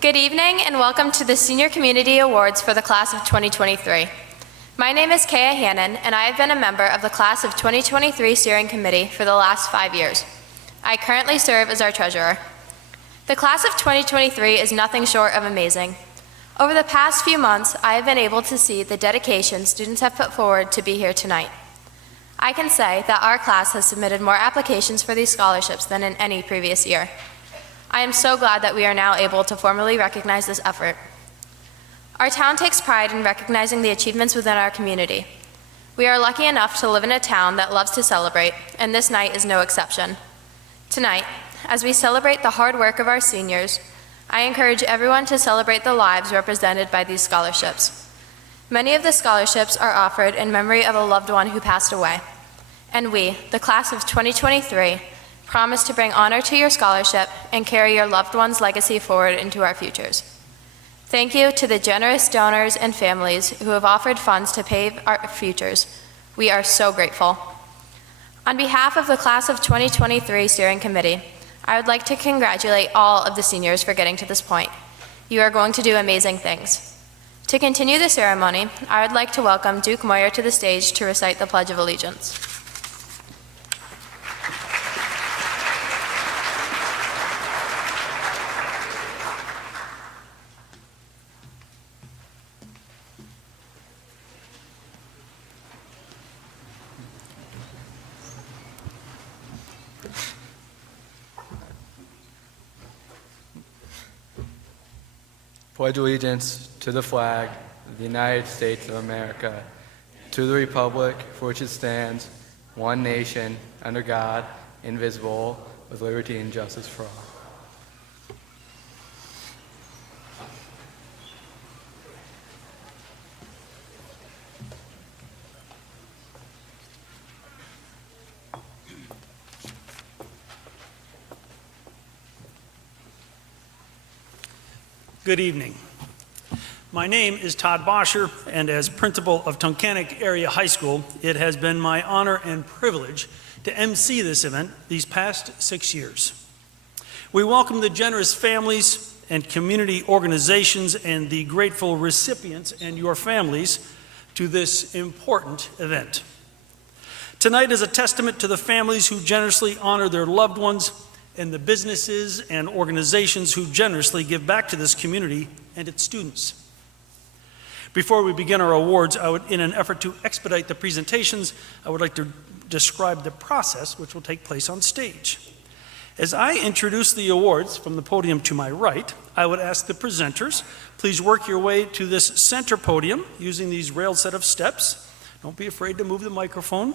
Good evening and welcome to the Senior Community Awards for the Class of 2023. My name is Hannon and I have been a member of the Class of 2023 Steering Committee for the last 5 years. I currently serve as our treasurer. The Class of 2023 is nothing short of amazing. Over the past few months, I have been able to see the dedication students have put forward to be here tonight. I can say that our class has submitted more applications for these scholarships than in any previous year. I am so glad that we are now able to formally recognize this effort. Our town takes pride in recognizing the achievements within our community. We are lucky enough to live in a town that loves to celebrate, and this night is no exception. Tonight, as we celebrate the hard work of our seniors, I encourage everyone to celebrate the lives represented by these scholarships. Many of the scholarships are offered in memory of a loved one who passed away, and we, the Class of 2023, promise to bring honor to your scholarship and carry your loved one's legacy forward into our futures. Thank you to the generous donors and families who have offered funds to pave our futures. We are so grateful. On behalf of the Class of 2023 Steering Committee, I would like to congratulate all of the seniors for getting to this point. You are going to do amazing things. To continue the ceremony, I would like to welcome Duke Moyer to the stage to recite the Pledge of Allegiance. Pledge allegiance to the flag of the United States of America, to the republic for which it stands, one nation, under God, indivisible, with liberty and justice for all. Good evening. My name is Todd Basher, and as principal of Tunkhannock Area High School, it has been my honor and privilege to MC this event these past 6 years. We welcome the generous families and community organizations and the grateful recipients and your families to this important event. Tonight is a testament to the families who generously honor their loved ones and the businesses and organizations who generously give back to this community and its students. Before we begin our awards, in an effort to expedite the presentations, I would like to describe the process which will take place on stage. As I introduce the awards from the podium to my right, I would ask the presenters, please work your way to this center podium using these railed set of steps. Don't be afraid to move the microphone.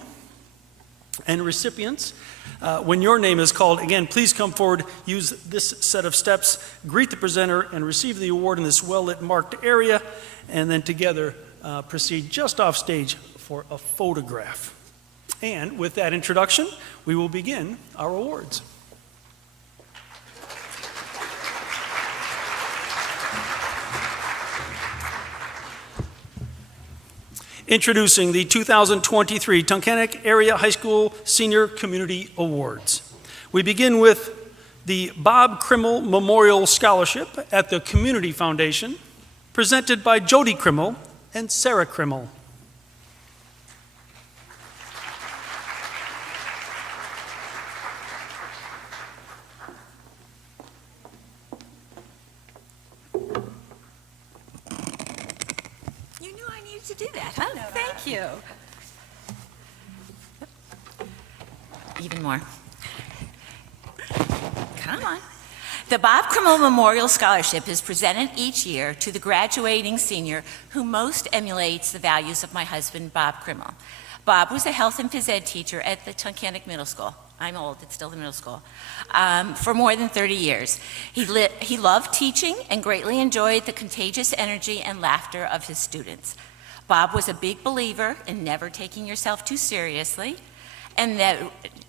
And recipients, when your name is called, again, please come forward, use this set of steps, greet the presenter, and receive the award in this well-lit marked area, and then together proceed just off stage for a photograph. And with that introduction, we will begin our awards. Introducing the 2023 Tunkhannock Area High School Senior Community Awards. We begin with the Bob Crimmel Memorial Scholarship at the Community Foundation, presented by Jody Crimmel and Sarah Crimmel. To do that, huh? Thank you. Even more. Come on. The Bob Crimmel Memorial Scholarship is presented each year to the graduating senior who most emulates the values of my husband, Bob Crimmel. Bob was a health and phys ed teacher at the Tunkhannock Middle School. I'm old, it's still the middle school. For more than 30 years. He loved teaching and greatly enjoyed the contagious energy and laughter of his students. Bob was a big believer in never taking yourself too seriously, and that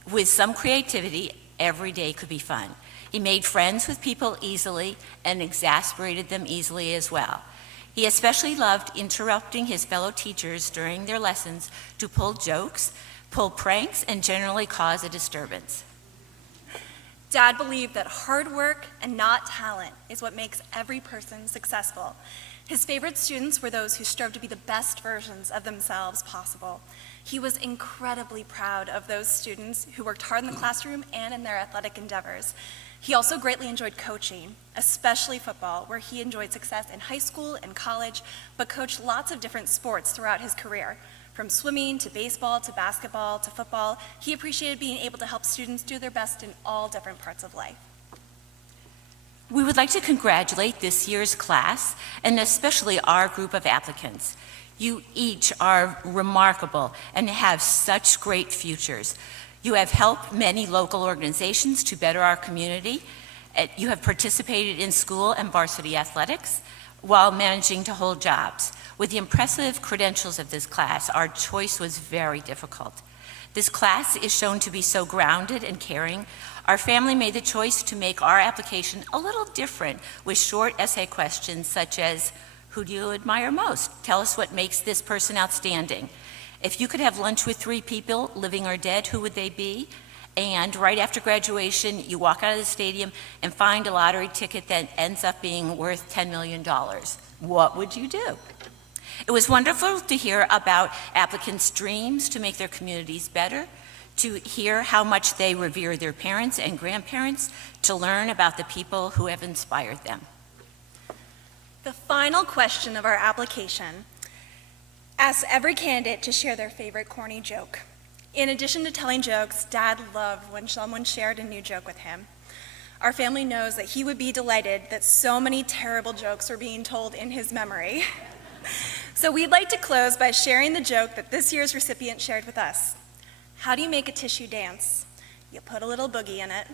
with some creativity, every day could be fun. He made friends with people easily and exasperated them easily as well. He especially loved interrupting his fellow teachers during their lessons to pull jokes, pull pranks, and generally cause a disturbance. Dad believed that hard work and not talent is what makes every person successful. His favorite students were those who strove to be the best versions of themselves possible. He was incredibly proud of those students who worked hard in the classroom and in their athletic endeavors. He also greatly enjoyed coaching, especially football, where he enjoyed success in high school and college, but coached lots of different sports throughout his career. From swimming to baseball to basketball to football, he appreciated being able to help students do their best in all different parts of life. We would like to congratulate this year's class, and especially our group of applicants. You each are remarkable and have such great futures. You have helped many local organizations to better our community. You have participated in school and varsity athletics while managing to hold jobs. With the impressive credentials of this class, our choice was very difficult. This class is shown to be so grounded and caring. Our family made the choice to make our application a little different with short essay questions such as, who do you admire most? Tell us what makes this person outstanding. If you could have lunch with 3 people, living or dead, who would they be? And right after graduation, you walk out of the stadium and find a lottery ticket that ends up being worth $10 million. What would you do? It was wonderful to hear about applicants' dreams to make their communities better, to hear how much they revere their parents and grandparents, to learn about the people who have inspired them. The final question of our application asks every candidate to share their favorite corny joke. In addition to telling jokes, Dad loved when someone shared a new joke with him. Our family knows that he would be delighted that so many terrible jokes are being told in his memory. So we'd like to close by sharing the joke that this year's recipient shared with us. How do you make a tissue dance? You put a little boogie in it.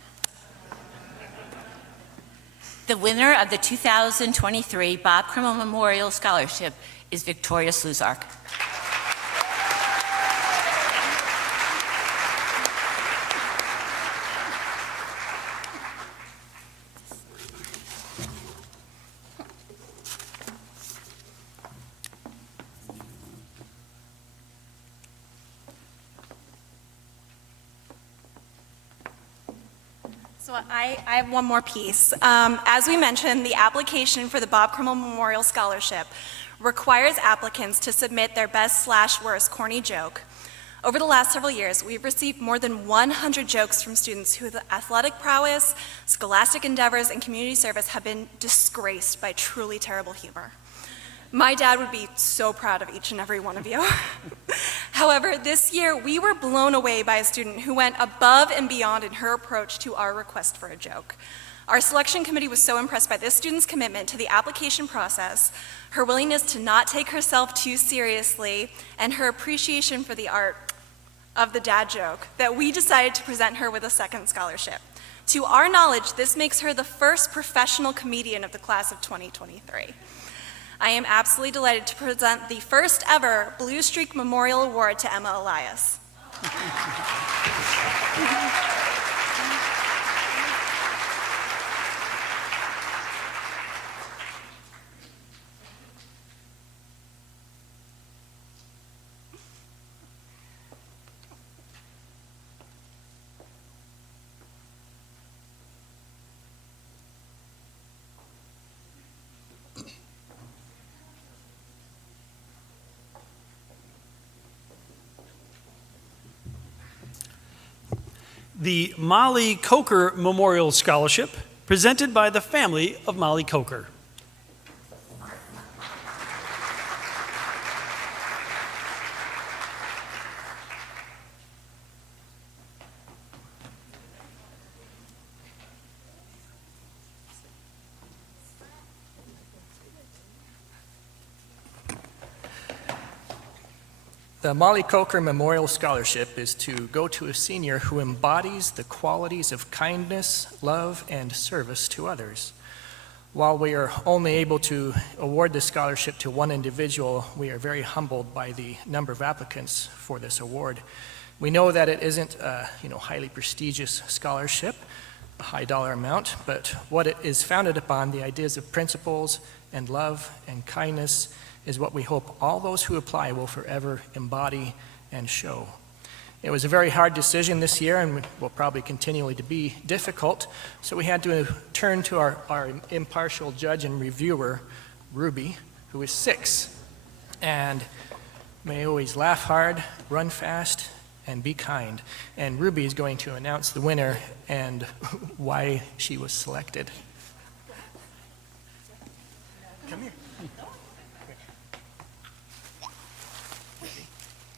The winner of the 2023 Bob Crimmel Memorial Scholarship is Victoria Sluzark. So I have one more piece. As we mentioned, the application for the Bob Crimmel Memorial Scholarship requires applicants to submit their best/worst corny joke. Over the last several years, we've received more than 100 jokes from students whose athletic prowess, scholastic endeavors, and community service have been disgraced by truly terrible humor. My dad would be so proud of each and every one of you. However, this year we were blown away by a student who went above and beyond in her approach to our request for a joke. Our selection committee was so impressed by this student's commitment to the application process, her willingness to not take herself too seriously, and her appreciation for the art of the dad joke that we decided to present her with a second scholarship. To our knowledge, this makes her the first professional comedian of the class of 2023. I am absolutely delighted to present the first ever Blue Streak Memorial Award to Emma Elias. The Molly Coker Memorial Scholarship, presented by the family of Molly Coker. The Molly Coker Memorial Scholarship is to go to a senior who embodies the qualities of kindness, love, and service to others. While we are only able to award this scholarship to one individual, we are very humbled by the number of applicants for this award. We know that it isn't a highly prestigious scholarship, a high dollar amount, but what it is founded upon, the ideas of principles and love and kindness, is what we hope all those who apply will forever embody and show. It was a very hard decision this year and will probably continually to be difficult, so we had to turn to our impartial judge and reviewer, Ruby, who is 6, and may always laugh hard, run fast, and be kind. And Ruby is going to announce the winner and why she was selected. Come here.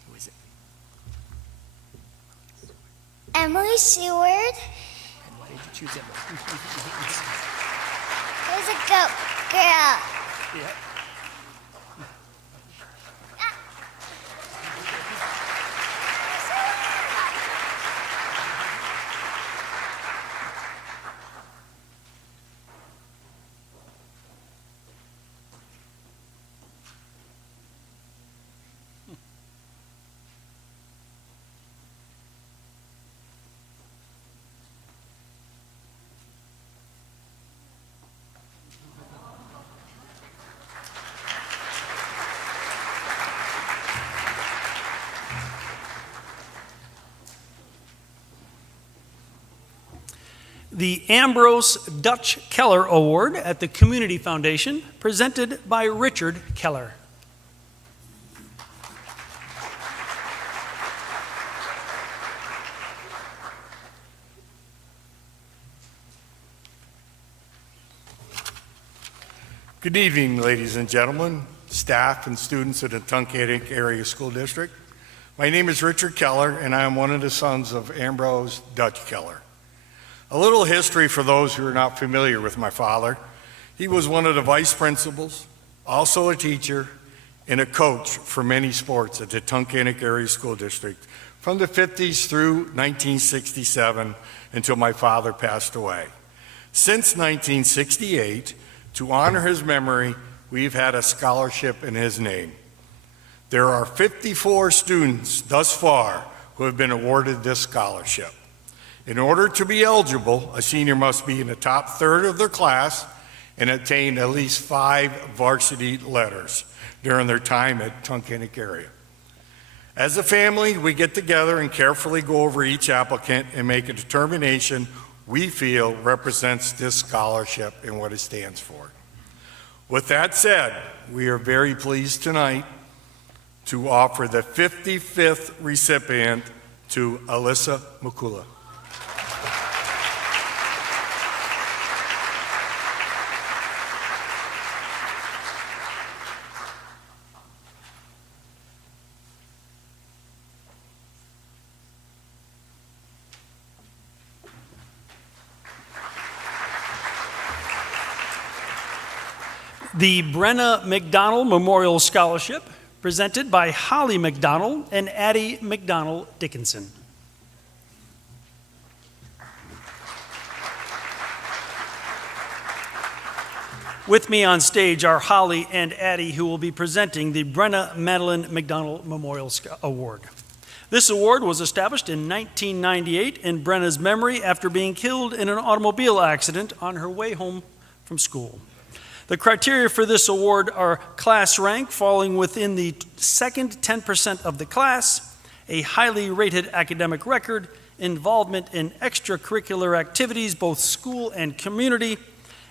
Who is it? Emily Seward. And why did you choose Emily? There's a goat girl. Yeah. The Ambrose Dutch Keller Award at the Community Foundation, presented by Richard Keller. Good evening, ladies and gentlemen, staff and students of the Tunkhannock Area School District. My name is Richard Keller, and I am one of the sons of Ambrose Dutch Keller. A little history for those who are not familiar with my father. He was one of the vice principals, also a teacher, and a coach for many sports at the Tunkhannock Area School District from the 50s through 1967 until my father passed away. Since 1968, to honor his memory, we've had a scholarship in his name. There are 54 students thus far who have been awarded this scholarship. In order to be eligible, a senior must be in the top third of their class and attain at least 5 varsity letters during their time at Tunkhannock Area. As a family, we get together and carefully go over each applicant and make a determination we feel represents this scholarship and what it stands for. With that said, we are very pleased tonight to offer the 55th recipient to Alyssa Makula. The Brenna McDonald Memorial Scholarship, presented by Holly McDonald and Addie McDonald Dickinson. With me on stage are Holly and Addie, who will be presenting the Brenna Madeline McDonald Memorial Award. This award was established in 1998 in Brenna's memory after being killed in an automobile accident on her way home from school. The criteria for this award are class rank falling within the second 10% of the class, a highly rated academic record, involvement in extracurricular activities, both school and community,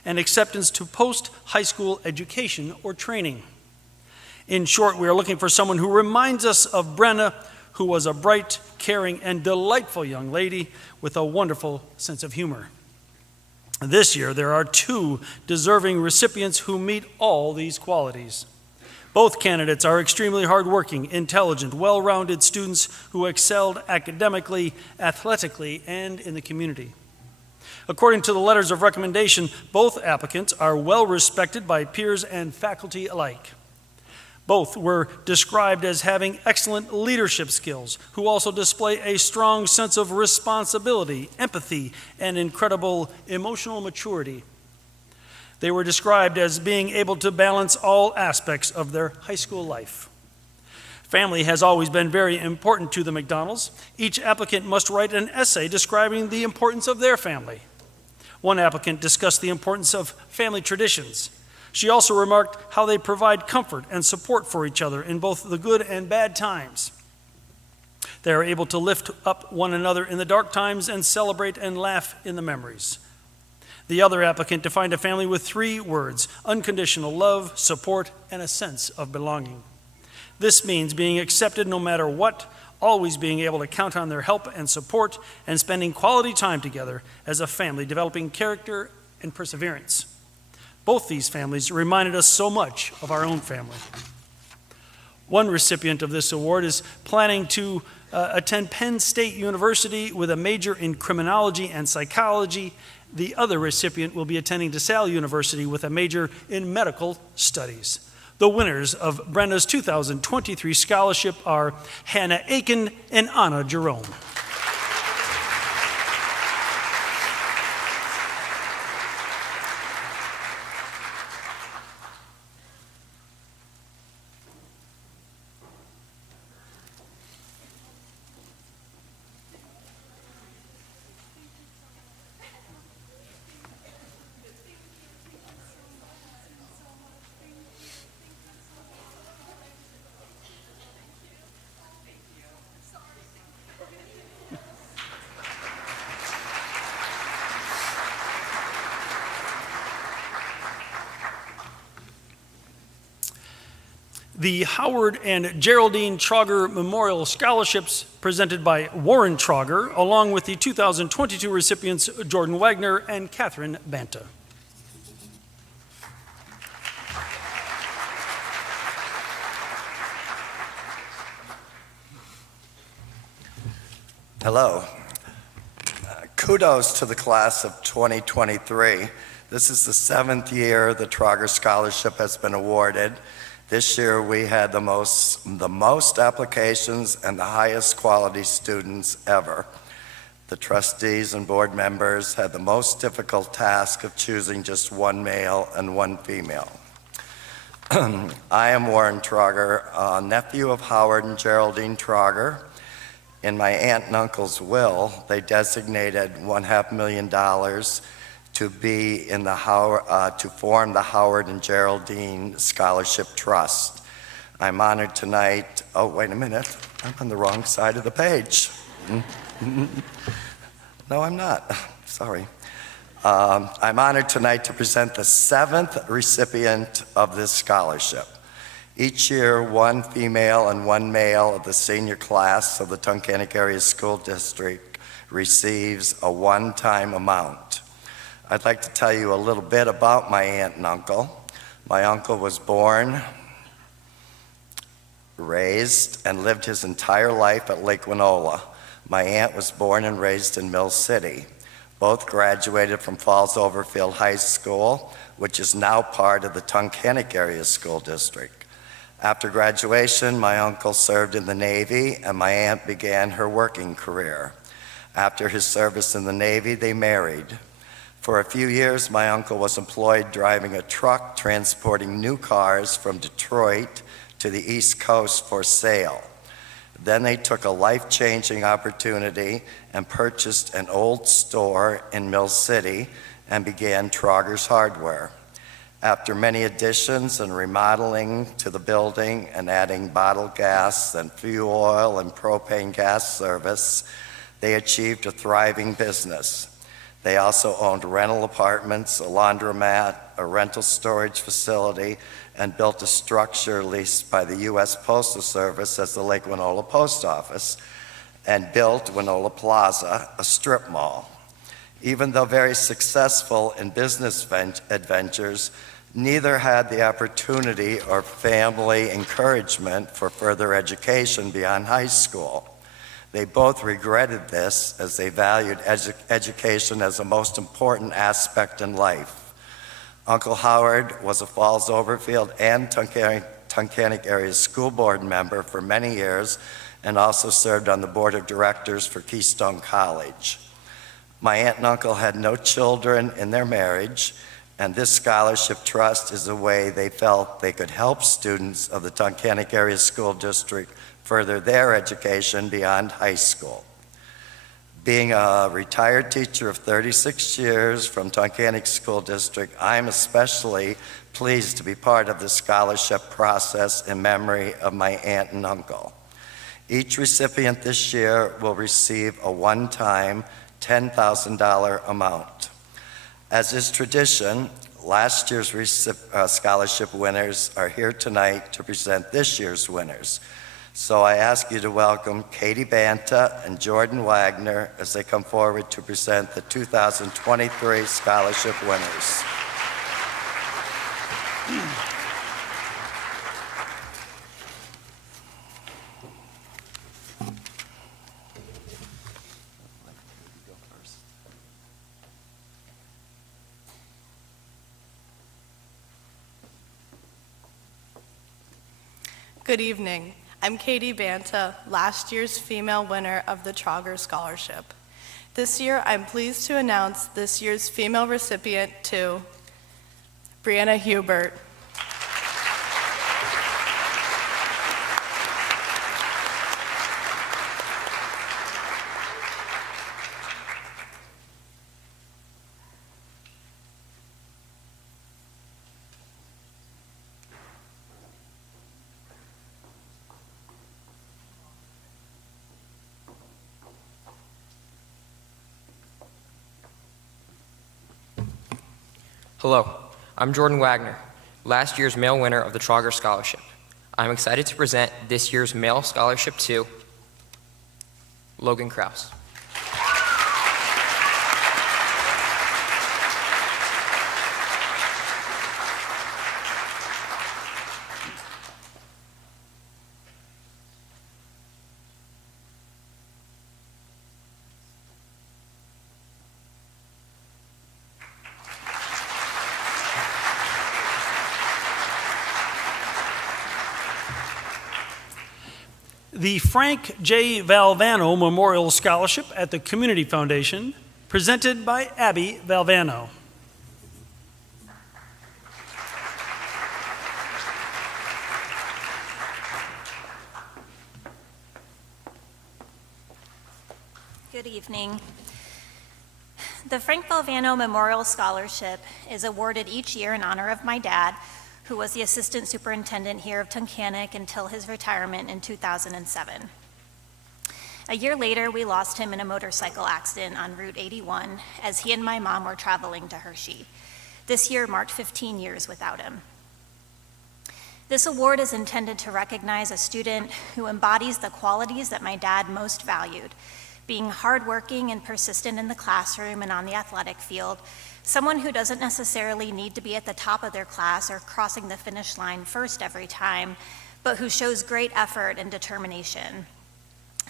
and acceptance to post-high school education or training. In short, we are looking for someone who reminds us of Brenna, who was a bright, caring, and delightful young lady with a wonderful sense of humor. This year, there are 2 deserving recipients who meet all these qualities. Both candidates are extremely hardworking, intelligent, well-rounded students who excelled academically, athletically, and in the community. According to the letters of recommendation, both applicants are well respected by peers and faculty alike. Both were described as having excellent leadership skills, who also display a strong sense of responsibility, empathy, and incredible emotional maturity. They were described as being able to balance all aspects of their high school life. Family has always been very important to the McDonalds. Each applicant must write an essay describing the importance of their family. One applicant discussed the importance of family traditions. She also remarked how they provide comfort and support for each other in both the good and bad times. They are able to lift up one another in the dark times and celebrate and laugh in the memories. The other applicant defined a family with 3 words: unconditional love, support, and a sense of belonging. This means being accepted no matter what, always being able to count on their help and support, and spending quality time together as a family, developing character and perseverance. Both these families reminded us so much of our own family. One recipient of this award is planning to attend Penn State University with a major in criminology and psychology. The other recipient will be attending DeSalle University with a major in medical studies. The winners of Brenna's 2023 scholarship are Hannah Aken and Anna Jerome. The Howard and Geraldine Trogger Memorial Scholarships presented by Warren Trogger, along with the 2022 recipients Jordan Wagner and Catherine Banta. Hello. Kudos to the class of 2023. This is the 7th year the Trogger Scholarship has been awarded. This year we had the most applications and the highest quality students ever. The trustees and board members had the most difficult task of choosing just one male and one female. I am Warren Trogger, a nephew of Howard and Geraldine Trogger. In my aunt and uncle's will, they designated $500,000 to be in the to form the Howard and Geraldine Scholarship Trust. I'm honored tonight. Oh, wait a minute. I'm on the wrong side of the page. No, I'm not. Sorry. I'm honored tonight to present the 7th recipient of this scholarship. Each year, one female and one male of the senior class of the Tunkhannock Area School District receives a one-time amount. I'd like to tell you a little bit about my aunt and uncle. My uncle was born, raised, and lived his entire life at Lake Winola. My aunt was born and raised in Mill City. Both graduated from Falls Overfield High School, which is now part of the Tunkhannock Area School District. After graduation, my uncle served in the Navy, and my aunt began her working career. After his service in the Navy, they married. For a few years, my uncle was employed driving a truck transporting new cars from Detroit to the East Coast for sale. Then they took a life-changing opportunity and purchased an old store in Mill City and began Trogger's Hardware. After many additions and remodeling to the building and adding bottled gas and fuel oil and propane gas service, they achieved a thriving business. They also owned rental apartments, a laundromat, a rental storage facility, and built a structure leased by the U.S. Postal Service as the Lake Winola Post Office, and built Winola Plaza, a strip mall. Even though very successful in business adventures, neither had the opportunity or family encouragement for further education beyond high school. They both regretted this as they valued education as the most important aspect in life. Uncle Howard was a Falls Overfield and Tunkhannock Area School Board member for many years and also served on the board of directors for Keystone College. My aunt and uncle had no children in their marriage, and this scholarship trust is a way they felt they could help students of the Tunkhannock Area School District further their education beyond high school. Being a retired teacher of 36 years from Tunkhannock School District, I'm especially pleased to be part of the scholarship process in memory of my aunt and uncle. Each recipient this year will receive a one-time $10,000 amount. As is tradition, last year's scholarship winners are here tonight to present this year's winners. So I ask you to welcome Katie Banta and Jordan Wagner as they come forward to present the 2023 scholarship winners. Good evening. I'm Katie Banta, last year's female winner of the Trogger Scholarship. This year, I'm pleased to announce this year's female recipient to Brenna Hubert. Hello, I'm Jordan Wagner, last year's male winner of the Trogger Scholarship. I'm excited to present this year's male scholarship to Logan Krause. The Frank J. Valvano Memorial Scholarship at the Community Foundation, presented by Abby Valvano. Good evening. The Frank Valvano Memorial Scholarship is awarded each year in honor of my dad, who was the assistant superintendent here of Tunkhannock until his retirement in 2007. A year later, we lost him in a motorcycle accident on Route 81 as he and my mom were traveling to Hershey. This year marked 15 years without him. This award is intended to recognize a student who embodies the qualities that my dad most valued, being hardworking and persistent in the classroom and on the athletic field, someone who doesn't necessarily need to be at the top of their class or crossing the finish line first every time, but who shows great effort and determination.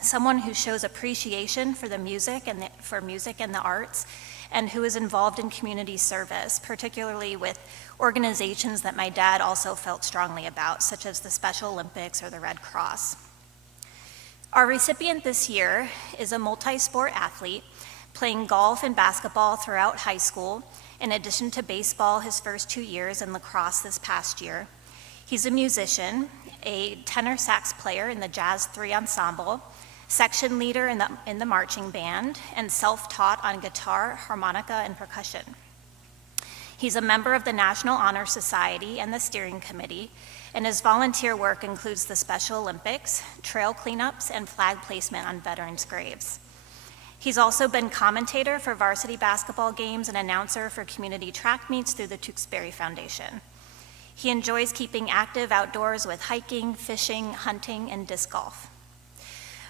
Someone who shows appreciation for the music and the arts, and who is involved in community service, particularly with organizations that my dad also felt strongly about, such as the Special Olympics or the Red Cross. Our recipient this year is a multi-sport athlete, playing golf and basketball throughout high school, in addition to baseball his first 2 years and lacrosse this past year. He's a musician, a tenor sax player in the Jazz 3 ensemble, section leader in the marching band, and self-taught on guitar, harmonica, and percussion. He's a member of the National Honor Society and the Steering Committee, and his volunteer work includes the Special Olympics, trail cleanups, and flag placement on veterans' graves. He's also been commentator for varsity basketball games and announcer for community track meets through the Tewksbury Foundation. He enjoys keeping active outdoors with hiking, fishing, hunting, and disc golf.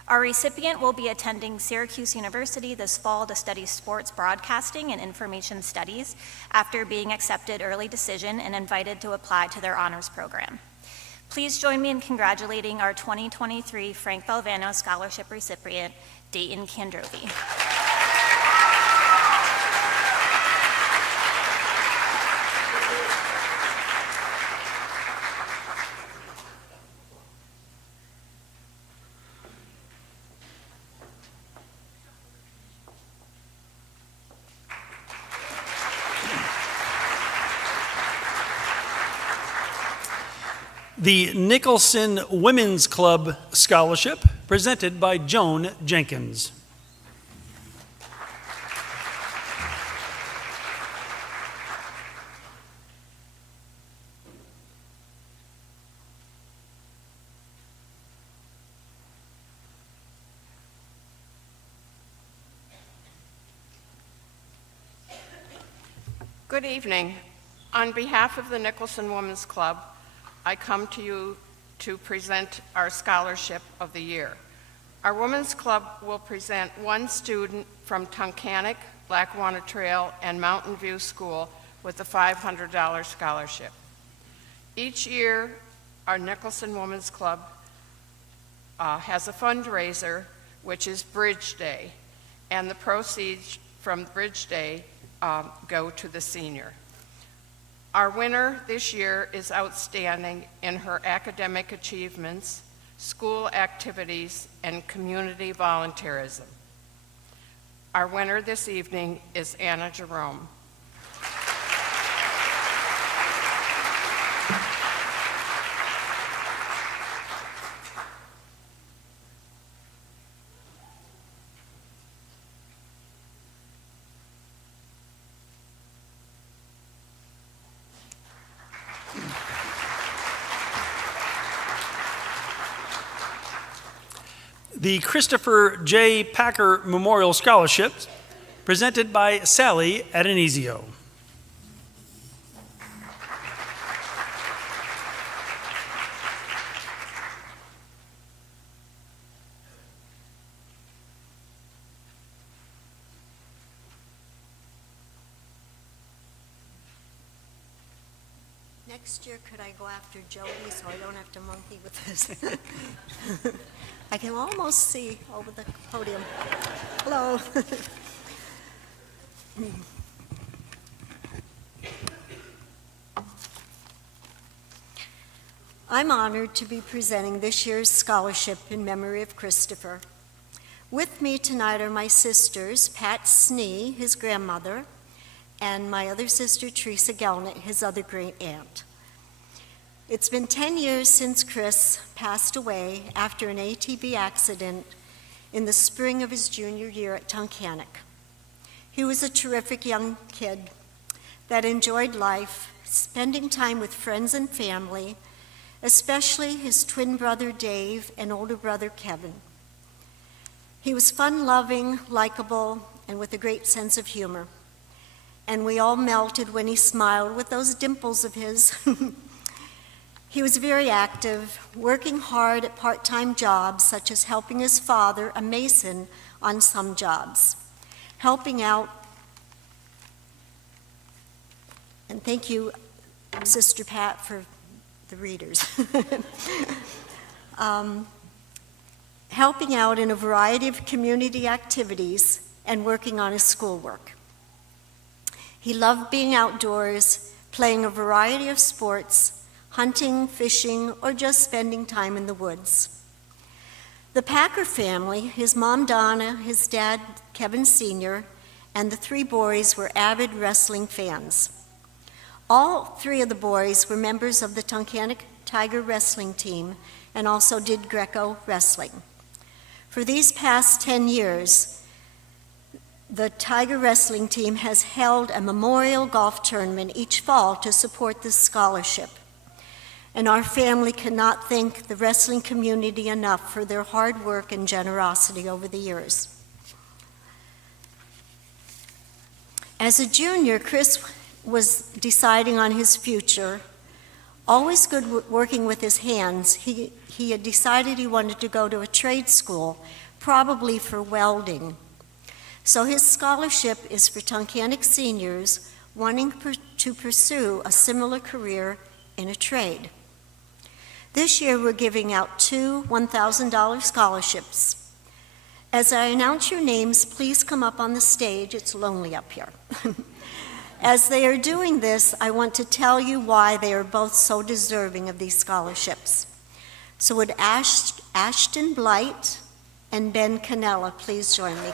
Our recipient will be attending Syracuse University this fall to study sports broadcasting and information studies after being accepted early decision and invited to apply to their honors program. Please join me in congratulating our 2023 Frank Valvano Scholarship recipient, Dayton Kandrovi. The Nicholson Women's Club Scholarship, presented by Joan Jenkins. Good evening. On behalf of the Nicholson Women's Club, I come to you to present our Scholarship of the Year. Our Women's Club will present one student from Tunkhannock, Lackawanna Trail, and Mountain View School with a $500 scholarship. Each year, our Nicholson Women's Club has a fundraiser, which is Bridge Day, and the proceeds from Bridge Day go to the senior. Our winner this year is outstanding in her academic achievements, school activities, and community volunteerism. Our winner this evening is Anna Jerome. The Christopher J. Packer Memorial Scholarship, presented by Sally Adonisio. Next year, could I go after Jody so I don't have to monkey with this? I can almost see over the podium. Hello. I'm honored to be presenting this year's scholarship in memory of Christopher. With me tonight are my sisters, Pat Snee, his grandmother, and my other sister, Teresa Gelnett, his other great aunt. It's been 10 years since Chris passed away after an ATV accident in the spring of his junior year at Tunkhannock. He was a terrific young kid that enjoyed life, spending time with friends and family, especially his twin brother Dave and older brother Kevin. He was fun-loving, likable, and with a great sense of humor. And we all melted when he smiled with those dimples of his. He was very active, working hard at part-time jobs, such as helping his father, a mason, on some jobs. Helping out, and thank you, Sister Pat, for the readers. Helping out in a variety of community activities and working on his schoolwork. He loved being outdoors, playing a variety of sports, hunting, fishing, or just spending time in the woods. The Packer family, his mom Donna, his dad Kevin Sr., and the three boys were avid wrestling fans. All three of the boys were members of the Tunkhannock Tiger wrestling team and also did Greco wrestling. For these past 10 years, the Tiger wrestling team has held a memorial golf tournament each fall to support this scholarship. And our family cannot thank the wrestling community enough for their hard work and generosity over the years. As a junior, Chris was deciding on his future, always good working with his hands. He had decided he wanted to go to a trade school, probably for welding. So his scholarship is for Tunkhannock seniors wanting to pursue a similar career in a trade. This year, we're giving out two $1,000 scholarships. As I announce your names, please come up on the stage. It's lonely up here. As they are doing this, I want to tell you why they are both so deserving of these scholarships. So would Ashton Blight and Ben Canella please join me?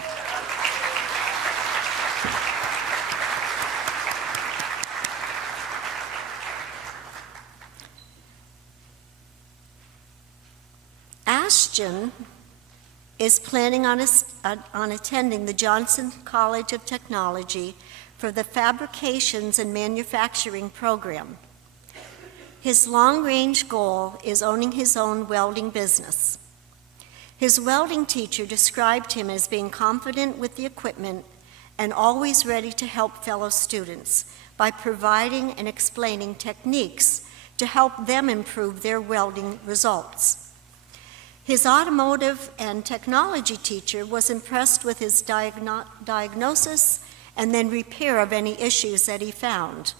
Ashton is planning on attending the Johnson College of Technology for the Fabrications and Manufacturing program. His long-range goal is owning his own welding business. His welding teacher described him as being confident with the equipment and always ready to help fellow students by providing and explaining techniques to help them improve their welding results. His automotive and technology teacher was impressed with his diagnosis and then repair of any issues that he found.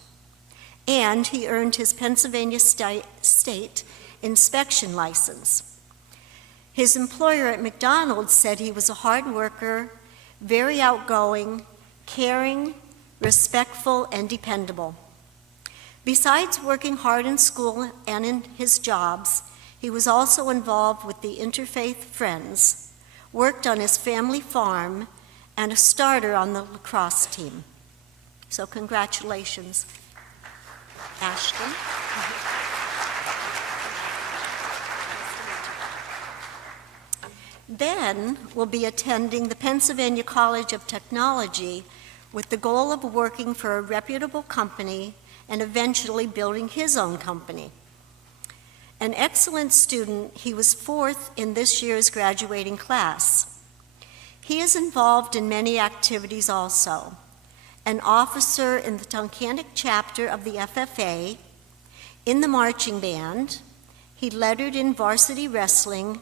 And he earned his Pennsylvania state inspection license. His employer at McDonald said he was a hard worker, very outgoing, caring, respectful, and dependable. Besides working hard in school and in his jobs, he was also involved with the Interfaith Friends, worked on his family farm, and a starter on the lacrosse team. So congratulations, Ashton. Ben will be attending the Pennsylvania College of Technology with the goal of working for a reputable company and eventually building his own company. An excellent student, he was 4th in this year's graduating class. He is involved in many activities also. An officer in the Tunkhannock chapter of the FFA, in the marching band, he lettered in varsity wrestling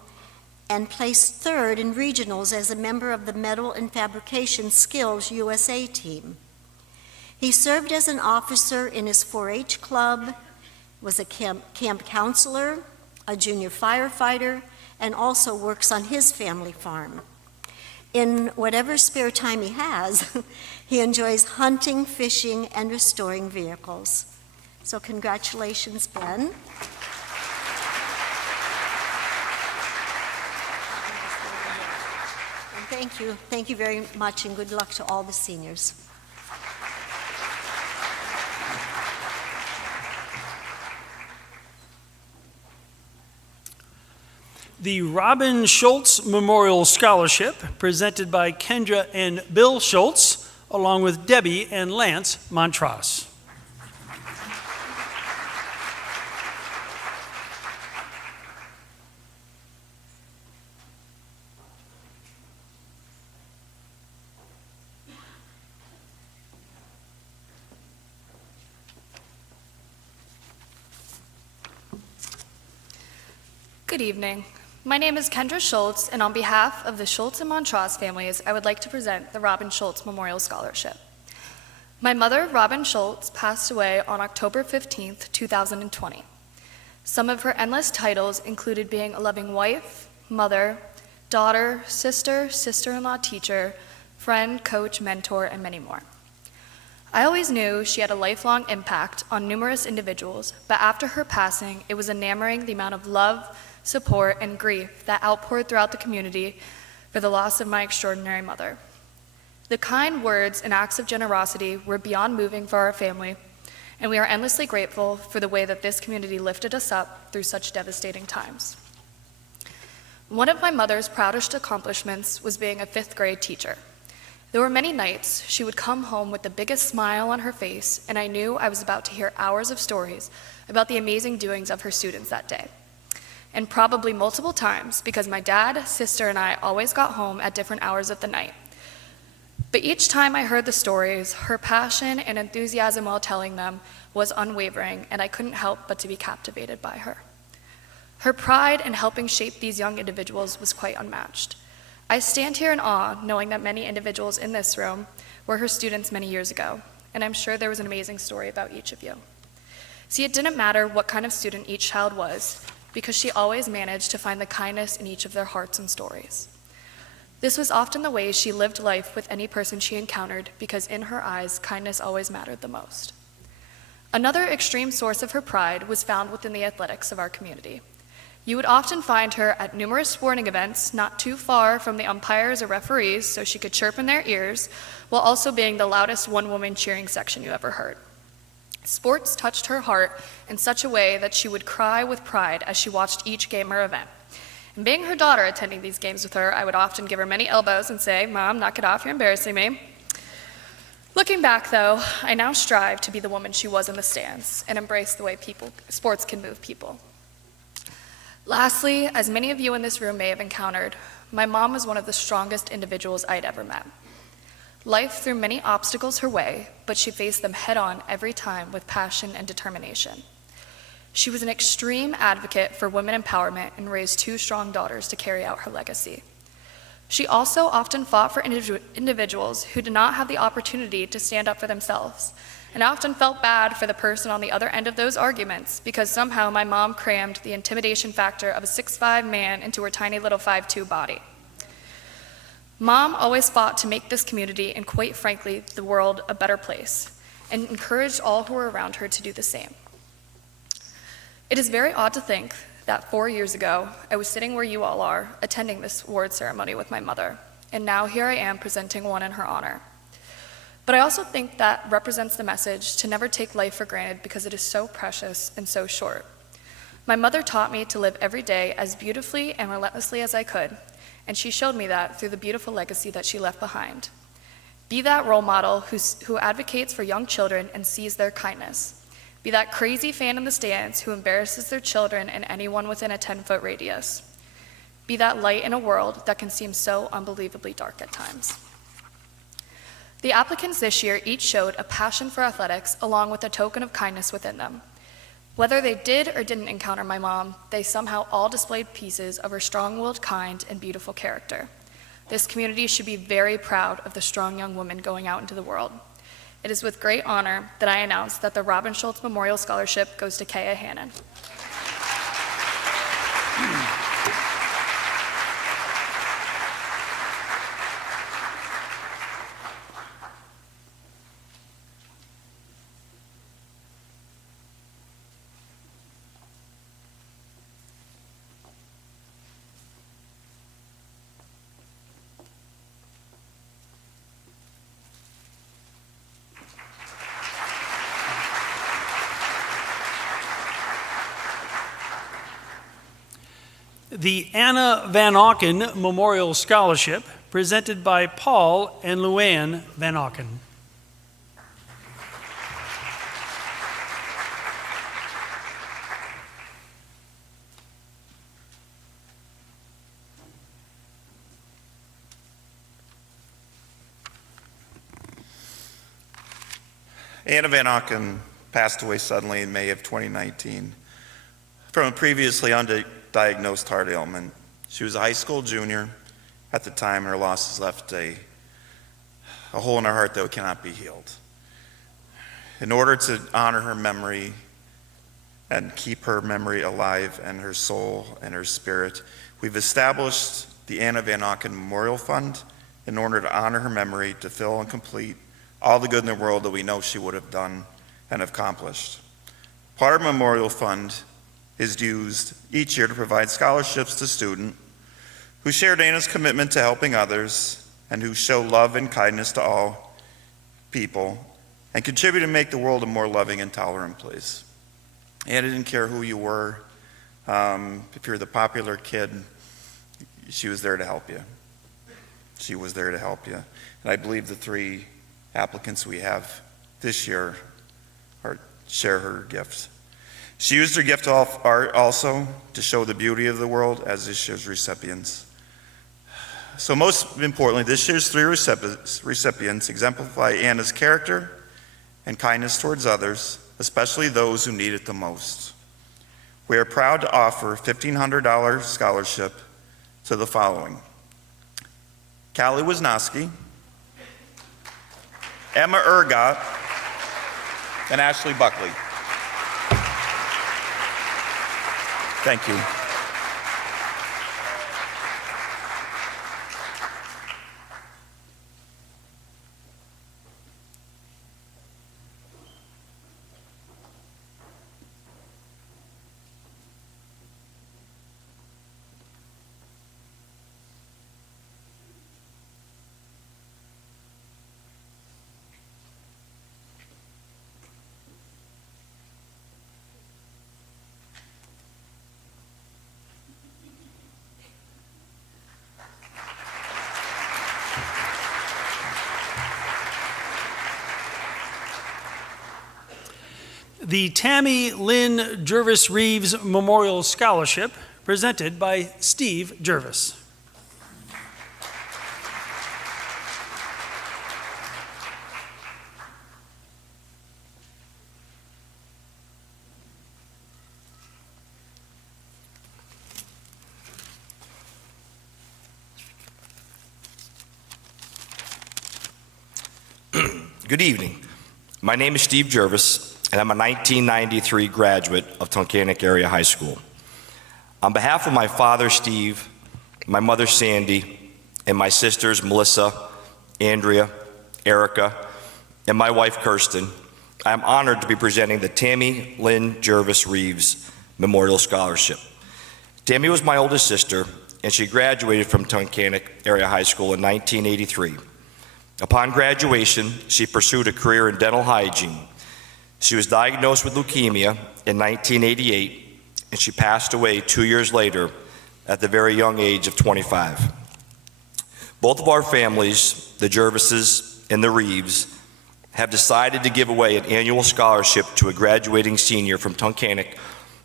and placed 3rd in regionals as a member of the Metal and Fabrication Skills USA team. He served as an officer in his 4-H club, was a camp counselor, a junior firefighter, and also works on his family farm. In whatever spare time he has, he enjoys hunting, fishing, and restoring vehicles. So congratulations, Ben. And thank you very much, and good luck to all the seniors. The Robin Schultz Memorial Scholarship, presented by Kendra and Bill Schultz, along with Debbie and Lance Montross. Good evening. My name is Kendra Schultz, and on behalf of the Schultz and Montross families, I would like to present the Robin Schultz Memorial Scholarship. My mother, Robin Schultz, passed away on October 15th, 2020. Some of her endless titles included being a loving wife, mother, daughter, sister, sister-in-law, teacher, friend, coach, mentor, and many more. I always knew she had a lifelong impact on numerous individuals, but after her passing, it was enamoring the amount of love, support, and grief that outpoured throughout the community for the loss of my extraordinary mother. The kind words and acts of generosity were beyond moving for our family, and we are endlessly grateful for the way that this community lifted us up through such devastating times. One of my mother's proudest accomplishments was being a 5th grade teacher. There were many nights she would come home with the biggest smile on her face, and I knew I was about to hear hours of stories about the amazing doings of her students that day. And probably multiple times, because my dad, sister, and I always got home at different hours of the night. But each time I heard the stories, her passion and enthusiasm while telling them was unwavering, and I couldn't help but to be captivated by her. Her pride in helping shape these young individuals was quite unmatched. I stand here in awe, knowing that many individuals in this room were her students many years ago, and I'm sure there was an amazing story about each of you. See, it didn't matter what kind of student each child was, because she always managed to find the kindness in each of their hearts and stories. This was often the way she lived life with any person she encountered, because in her eyes, kindness always mattered the most. Another extreme source of her pride was found within the athletics of our community. You would often find her at numerous sporting events, not too far from the umpires or referees, so she could chirp in their ears, while also being the loudest one-woman cheering section you ever heard. Sports touched her heart in such a way that she would cry with pride as she watched each game or event. And being her daughter attending these games with her, I would often give her many elbows and say, "Mom, knock it off, you're embarrassing me." Looking back, though, I now strive to be the woman she was in the stands and embrace the way sports can move people. Lastly, as many of you in this room may have encountered, my mom was one of the strongest individuals I'd ever met. Life threw many obstacles her way, but she faced them head-on every time with passion and determination. She was an extreme advocate for women empowerment and raised 2 strong daughters to carry out her legacy. She also often fought for individuals who did not have the opportunity to stand up for themselves, and I often felt bad for the person on the other end of those arguments because somehow my mom crammed the intimidation factor of a 6'5" man into her tiny little 5'2" body. Mom always fought to make this community and, quite frankly, the world a better place, and encouraged all who were around her to do the same. It is very odd to think that 4 years ago, I was sitting where you all are, attending this award ceremony with my mother, and now here I am presenting one in her honor. But I also think that represents the message to never take life for granted because it is so precious and so short. My mother taught me to live every day as beautifully and relentlessly as I could, and she showed me that through the beautiful legacy that she left behind. Be that role model who advocates for young children and sees their kindness. Be that crazy fan in the stands who embarrasses their children and anyone within a 10-foot radius. Be that light in a world that can seem so unbelievably dark at times. The applicants this year each showed a passion for athletics along with a token of kindness within them. Whether they did or didn't encounter my mom, they somehow all displayed pieces of her strong-willed, kind, and beautiful character. This community should be very proud of the strong young woman going out into the world. It is with great honor that I announce that the Robin Schultz Memorial Scholarship goes to Kea Hannon. The Anna Van Aken Memorial Scholarship, presented by Paul and Luann Van Aken. Anna Van Aken passed away suddenly in May of 2019 from a previously undiagnosed heart ailment. She was a high school junior at the time, and her loss has left a hole in her heart that cannot be healed. In order to honor her memory and keep her memory alive and her soul and her spirit, we've established the Anna Van Aken Memorial Fund in order to honor her memory, to fill and complete all the good in the world that we know she would have done and accomplished. Part of the Memorial Fund is used each year to provide scholarships to students who shared Anna's commitment to helping others and who show love and kindness to all people and contribute to make the world a more loving and tolerant place. Anna didn't care who you were. If you're the popular kid, she was there to help you. She was there to help you. And I believe the 3 applicants we have this year share her gift. She used her gift of art also to show the beauty of the world as this year's recipients. So most importantly, this year's 3 recipients exemplify Anna's character and kindness towards others, especially those who need it the most. We are proud to offer a $1,500 scholarship to the following: Callie Wisnowski, Emma Ergot, and Ashley Buckley. Thank you. The Tammy, Lynn, Jarvis, Reeves Memorial Scholarship, presented by Steve Jarvis. Good evening. My name is Steve Jarvis, and I'm a 1993 graduate of Tunkhannock Area High School. On behalf of my father, Steve, my mother, Sandy, and my sisters, Melissa, Andrea, Erica, and my wife, Kirsten, I am honored to be presenting the Tammy, Lynn, Jarvis, Reeves Memorial Scholarship. Tammy was my oldest sister, and she graduated from Tunkhannock Area High School in 1983. Upon graduation, she pursued a career in dental hygiene. She was diagnosed with leukemia in 1988, and she passed away 2 years later at the very young age of 25. Both of our families, the Jarvises and the Reeves, have decided to give away an annual scholarship to a graduating senior from Tunkhannock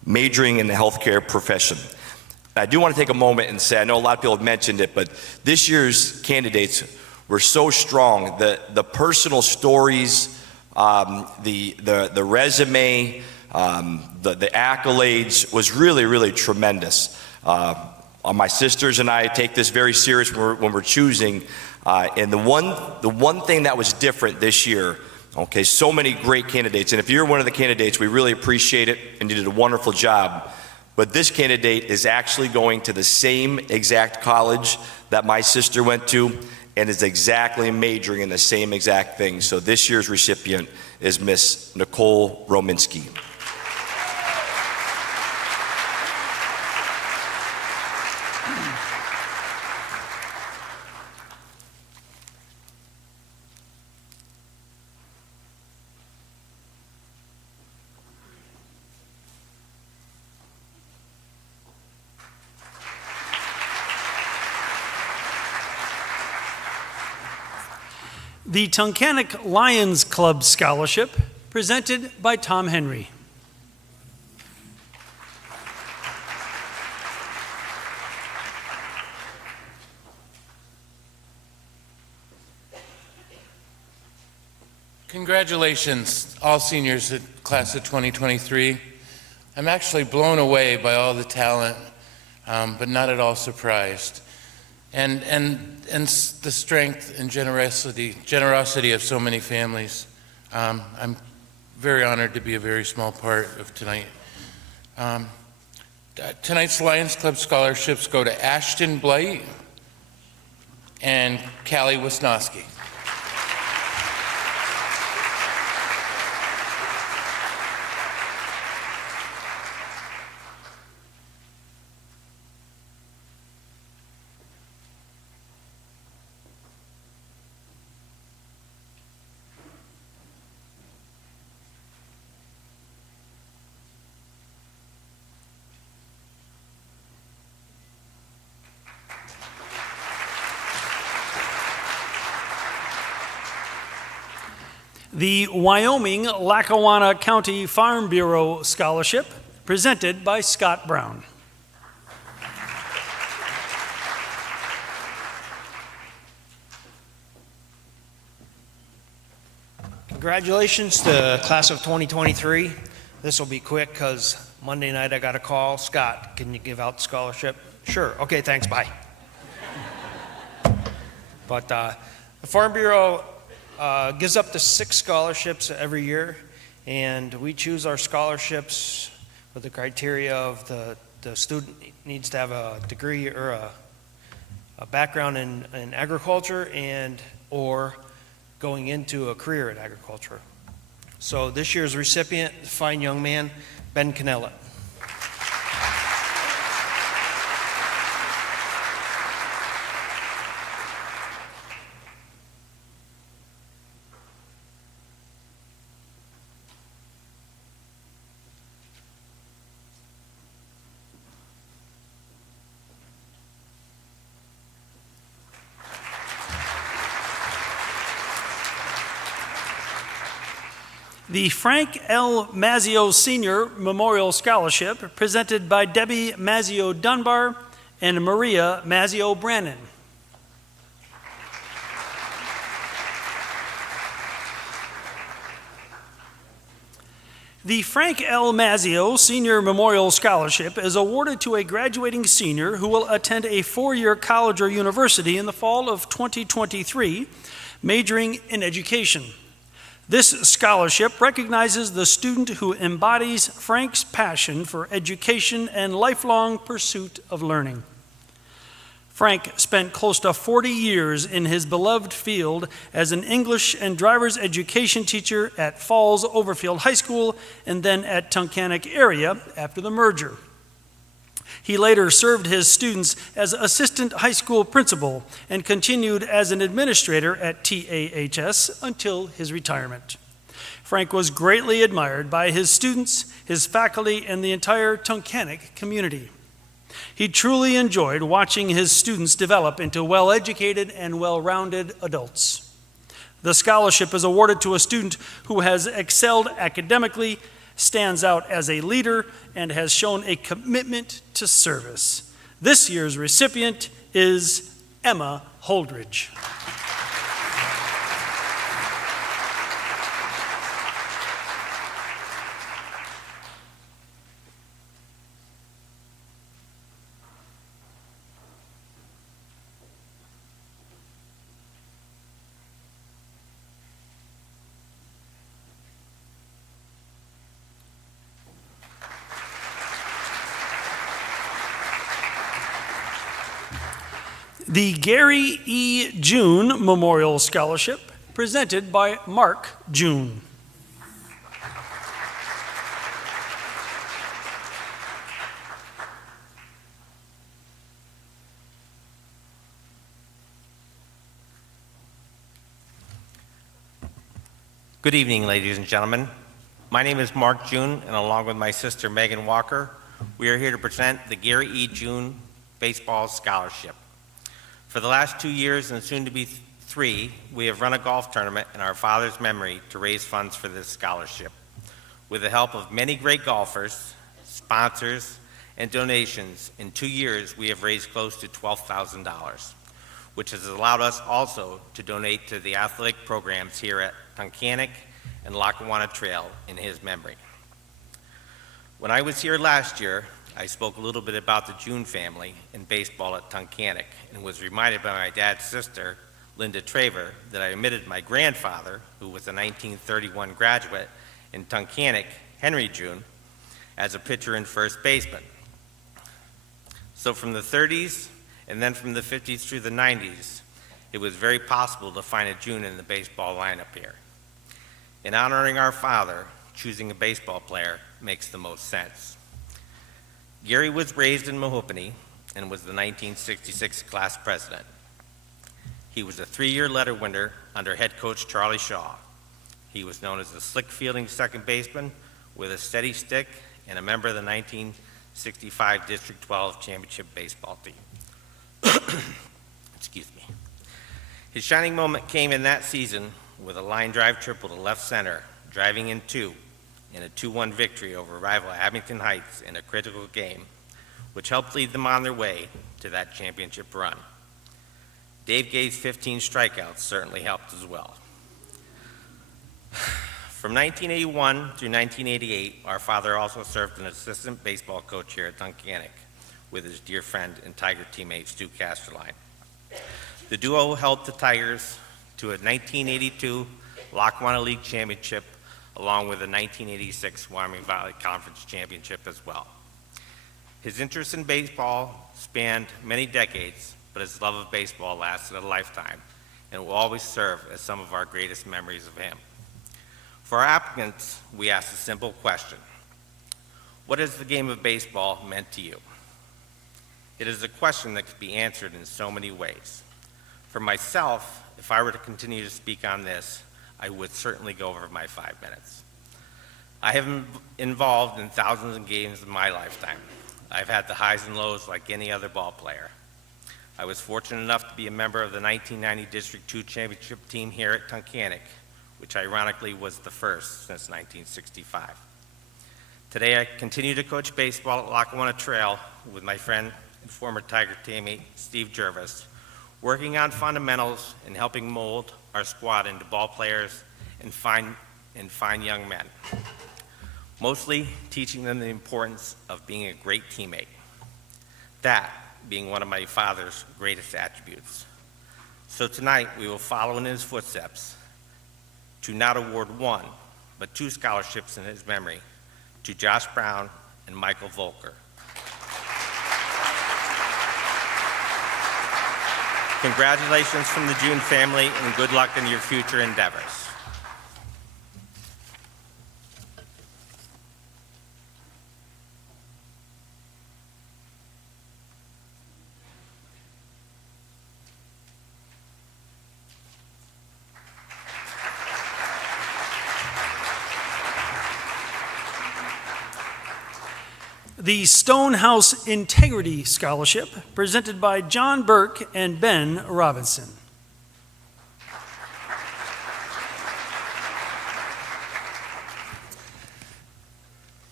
majoring in the healthcare profession. I do want to take a moment and say, I know a lot of people have mentioned it, but this year's candidates were so strong. The personal stories, the resume, the accolades was really, really tremendous. My sisters and I take this very serious when we're choosing. And the one thing that was different this year, okay, so many great candidates. And if you're one of the candidates, we really appreciate it, and you did a wonderful job. But this candidate is actually going to the same exact college that my sister went to, and is exactly majoring in the same exact thing. So this year's recipient is Miss Nicole Rominski. The Tunkhannock Lions Club Scholarship, presented by Tom Henry. Congratulations, all seniors at class of 2023. I'm actually blown away by all the talent, but not at all surprised. And the strength and generosity of so many families. I'm very honored to be a very small part of tonight. Tonight's Lions Club scholarships go to Ashton Blight and Callie Wisnowski. The Wyoming Lackawanna County Farm Bureau Scholarship, presented by Scott Brown. Congratulations to class of 2023. This will be quick because Monday night I got a call. Scott, can you give out the scholarship? Sure. Okay, thanks. Bye. But the Farm Bureau gives up to 6 scholarships every year, and we choose our scholarships with the criteria of the student needs to have a degree or a background in agriculture and or going into a career in agriculture. So this year's recipient, fine young man, Ben Canella. The Frank L. Mazzio Senior Memorial Scholarship, presented by Debbie Mazzio Dunbar and Maria Mazzio Brannon. The Frank L. Mazzio Senior Memorial Scholarship is awarded to a graduating senior who will attend a 4-year college or university in the fall of 2023, majoring in education. This scholarship recognizes the student who embodies Frank's passion for education and lifelong pursuit of learning. Frank spent close to 40 years in his beloved field as an English and driver's education teacher at Falls Overfield High School and then at Tunkhannock area after the merger. He later served his students as assistant high school principal and continued as an administrator at TAHS until his retirement. Frank was greatly admired by his students, his faculty, and the entire Tunkhannock community. He truly enjoyed watching his students develop into well-educated and well-rounded adults. The scholarship is awarded to a student who has excelled academically, stands out as a leader, and has shown a commitment to service. This year's recipient is Emma Holdridge. The Gary E. June Memorial Scholarship, presented by Mark June. Good evening, ladies and gentlemen. My name is Mark June, and along with my sister Megan Walker, we are here to present the Gary E. June Baseball Scholarship. For the last 2 years and soon to be 3, we have run a golf tournament in our father's memory to raise funds for this scholarship. With the help of many great golfers, sponsors, and donations, in 2 years we have raised close to $12,000, which has allowed us also to donate to the athletic programs here at Tunkhannock and Lackawanna Trail in his memory. When I was here last year, I spoke a little bit about the June family in baseball at Tunkhannock and was reminded by my dad's sister, Linda Traver, that I omitted my grandfather, who was a 1931 graduate in Tunkhannock, Henry June, as a pitcher and first baseman. So from the 30s and then from the 50s through the 90s, it was very possible to find a June in the baseball lineup here. In honoring our father, choosing a baseball player makes the most sense. Gary was raised in Mahoopany and was the 1966 class president. He was a 3-year letter winner under head coach Charlie Shaw. He was known as a slick fielding second baseman with a steady stick and a member of the 1965 District 12 championship baseball team. Excuse me. His shining moment came in that season with a line drive triple to left center, driving in 2, in a 2-1 victory over rival Abington Heights in a critical game, which helped lead them on their way to that championship run. Dave Gay's 15 strikeouts certainly helped as well. From 1981 through 1988, our father also served as an assistant baseball coach here at Tunkhannock with his dear friend and Tiger teammate Stu Casterline. The duo helped the Tigers to a 1982 Lackawanna League championship along with a 1986 Wyoming Valley Conference championship as well. His interest in baseball spanned many decades, but his love of baseball lasted a lifetime and will always serve as some of our greatest memories of him. For our applicants, we asked a simple question. What has the game of baseball meant to you? It is a question that could be answered in so many ways. For myself, if I were to continue to speak on this, I would certainly go over my 5 minutes. I have been involved in thousands of games in my lifetime. I've had the highs and lows like any other ball player. I was fortunate enough to be a member of the 1990 District 2 championship team here at Tunkhannock, which ironically was the first since 1965. Today I continue to coach baseball at Lackawanna Trail with my friend and former Tiger teammate Steve Jarvis, working on fundamentals and helping mold our squad into ball players and fine young men. Mostly teaching them the importance of being a great teammate. That being one of my father's greatest attributes. So tonight we will follow in his footsteps to not award one, but 2 scholarships in his memory to Josh Brown and Michael Volker. Congratulations from the June family and good luck in your future endeavors. The Stonehouse Integrity Scholarship, presented by John Burke and Ben Robinson.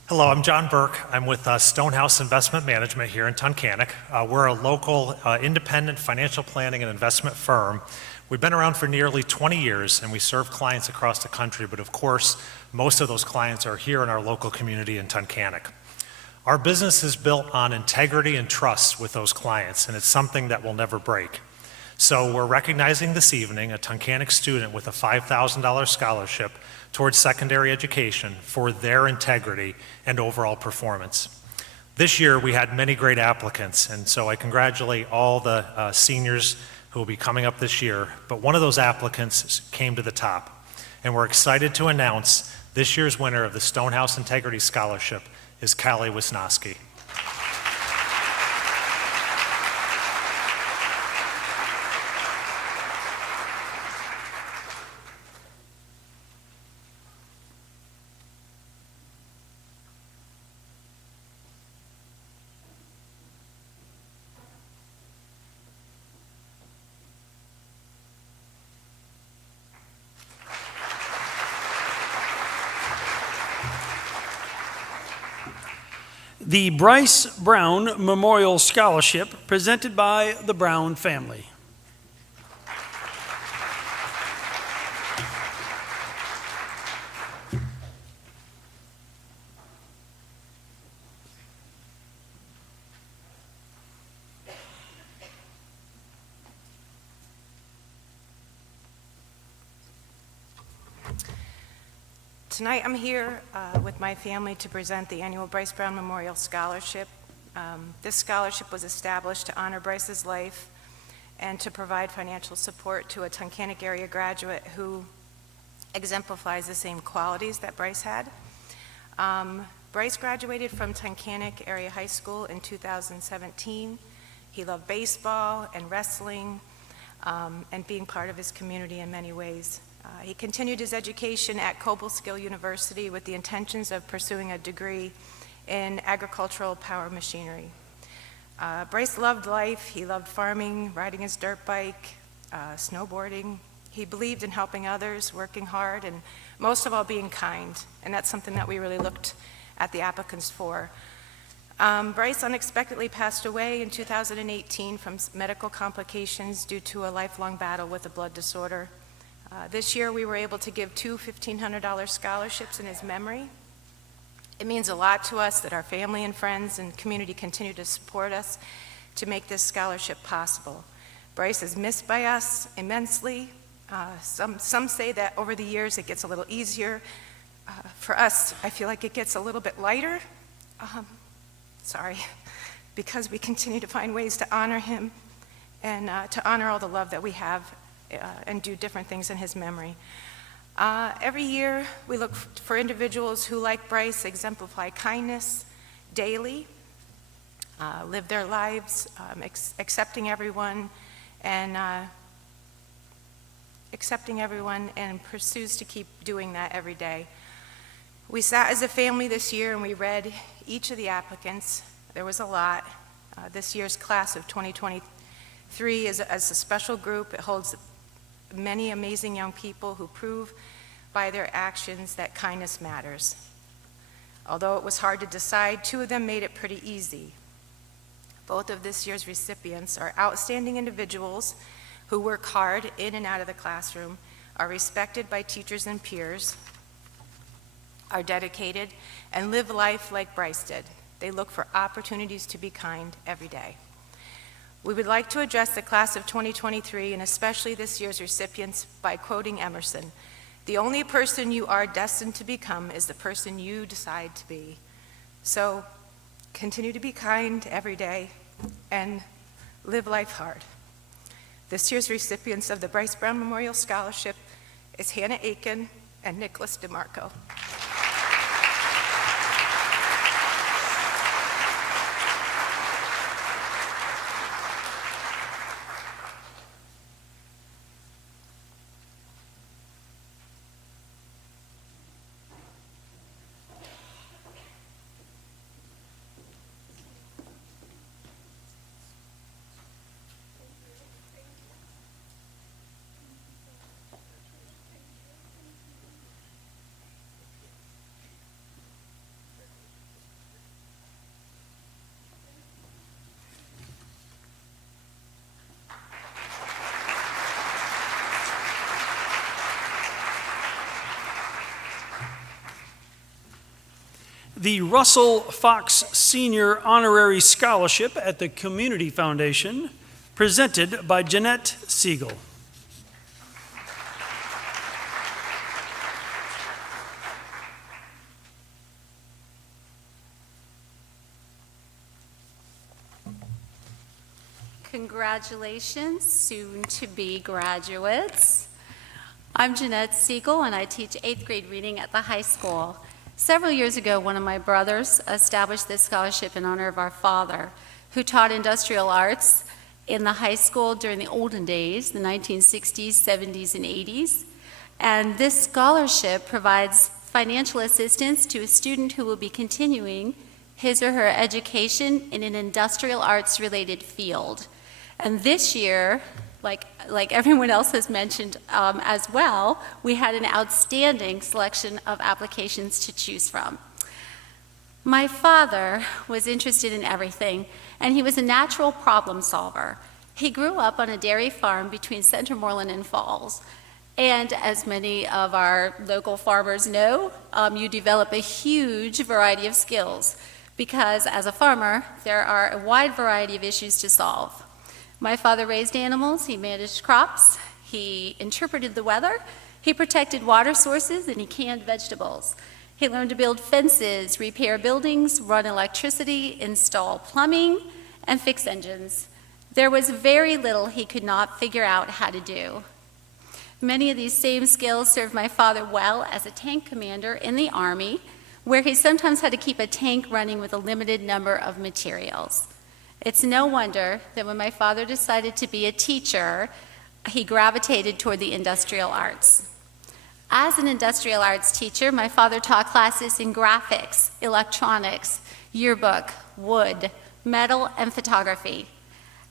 Hello, I'm John Burke. I'm with Stonehouse Investment Management here in Tunkhannock. We're a local independent financial planning and investment firm. We've been around for nearly 20 years and we serve clients across the country, but of course, most of those clients are here in our local community in Tunkhannock. Our business is built on integrity and trust with those clients, and it's something that will never break. So we're recognizing this evening a Tunkhannock student with a $5,000 scholarship towards secondary education for their integrity and overall performance. This year we had many great applicants, and so I congratulate all the seniors who will be coming up this year, but one of those applicants came to the top, and we're excited to announce this year's winner of the Stonehouse Integrity Scholarship is Callie Wisnowski. The Bryce Brown Memorial Scholarship, presented by the Brown family. Tonight I'm here with my family to present the annual Bryce Brown Memorial Scholarship. This scholarship was established to honor Bryce's life and to provide financial support to a Tunkhannock area graduate who exemplifies the same qualities that Bryce had. Bryce graduated from Tunkhannock Area High School in 2017. He loved baseball and wrestling and being part of his community in many ways. He continued his education at Cobleskill University with the intentions of pursuing a degree in agricultural power machinery. Bryce loved life. He loved farming, riding his dirt bike, snowboarding. He believed in helping others, working hard, and most of all being kind. And that's something that we really looked at the applicants for. Bryce unexpectedly passed away in 2018 from medical complications due to a lifelong battle with a blood disorder. This year we were able to give 2 $1,500 scholarships in his memory. It means a lot to us that our family and friends and community continue to support us to make this scholarship possible. Bryce is missed by us immensely. Some say that over the years it gets a little easier. For us, I feel like it gets a little bit lighter. Because we continue to find ways to honor him and to honor all the love that we have and do different things in his memory. Every year, we look for individuals who, like Bryce, exemplify kindness daily, live their lives, accepting everyone and pursues to keep doing that every day. We sat as a family this year and we read each of the applicants. There was a lot. This year's class of 2023 is a special group. It holds many amazing young people who prove by their actions that kindness matters. Although it was hard to decide, 2 of them made it pretty easy. Both of this year's recipients are outstanding individuals who work hard in and out of the classroom, are respected by teachers and peers, are dedicated, and live life like Bryce did. They look for opportunities to be kind every day. We would like to address the class of 2023 and especially this year's recipients by quoting Emerson. The only person you are destined to become is the person you decide to be. So continue to be kind every day and live life hard. This year's recipients of the Bryce Brown Memorial Scholarship is Hannah Aken and Nicholas DeMarco. The Russell Fox Senior Honorary Scholarship at the Community Foundation, presented by Jeanette Siegel. Congratulations, soon-to-be graduates. I'm Jeanette Siegel, and I teach 8th grade reading at the high school. Several years ago, one of my brothers established this scholarship in honor of our father, who taught industrial arts in the high school during the olden days, the 1960s, 70s, and 80s. And this scholarship provides financial assistance to a student who will be continuing his or her education in an industrial arts-related field. And this year, like everyone else has mentioned as well, we had an outstanding selection of applications to choose from. My father was interested in everything, and he was a natural problem solver. He grew up on a dairy farm between Centermoreland and Falls. And as many of our local farmers know, you develop a huge variety of skills because as a farmer, there are a wide variety of issues to solve. My father raised animals, he managed crops, he interpreted the weather, he protected water sources, and he canned vegetables. He learned to build fences, repair buildings, run electricity, install plumbing, and fix engines. There was very little he could not figure out how to do. Many of these same skills served my father well as a tank commander in the Army, where he sometimes had to keep a tank running with a limited number of materials. It's no wonder that when my father decided to be a teacher, he gravitated toward the industrial arts. As an industrial arts teacher, my father taught classes in graphics, electronics, yearbook, wood, metal, and photography.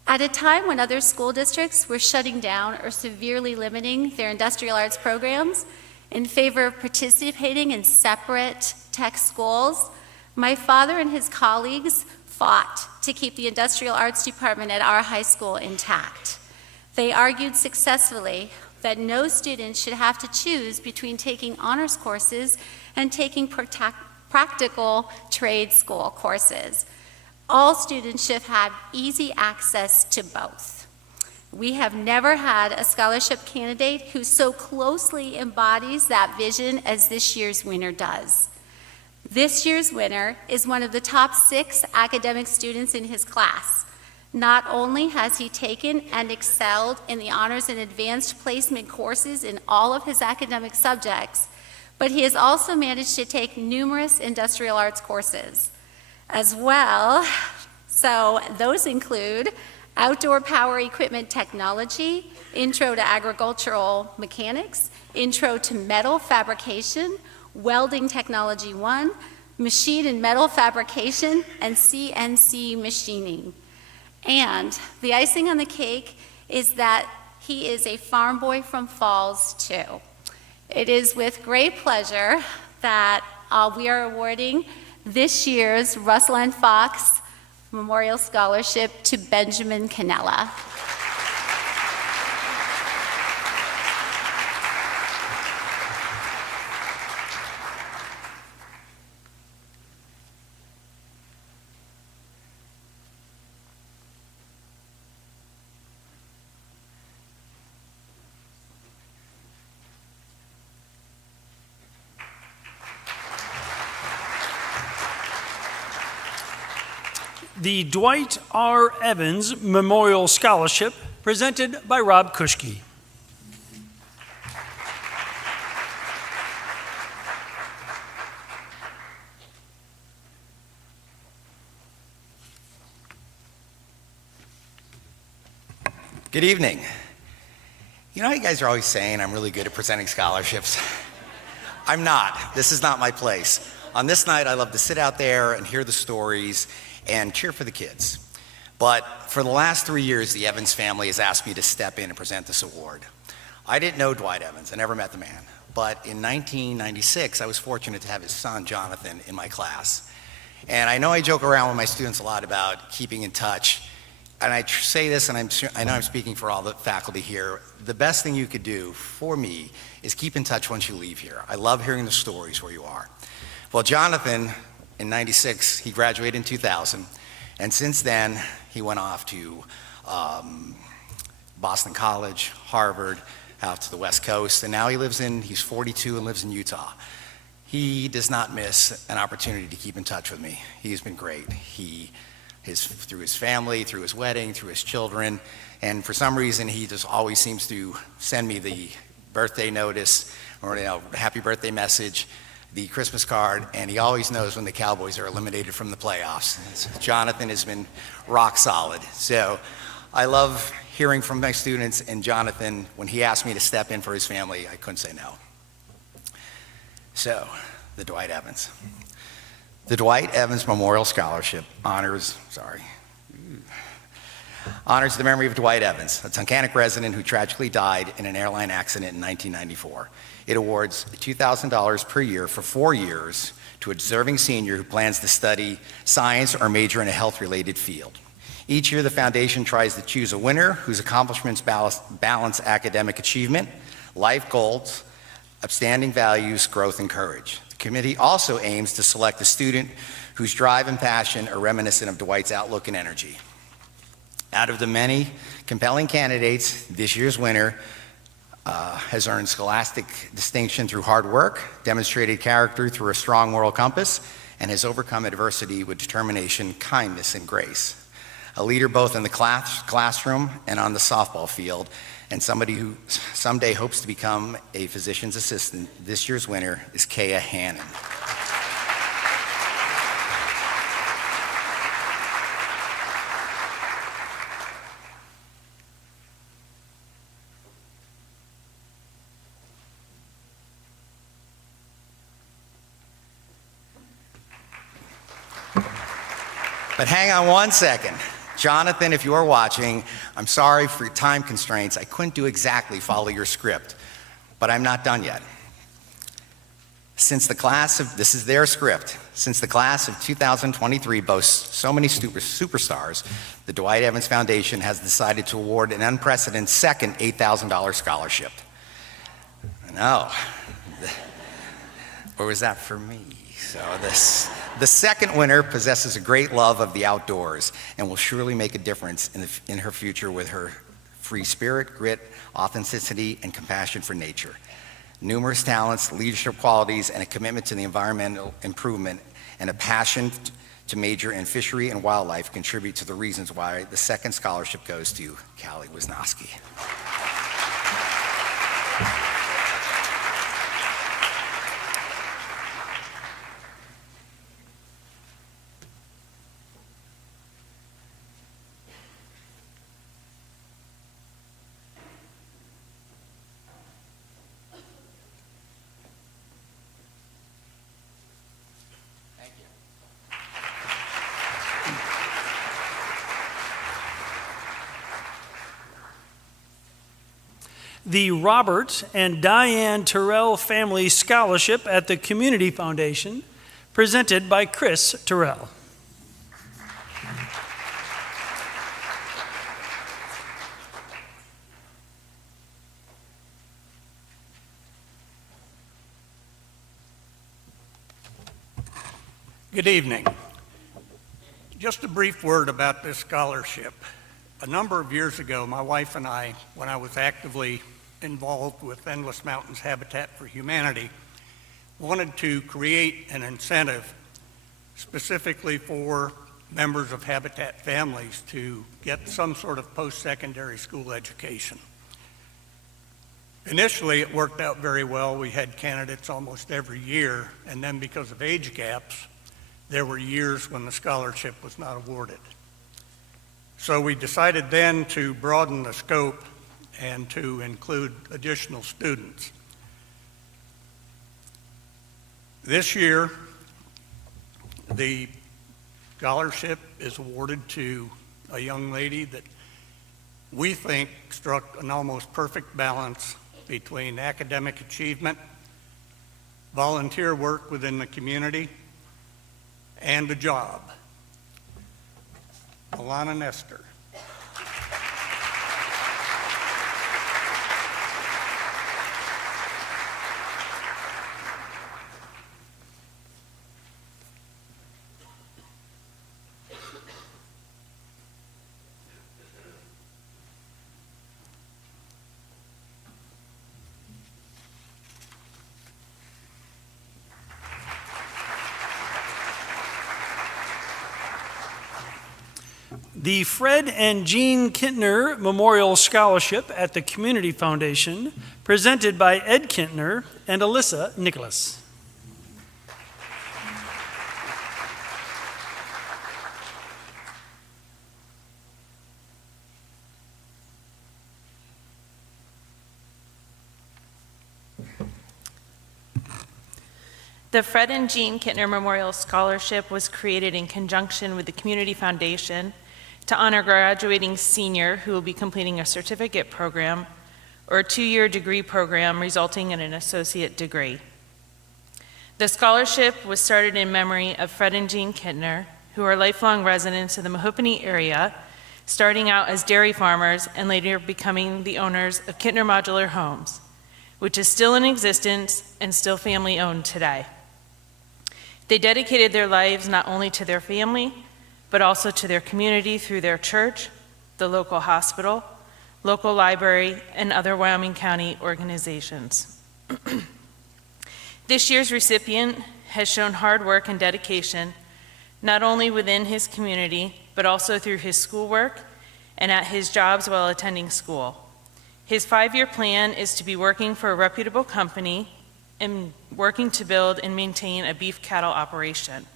At a time when other school districts were shutting down or severely limiting their industrial arts programs in favor of participating in separate tech schools, my father and his colleagues fought to keep the industrial arts department at our high school intact. They argued successfully that no student should have to choose between taking honors courses and taking practical trade school courses. All students should have easy access to both. We have never had a scholarship candidate who so closely embodies that vision as this year's winner does. This year's winner is one of the top 6 academic students in his class. Not only has he taken and excelled in the honors and advanced placement courses in all of his academic subjects, but he has also managed to take numerous industrial arts courses as well. So those include outdoor power equipment technology, intro to agricultural mechanics, intro to metal fabrication, welding technology 1, machine and metal fabrication, and CNC machining. And the icing on the cake is that he is a farm boy from Falls too. It is with great pleasure that we are awarding this year's Russell and Fox Memorial Scholarship to Benjamin Cannella. the Dwight R. Evans Memorial Scholarship, presented by Rob Kushke. Good evening. You know how you guys are always saying I'm really good at presenting scholarships? I'm not. This is not my place. On this night, I love to sit out there and hear the stories and cheer for the kids. But for the last 3 years, the Evans family has asked me to step in and present this award. I didn't know Dwight Evans. I never met the man. But in 1996, I was fortunate to have his son, Jonathan, in my class. And I know I joke around with my students a lot about keeping in touch. And I say this, and I know I'm speaking for all the faculty here, the best thing you could do for me is keep in touch once you leave here. I love hearing the stories where you are. Well, Jonathan, in 96, he graduated in 2000, and since then, he went off to Boston College, Harvard, out to the West Coast, and now he's 42 and lives in Utah. He does not miss an opportunity to keep in touch with me. He's been great. Through his family, through his wedding, through his children, and for some reason he just always seems to send me the birthday notice or happy birthday message, the Christmas card, and he always knows when the Cowboys are eliminated from the playoffs. Jonathan has been rock solid. So I love hearing from my students, and Jonathan, when he asked me to step in for his family, I couldn't say no. So, the Dwight Evans. The Dwight Evans Memorial Scholarship honors the memory of Dwight Evans, a Tunkhannock resident who tragically died in an airline accident in 1994. It awards $2,000 per year for 4 years to a deserving senior who plans to study science or major in a health-related field. Each year, the foundation tries to choose a winner whose accomplishments balance academic achievement, life goals, upstanding values, growth, and courage. The committee also aims to select a student whose drive and passion are reminiscent of Dwight's outlook and energy. Out of the many compelling candidates, this year's winner has earned scholastic distinction through hard work, demonstrated character through a strong moral compass, and has overcome adversity with determination, kindness, and grace. A leader both in the classroom and on the softball field, and somebody who someday hopes to become a physician's assistant, this year's winner is Hannon. But hang on one second. Jonathan, if you are watching, I'm sorry for your time constraints. I couldn't follow your script, but I'm not done yet. This is their script. Since the class of 2023 boasts so many superstars, the Dwight Evans Foundation has decided to award an unprecedented second $8,000 scholarship. I know. Or was that for me? So the second winner possesses a great love of the outdoors and will surely make a difference in her future with her free spirit, grit, authenticity, and compassion for nature. Numerous talents, leadership qualities, and a commitment to the environmental improvement and a passion to major in fishery and wildlife contribute to the reasons why the second scholarship goes to Callie Wisnowski. The Robert and Diane Terrell Family Scholarship at the Community Foundation, presented by Chris Terrell. Good evening. Just a brief word about this scholarship. A number of years ago, my wife and I, when I was actively involved with Endless Mountains Habitat for Humanity, wanted to create an incentive specifically for members of Habitat families to get some sort of post-secondary school education. Initially, it worked out very well. We had candidates almost every year, and then because of age gaps, there were years when the scholarship was not awarded. So we decided then to broaden the scope and to include additional students. This year, the scholarship is awarded to a young lady that we think struck an almost perfect balance between academic achievement, volunteer work within the community, and a job. Alana Nestor. The Fred and Jean Kintner Memorial Scholarship at the Community Foundation, presented by Ed Kintner and Alyssa Nicholas. The Fred and Jean Kintner Memorial Scholarship was created in conjunction with the Community Foundation to honor a graduating senior who will be completing a certificate program or a 2-year degree program resulting in an associate degree. The scholarship was started in memory of Fred and Jean Kintner, who are lifelong residents of the Mahopané area, starting out as dairy farmers and later becoming the owners of Kintner Modular Homes, which is still in existence and still family-owned today. They dedicated their lives not only to their family, but also to their community through their church, the local hospital, local library, and other Wyoming County organizations. This year's recipient has shown hard work and dedication, not only within his community, but also through his schoolwork and at his jobs while attending school. His 5-year plan is to be working for a reputable company and working to build and maintain a beef cattle operation.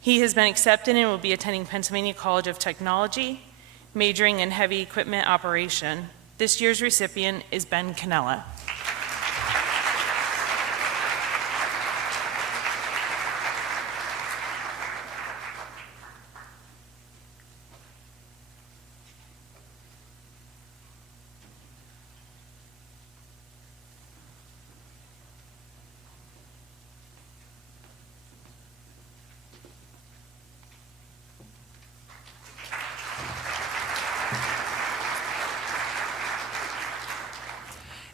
He has been accepted and will be attending Pennsylvania College of Technology, majoring in heavy equipment operation. This year's recipient is Ben Canella.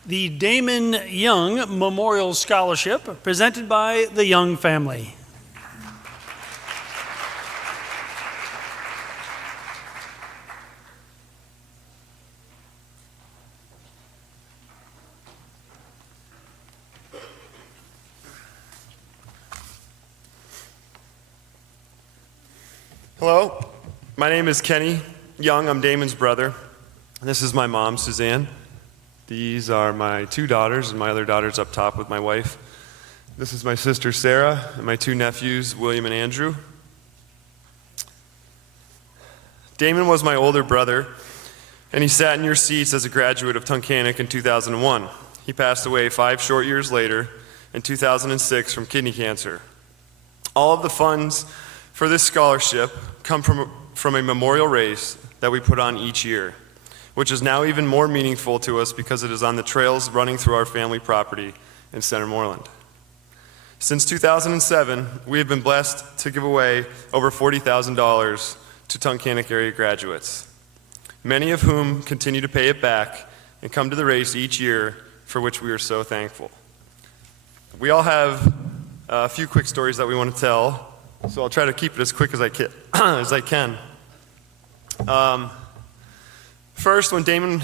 The Damon Young Memorial Scholarship, presented by the Young family. Hello, my name is Kenny Young. I'm Damon's brother. This is my mom, Suzanne. These are my 2 daughters, and my other daughter's up top with my wife. This is my sister, Sarah, and my 2 nephews, William and Andrew. Damon was my older brother, and he sat in your seats as a graduate of Tunkhannock in 2001. He passed away 5 short years later, in 2006, from kidney cancer. All of the funds for this scholarship come from a memorial race that we put on each year, which is now even more meaningful to us because it is on the trails running through our family property in Center Moreland. Since 2007, we have been blessed to give away over $40,000 to Tunkhannock area graduates, many of whom continue to pay it back and come to the race each year, for which we are so thankful. We all have a few quick stories that we want to tell, so I'll try to keep it as quick as I can. First, when Damon,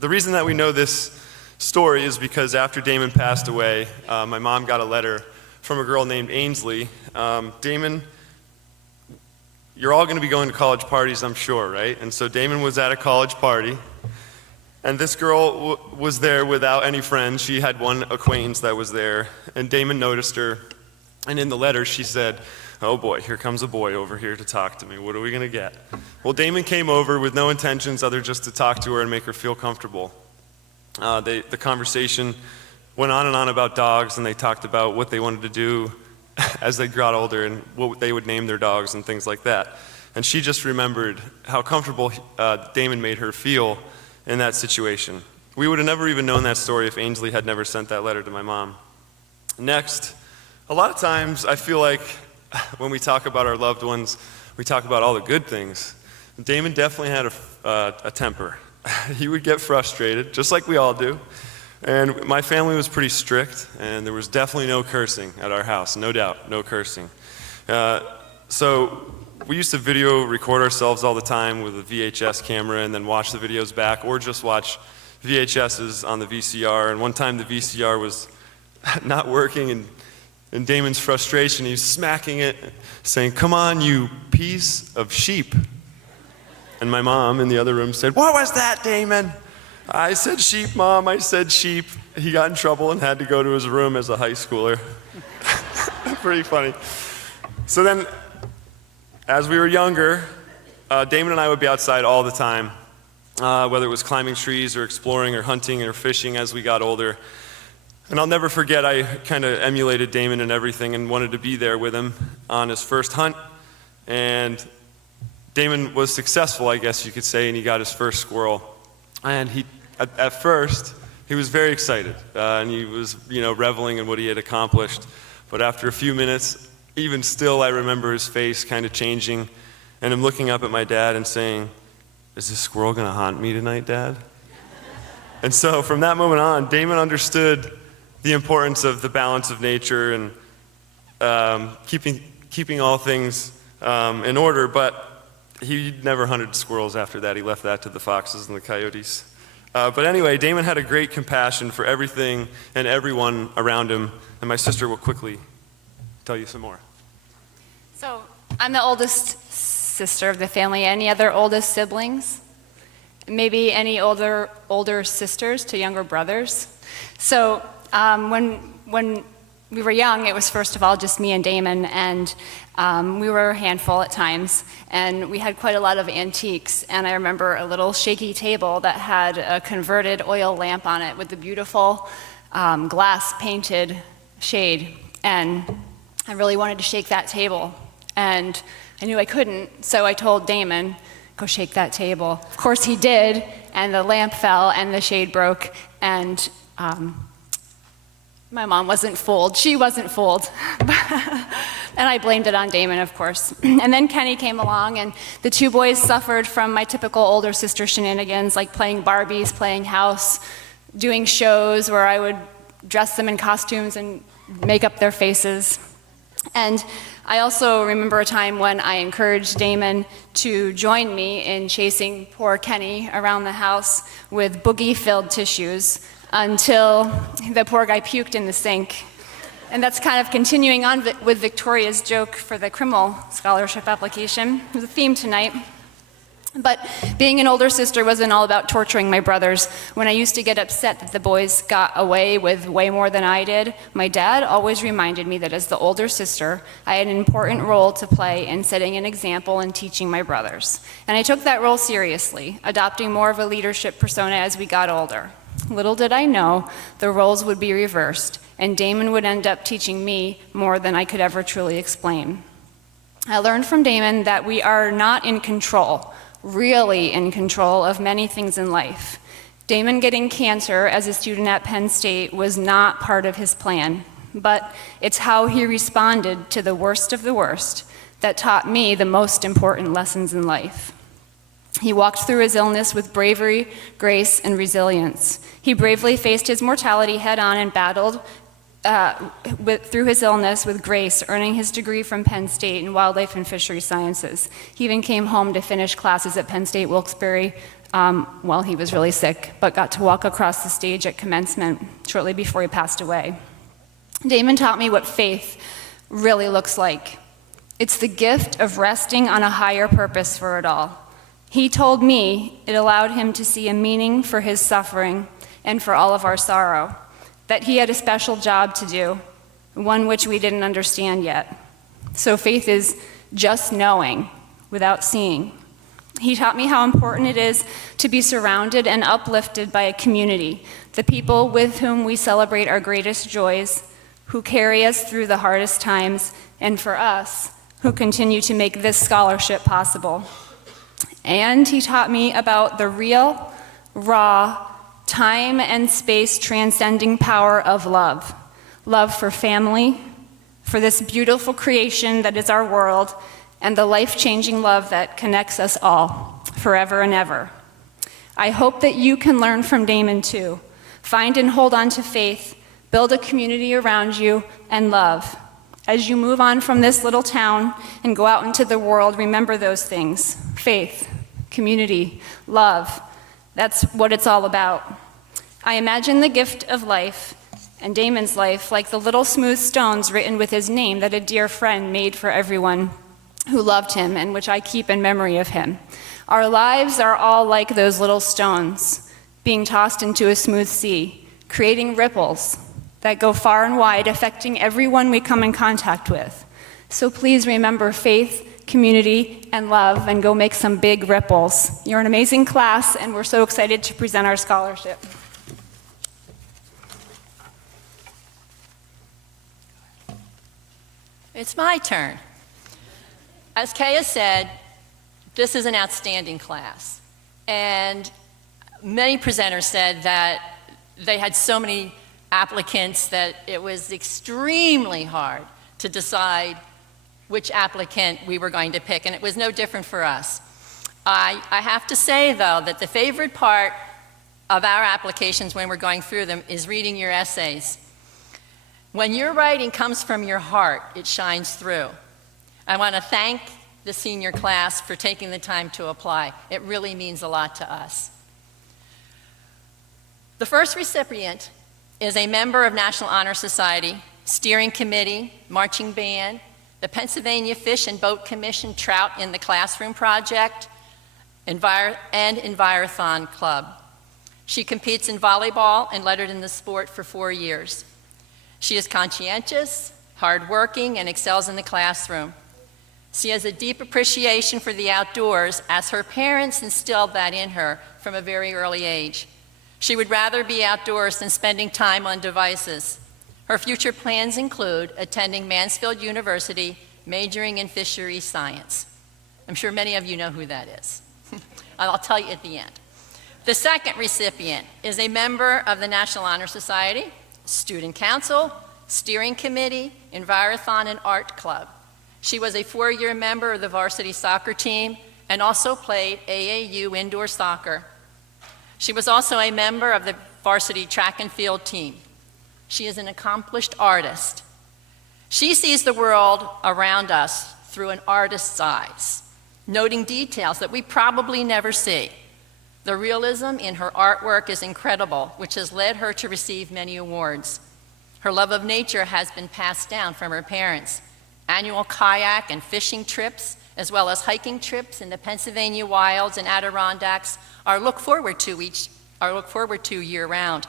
the reason that we know this story is because after Damon passed away, my mom got a letter from a girl named Ainsley. Damon you're all going to be going to college parties, I'm sure, right? And so Damon was at a college party, and this girl was there without any friends. She had one acquaintance that was there, and Damon noticed her, and in the letter she said, "Oh boy, here comes a boy over here to talk to me. What are we going to get?" Well, Damon came over with no intentions other just to talk to her and make her feel comfortable. The conversation went on and on about dogs, and they talked about what they wanted to do as they got older and what they would name their dogs and things like that. And she just remembered how comfortable Damon made her feel in that situation. We would have never even known that story if Ainsley had never sent that letter to my mom. Next, a lot of times I feel like when we talk about our loved ones, we talk about all the good things. Damon definitely had a temper. He would get frustrated, just like we all do. And my family was pretty strict, and there was definitely no cursing at our house, no doubt, no cursing. So we used to video record ourselves all the time with a VHS camera and then watch the videos back, or just watch VHSs on the VCR. And one time the VCR was not working, and in Damon's frustration, he was smacking it, saying, "Come on, you piece of sheep." And my mom in the other room said, "What was that, Damon?" "I said sheep, Mom, I said sheep." He got in trouble and had to go to his room as a high schooler. Pretty funny. So then, as we were younger, Damon and I would be outside all the time, whether it was climbing trees or exploring or hunting or fishing as we got older. And I'll never forget, I kind of emulated Damon and everything and wanted to be there with him on his first hunt. And Damon was successful, I guess you could say, and he got his first squirrel. And at first, he was very excited, and he was, reveling in what he had accomplished. But after a few minutes, even still, I remember his face kind of changing, and him looking up at my dad and saying, "Is this squirrel going to haunt me tonight, Dad?" And so from that moment on, Damon understood the importance of the balance of nature and keeping all things in order, but he never hunted squirrels after that. He left that to the foxes and the coyotes. But anyway, Damon had a great compassion for everything and everyone around him, and my sister will quickly tell you some more. So I'm the oldest sister of the family. Any other oldest siblings? Maybe any older sisters to younger brothers? So when we were young, it was first of all just me and Damon, and we were a handful at times, and we had quite a lot of antiques. And I remember a little shaky table that had a converted oil lamp on it with the beautiful glass painted shade. And I really wanted to shake that table, and I knew I couldn't, so I told Damon, "Go shake that table." Of course he did, and the lamp fell and the shade broke, and my mom wasn't fooled. She wasn't fooled. And I blamed it on Damon, of course. And then Kenny came along, and the two boys suffered from my typical older sister shenanigans, like playing Barbies, playing house, doing shows where I would dress them in costumes and make up their faces. And I also remember a time when I encouraged Damon to join me in chasing poor Kenny around the house with boogie-filled tissues until the poor guy puked in the sink. And that's kind of continuing on with Victoria's joke for the Crimmel scholarship application. It was a theme tonight. But being an older sister wasn't all about torturing my brothers. When I used to get upset that the boys got away with way more than I did, my dad always reminded me that as the older sister, I had an important role to play in setting an example and teaching my brothers. And I took that role seriously, adopting more of a leadership persona as we got older. Little did I know the roles would be reversed, and Damon would end up teaching me more than I could ever truly explain. I learned from Damon that we are not in control, really in control of many things in life. Damon getting cancer as a student at Penn State was not part of his plan, but it's how he responded to the worst of the worst that taught me the most important lessons in life. He walked through his illness with bravery, grace, and resilience. He bravely faced his mortality head-on and battled through his illness with grace, earning his degree from Penn State in wildlife and fishery sciences. He even came home to finish classes at Penn State Wilkes-Barre while he was really sick, but got to walk across the stage at commencement shortly before he passed away. Damon taught me what faith really looks like. It's the gift of resting on a higher purpose for it all. He told me it allowed him to see a meaning for his suffering and for all of our sorrow, that he had a special job to do, one which we didn't understand yet. So faith is just knowing without seeing. He taught me how important it is to be surrounded and uplifted by a community, the people with whom we celebrate our greatest joys, who carry us through the hardest times, and for us, who continue to make this scholarship possible. And he taught me about the real, raw, time and space transcending power of love. Love for family, for this beautiful creation that is our world, and the life-changing love that connects us all, forever and ever. I hope that you can learn from Damon too. Find and hold on to faith, build a community around you, and love. As you move on from this little town and go out into the world, remember those things: faith, community, love. That's what it's all about. I imagine the gift of life and Damon's life like the little smooth stones written with his name that a dear friend made for everyone who loved him and which I keep in memory of him. Our lives are all like those little stones being tossed into a smooth sea, creating ripples that go far and wide, affecting everyone we come in contact with. So please remember faith, community, and love, and go make some big ripples. You're an amazing class, and we're so excited to present our scholarship. It's my turn. As Kaya said, this is an outstanding class. And many presenters said that they had so many applicants that it was extremely hard to decide which applicant we were going to pick, and it was no different for us. I have to say, though, that the favorite part of our applications when we're going through them is reading your essays. When your writing comes from your heart, it shines through. I want to thank the senior class for taking the time to apply. It really means a lot to us. The first recipient is a member of National Honor Society, Steering Committee, Marching Band, the Pennsylvania Fish and Boat Commission Trout in the Classroom Project, and Envirothon Club. She competes in volleyball and lettered in the sport for 4 years. She is conscientious, hardworking, and excels in the classroom. She has a deep appreciation for the outdoors, as her parents instilled that in her from a very early age. She would rather be outdoors than spending time on devices. Her future plans include attending Mansfield University, majoring in fisheries science. I'm sure many of you know who that is. I'll tell you at the end. The second recipient is a member of the National Honor Society, Student Council, Steering Committee, Envirothon, and Art Club. She was a 4-year member of the varsity soccer team and also played AAU indoor soccer. She was also a member of the varsity track and field team. She is an accomplished artist. She sees the world around us through an artist's eyes, noting details that we probably never see. The realism in her artwork is incredible, which has led her to receive many awards. Her love of nature has been passed down from her parents. Annual kayak and fishing trips, as well as hiking trips in the Pennsylvania wilds and Adirondacks, are looked forward to year-round.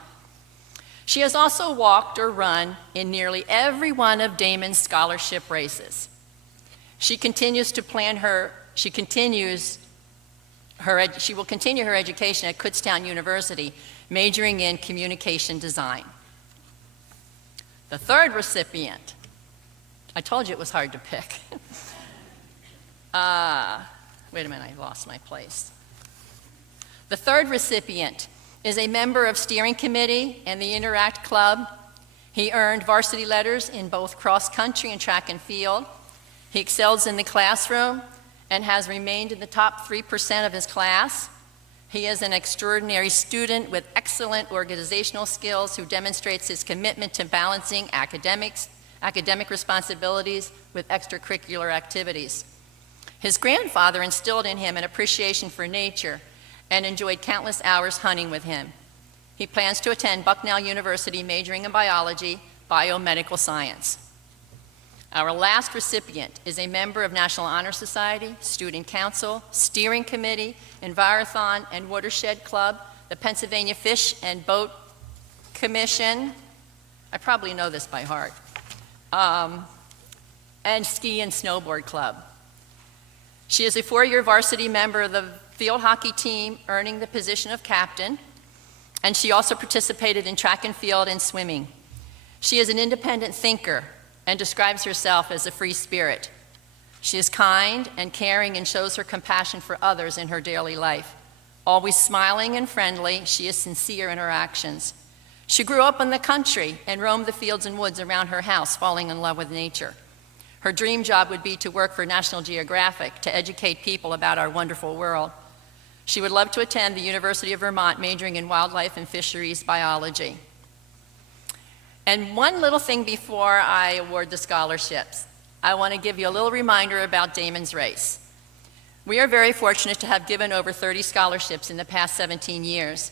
She has also walked or run in nearly every one of Damon's scholarship races. She will continue her education at Kutztown University, majoring in communication design. The third recipient, I told you it was hard to pick. Wait a minute, I lost my place. The third recipient is a member of Steering Committee and the Interact Club. He earned varsity letters in both cross-country and track and field. He excels in the classroom and has remained in the top 3% of his class. He is an extraordinary student with excellent organizational skills who demonstrates his commitment to balancing academic responsibilities with extracurricular activities. His grandfather instilled in him an appreciation for nature and enjoyed countless hours hunting with him. He plans to attend Bucknell University, majoring in biology, biomedical science. Our last recipient is a member of National Honor Society, Student Council, Steering Committee, Envirothon and Watershed Club, the Pennsylvania Fish and Boat Commission, I probably know this by heart, and Ski and Snowboard Club. She is a 4-year varsity member of the field hockey team, earning the position of captain, and she also participated in track and field and swimming. She is an independent thinker and describes herself as a free spirit. She is kind and caring and shows her compassion for others in her daily life. Always smiling and friendly, she is sincere in her actions. She grew up in the country and roamed the fields and woods around her house, falling in love with nature. Her dream job would be to work for National Geographic to educate people about our wonderful world. She would love to attend the University of Vermont, majoring in wildlife and fisheries biology. And one little thing before I award the scholarships, I want to give you a little reminder about Damon's Race. We are very fortunate to have given over 30 scholarships in the past 17 years.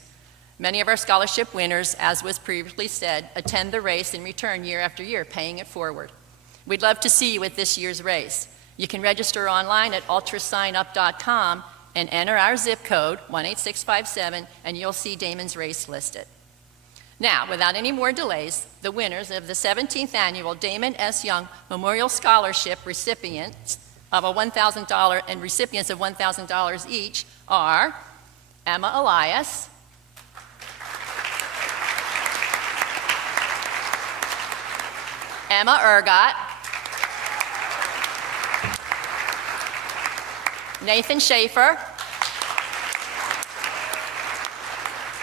Many of our scholarship winners, as was previously said, attend the race and return year after year, paying it forward. We'd love to see you at this year's race. You can register online at ultrasignup.com and enter our zip code, 18657, and you'll see Damon's Race listed. Now, without any more delays, the winners of the 17th Annual Damon S. Young Memorial Scholarship recipients of $1,000 and recipients of $1,000 each are Emma Elias, Emma Ergot, Nathan Schaefer,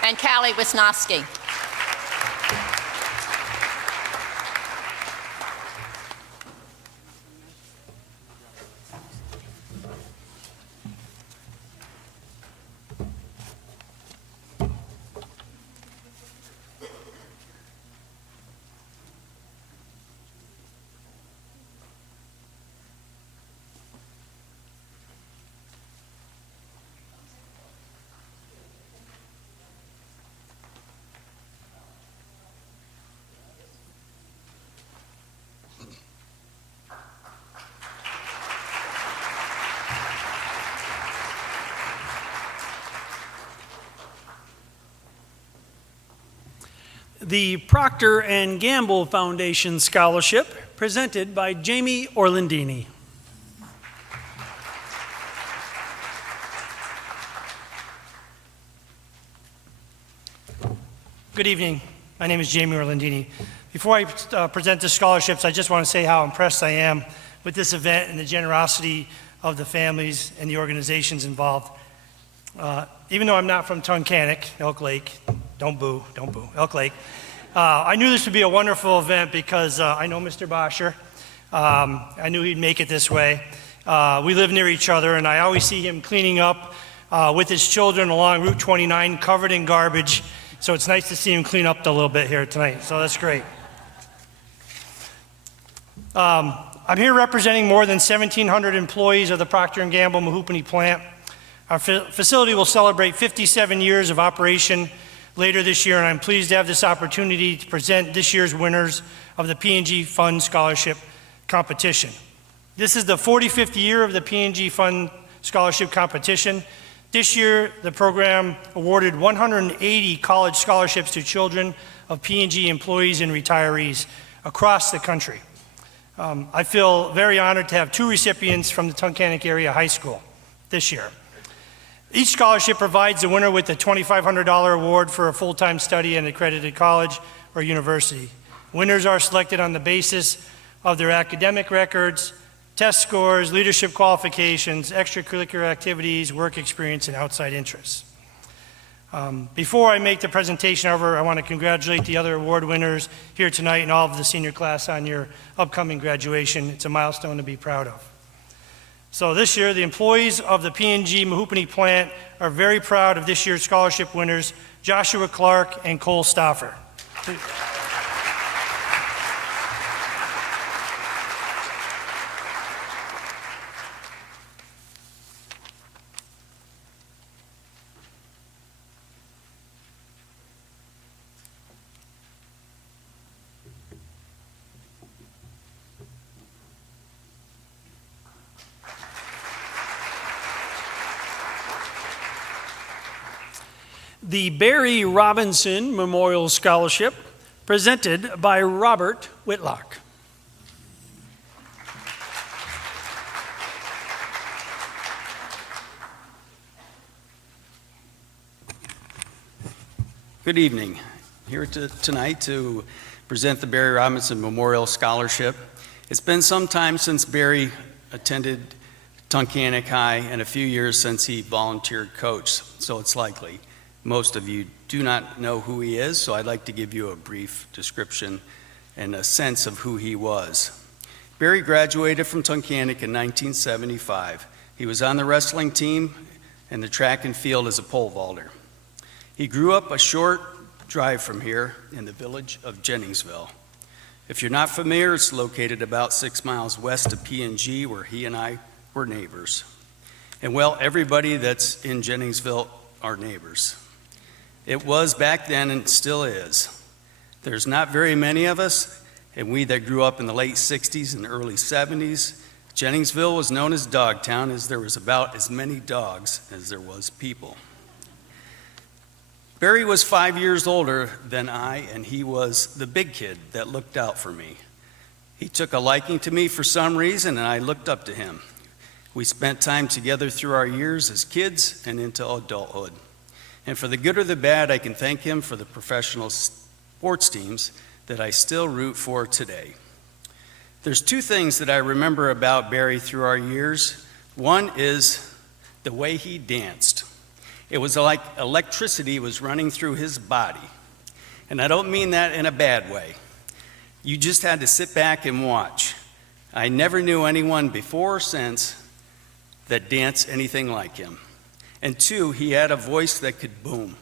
and Callie Wisnowski. The Procter & Gamble Foundation Scholarship, presented by Jamie Orlandini. Good evening. My name is Jamie Orlandini. Before I present the scholarships, I just want to say how impressed I am with this event and the generosity of the families and the organizations involved. Even though I'm not from Tunkhannock, Elk Lake, don't boo, Elk Lake, I knew this would be a wonderful event because I know Mr. Basher. I knew he'd make it this way. We live near each other, and I always see him cleaning up with his children along Route 29, covered in garbage. So it's nice to see him clean up a little bit here tonight. So that's great. I'm here representing more than 1,700 employees of the Procter & Gamble Mahoopany plant. Our facility will celebrate 57 years of operation later this year, and I'm pleased to have this opportunity to present this year's winners of the P&G Fund Scholarship Competition. This is the 45th year of the P&G Fund Scholarship Competition. This year, the program awarded 180 college scholarships to children of P&G employees and retirees across the country. I feel very honored to have 2 recipients from the Tunkhannock Area High School this year. Each scholarship provides the winner with a $2,500 award for a full-time study at an accredited college or university. Winners are selected on the basis of their academic records, test scores, leadership qualifications, extracurricular activities, work experience, and outside interests. Before I make the presentation, however, I want to congratulate the other award winners here tonight and all of the senior class on your upcoming graduation. It's a milestone to be proud of. So this year, the employees of the P&G Mahoopany plant are very proud of this year's scholarship winners, Joshua Clark and Cole Stoffer. the Barry Robinson Memorial Scholarship, presented by Robert Whitlock. Good evening. Here tonight to present the Barry Robinson Memorial Scholarship. It's been some time since Barry attended Tunkhannock High and a few years since he volunteered coach, so it's likely most of you do not know who he is, so I'd like to give you a brief description and a sense of who he was. Barry graduated from Tunkhannock in 1975. He was on the wrestling team and the track and field as a pole vaulter. He grew up a short drive from here in the village of Jenningsville. If you're not familiar, it's located about 6 miles west of P&G, where he and I were neighbors. And well, everybody that's in Jenningsville are neighbors. It was back then and still is. There's not very many of us, and we that grew up in the late 60s and early 70s, Jenningsville was known as Dogtown, as there was about as many dogs as there was people. Barry was 5 years older than I, and he was the big kid that looked out for me. He took a liking to me for some reason, and I looked up to him. We spent time together through our years as kids and into adulthood. And for the good or the bad, I can thank him for the professional sports teams that I still root for today. There's two things that I remember about Barry through our years. One is the way he danced. It was like electricity was running through his body. And I don't mean that in a bad way. You just had to sit back and watch. I never knew anyone before or since that danced anything like him. And two, he had a voice that could boom.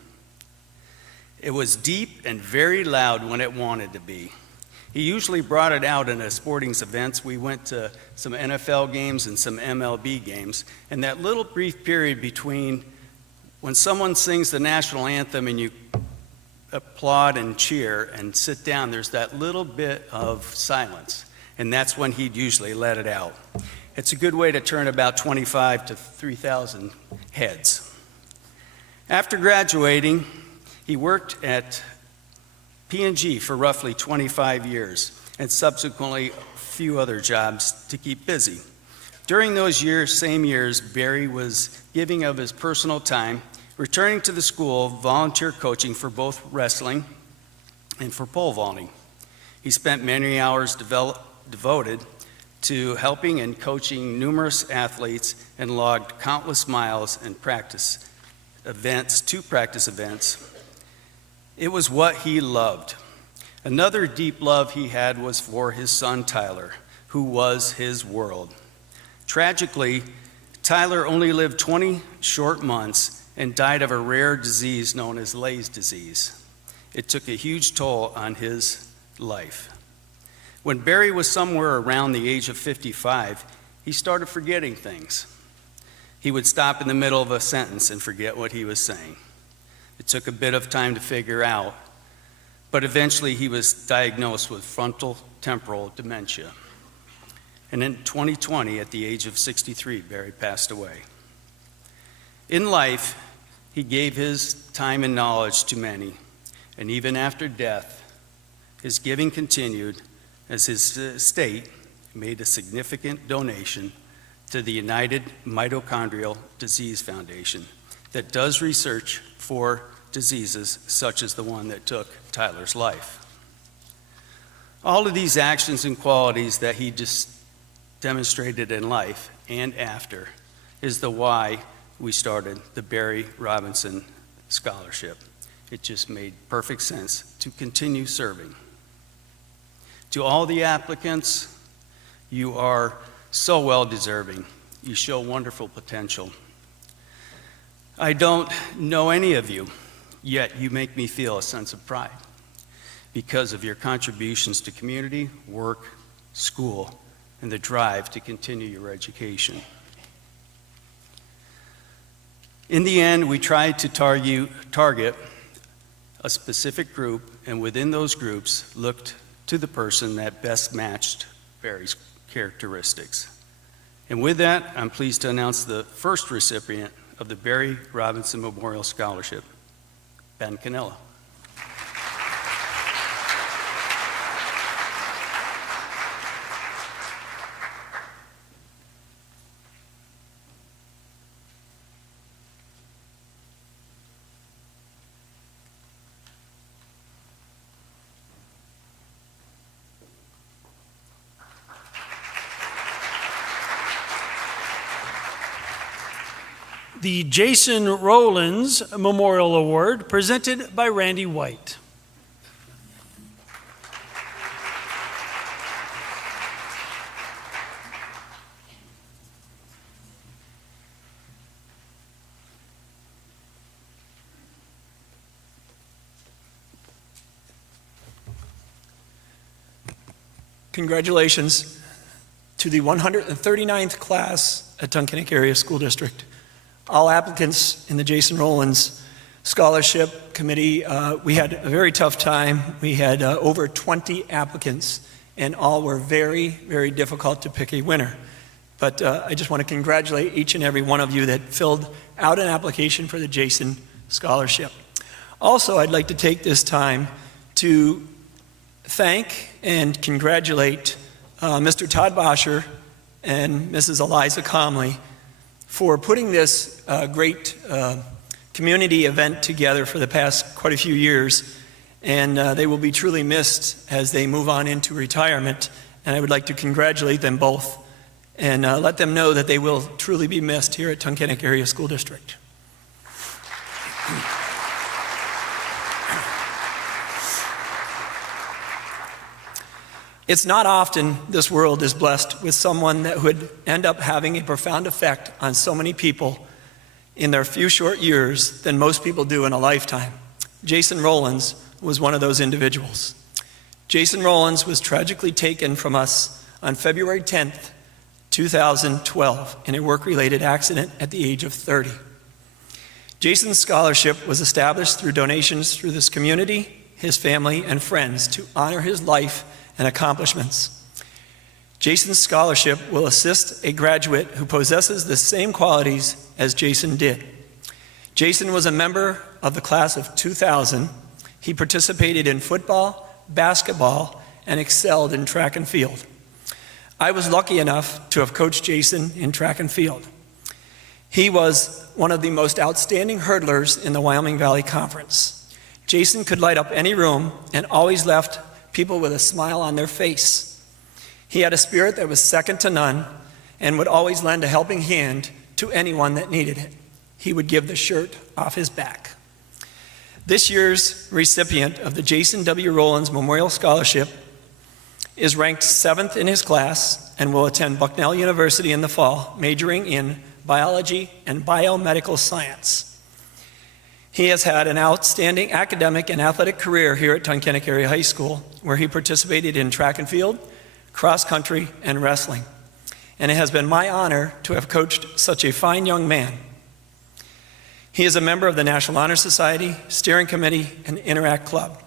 It was deep and very loud when it wanted to be. He usually brought it out in his sporting events. We went to some NFL games and some MLB games. And that little brief period between when someone sings the national anthem and you applaud and cheer and sit down, there's that little bit of silence, and that's when he'd usually let it out. It's a good way to turn about 25 to 3,000 heads. After graduating, he worked at P&G for roughly 25 years and subsequently a few other jobs to keep busy. During those same years, Barry was giving of his personal time, returning to the school, volunteer coaching for both wrestling and for pole vaulting. He spent many hours devoted to helping and coaching numerous athletes and logged countless miles and practice events. It was what he loved. Another deep love he had was for his son Tyler, who was his world. Tragically, Tyler only lived 20 short months and died of a rare disease known as Lay's disease. It took a huge toll on his life. When Barry was somewhere around the age of 55, he started forgetting things. He would stop in the middle of a sentence and forget what he was saying. It took a bit of time to figure out, but eventually he was diagnosed with frontal temporal dementia. And in 2020, at the age of 63, Barry passed away. In life, he gave his time and knowledge to many, and even after death, his giving continued as his estate made a significant donation to the United Mitochondrial Disease Foundation that does research for diseases such as the one that took Tyler's life. All of these actions and qualities that he just demonstrated in life and after is the why we started the Barry Robinson Scholarship. It just made perfect sense to continue serving. To all the applicants, you are so well deserving. You show wonderful potential. I don't know any of you, yet you make me feel a sense of pride because of your contributions to community, work, school, and the drive to continue your education. In the end, we tried to target a specific group, and within those groups, looked to the person that best matched Barry's characteristics. And with that, I'm pleased to announce the first recipient of the Barry Robinson Memorial Scholarship. Ben Canella. The Jason Rowlands Memorial Award, presented by Randy White. Congratulations to the 139th class at Tunkhannock Area School District. All applicants in the Jason Rowlands Scholarship Committee, we had a very tough time. We had over 20 applicants, and all were very, very difficult to pick a winner. But I just want to congratulate each and every one of you that filled out an application for the Jason Scholarship. Also, I'd like to take this time to thank and congratulate Mr. Todd Basher and Mrs. Eliza Comley for putting this great community event together for the past quite a few years. And they will be truly missed as they move on into retirement. And I would like to congratulate them both and let them know that they will truly be missed here at Tunkhannock Area School District. It's not often this world is blessed with someone that would end up having a profound effect on so many people in their few short years than most people do in a lifetime. Jason Rowlands was one of those individuals. Jason Rowlands was tragically taken from us on February 10th, 2012 in a work-related accident at the age of 30. Jason's scholarship was established through donations through this community, his family, and friends to honor his life and accomplishments. Jason's scholarship will assist a graduate who possesses the same qualities as Jason did. Jason was a member of the class of 2000. He participated in football, basketball, and excelled in track and field. I was lucky enough to have coached Jason in track and field. He was one of the most outstanding hurdlers in the Wyoming Valley Conference. Jason could light up any room and always left people with a smile on their face. He had a spirit that was second to none and would always lend a helping hand to anyone that needed it. He would give the shirt off his back. This year's recipient of the Jason W. Rowlands Memorial Scholarship is ranked 7th in his class and will attend Bucknell University in the fall, majoring in biology and biomedical science. He has had an outstanding academic and athletic career here at Tunkhannock Area High School, where he participated in track and field, cross country, and wrestling. And it has been my honor to have coached such a fine young man. He is a member of the National Honor Society, Steering Committee, and Interact Club.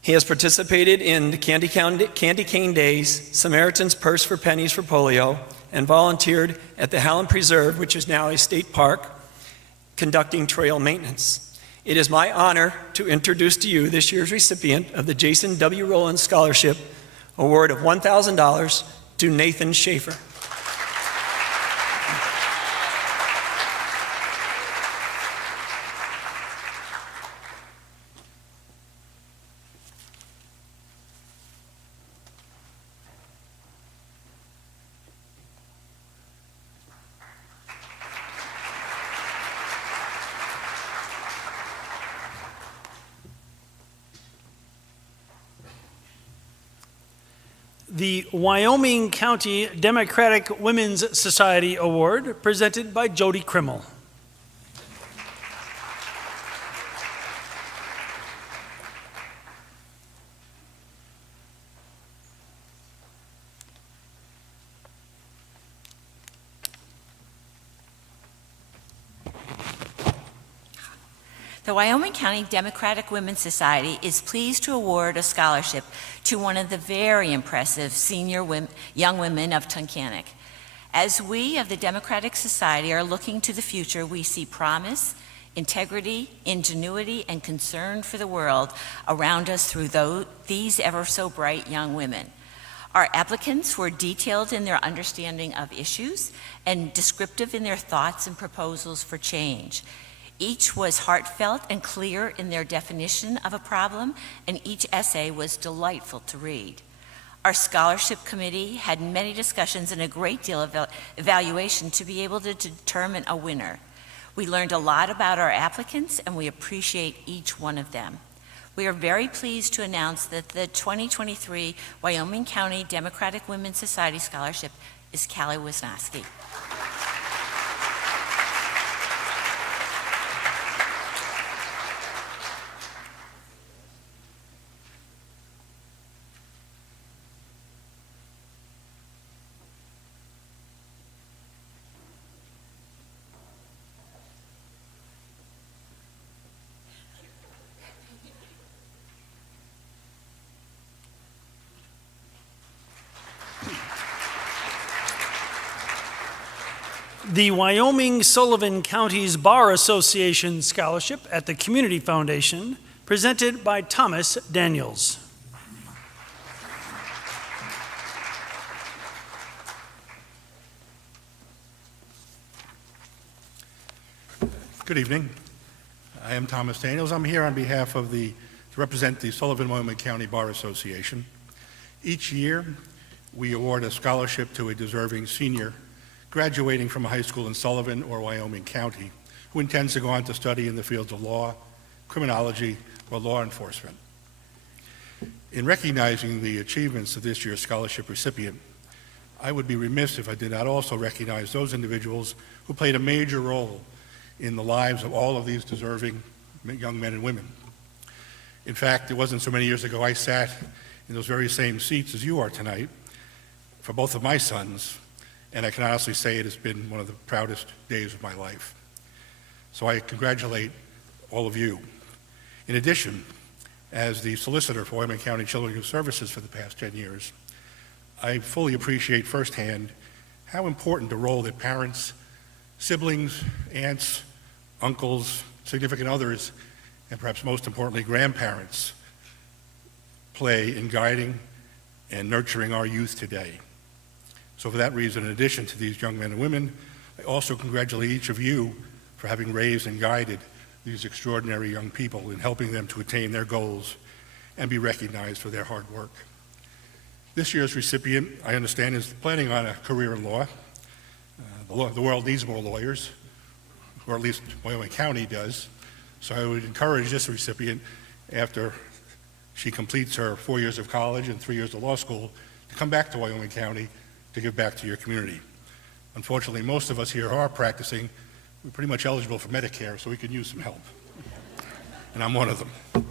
He has participated in the Candy Cane Days, Samaritan's Purse for Pennies for polio, and volunteered at the Howland Preserve, which is now a state park, conducting trail maintenance. It is my honor to introduce to you this year's recipient of the Jason W. Rowlands Scholarship Award of $1,000 to Nathan Schaefer. The Wyoming County Democratic Women's Society Award, presented by Jody Crimmel. The Wyoming County Democratic Women's Society is pleased to award a scholarship to one of the very impressive senior young women of Tunkhannock. As we of the Democratic Society are looking to the future, we see promise integrity, ingenuity, and concern for the world around us through these ever so bright young women. Our applicants were detailed in their understanding of issues and descriptive in their thoughts and proposals for change. Each was heartfelt and clear in their definition of a problem, and each essay was delightful to read. Our scholarship committee had many discussions and a great deal of evaluation to be able to determine a winner. We learned a lot about our applicants, and we appreciate each one of them. We are very pleased to announce that the 2023 Wyoming County Democratic Women's Society Scholarship is Callie Wisnowski. The Wyoming Sullivan County's Bar Association Scholarship at the Community Foundation, presented by Thomas Daniels. Good evening. I am Thomas Daniels. I'm here on behalf of to represent the Sullivan Wyoming County Bar Association. Each year, we award a scholarship to a deserving senior graduating from a high school in Sullivan or Wyoming County who intends to go on to study in the fields of law, criminology, or law enforcement. In recognizing the achievements of this year's scholarship recipient, I would be remiss if I did not also recognize those individuals who played a major role in the lives of all of these deserving young men and women. In fact, it wasn't so many years ago I sat in those very same seats as you are tonight for both of my sons, and I can honestly say it has been one of the proudest days of my life. So I congratulate all of you. In addition, as the solicitor for Wyoming County Children Youth Services for the past 10 years, I fully appreciate firsthand how important a role that parents, siblings, aunts, uncles, significant others, and perhaps most importantly, grandparents play in guiding and nurturing our youth today. So for that reason, in addition to these young men and women, I also congratulate each of you for having raised and guided these extraordinary young people in helping them to attain their goals and be recognized for their hard work. This year's recipient, I understand, is planning on a career in law. The world needs more lawyers, or at least Wyoming County does. So I would encourage this recipient, after she completes her 4 years of college and 3 years of law school, to come back to Wyoming County to give back to your community. Unfortunately, most of us here who are practicing, we're pretty much eligible for Medicare, so we can use some help. And I'm one of them.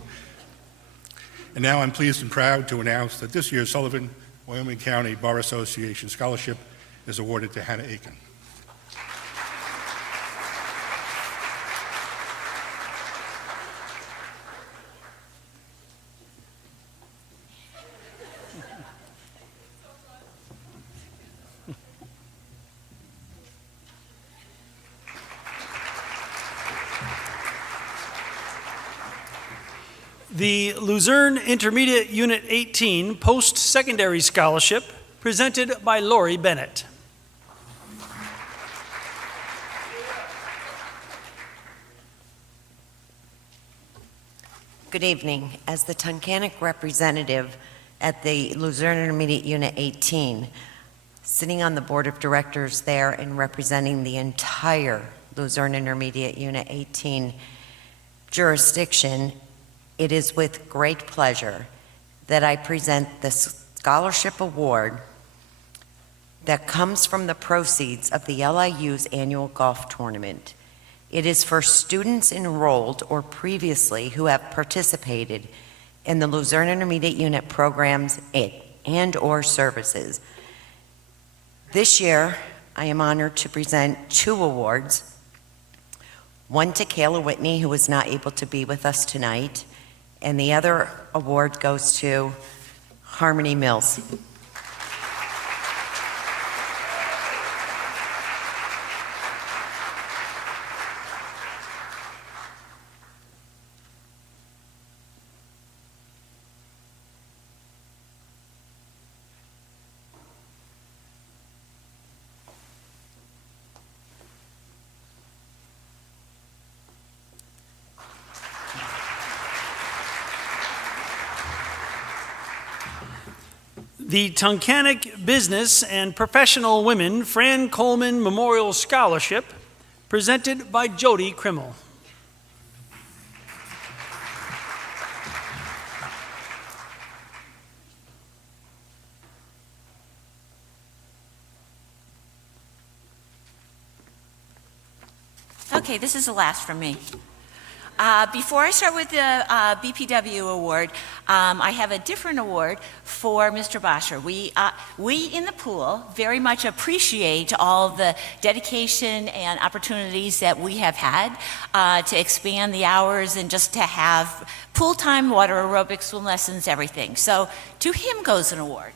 And now I'm pleased and proud to announce that this year's Sullivan Wyoming County Bar Association Scholarship is awarded to Hannah Aken. The Luzerne Intermediate Unit 18 Post-Secondary Scholarship, presented by Lori Bennett. Good evening. As the Tunkhannock representative at the Luzerne Intermediate Unit 18, sitting on the board of directors there and representing the entire Luzerne Intermediate Unit 18 jurisdiction, it is with great pleasure that I present the scholarship award that comes from the proceeds of the LIU's annual golf tournament. It is for students enrolled or previously who have participated in the Luzerne Intermediate Unit programs and/or services. This year, I am honored to present 2 awards, one to Kayla Whitney, who was not able to be with us tonight, and the other award goes to Harmony Mills. the Tunkhannock Business and Professional Women Fran Coleman Memorial Scholarship, presented by Jody Crimmel. Okay, this is the last from me. Before I start with the BPW award, I have a different award for Mr. Basher. We in the pool very much appreciate all the dedication and opportunities that we have had to expand the hours and just to have pool time, water aerobics, swim lessons, everything. So to him goes an award.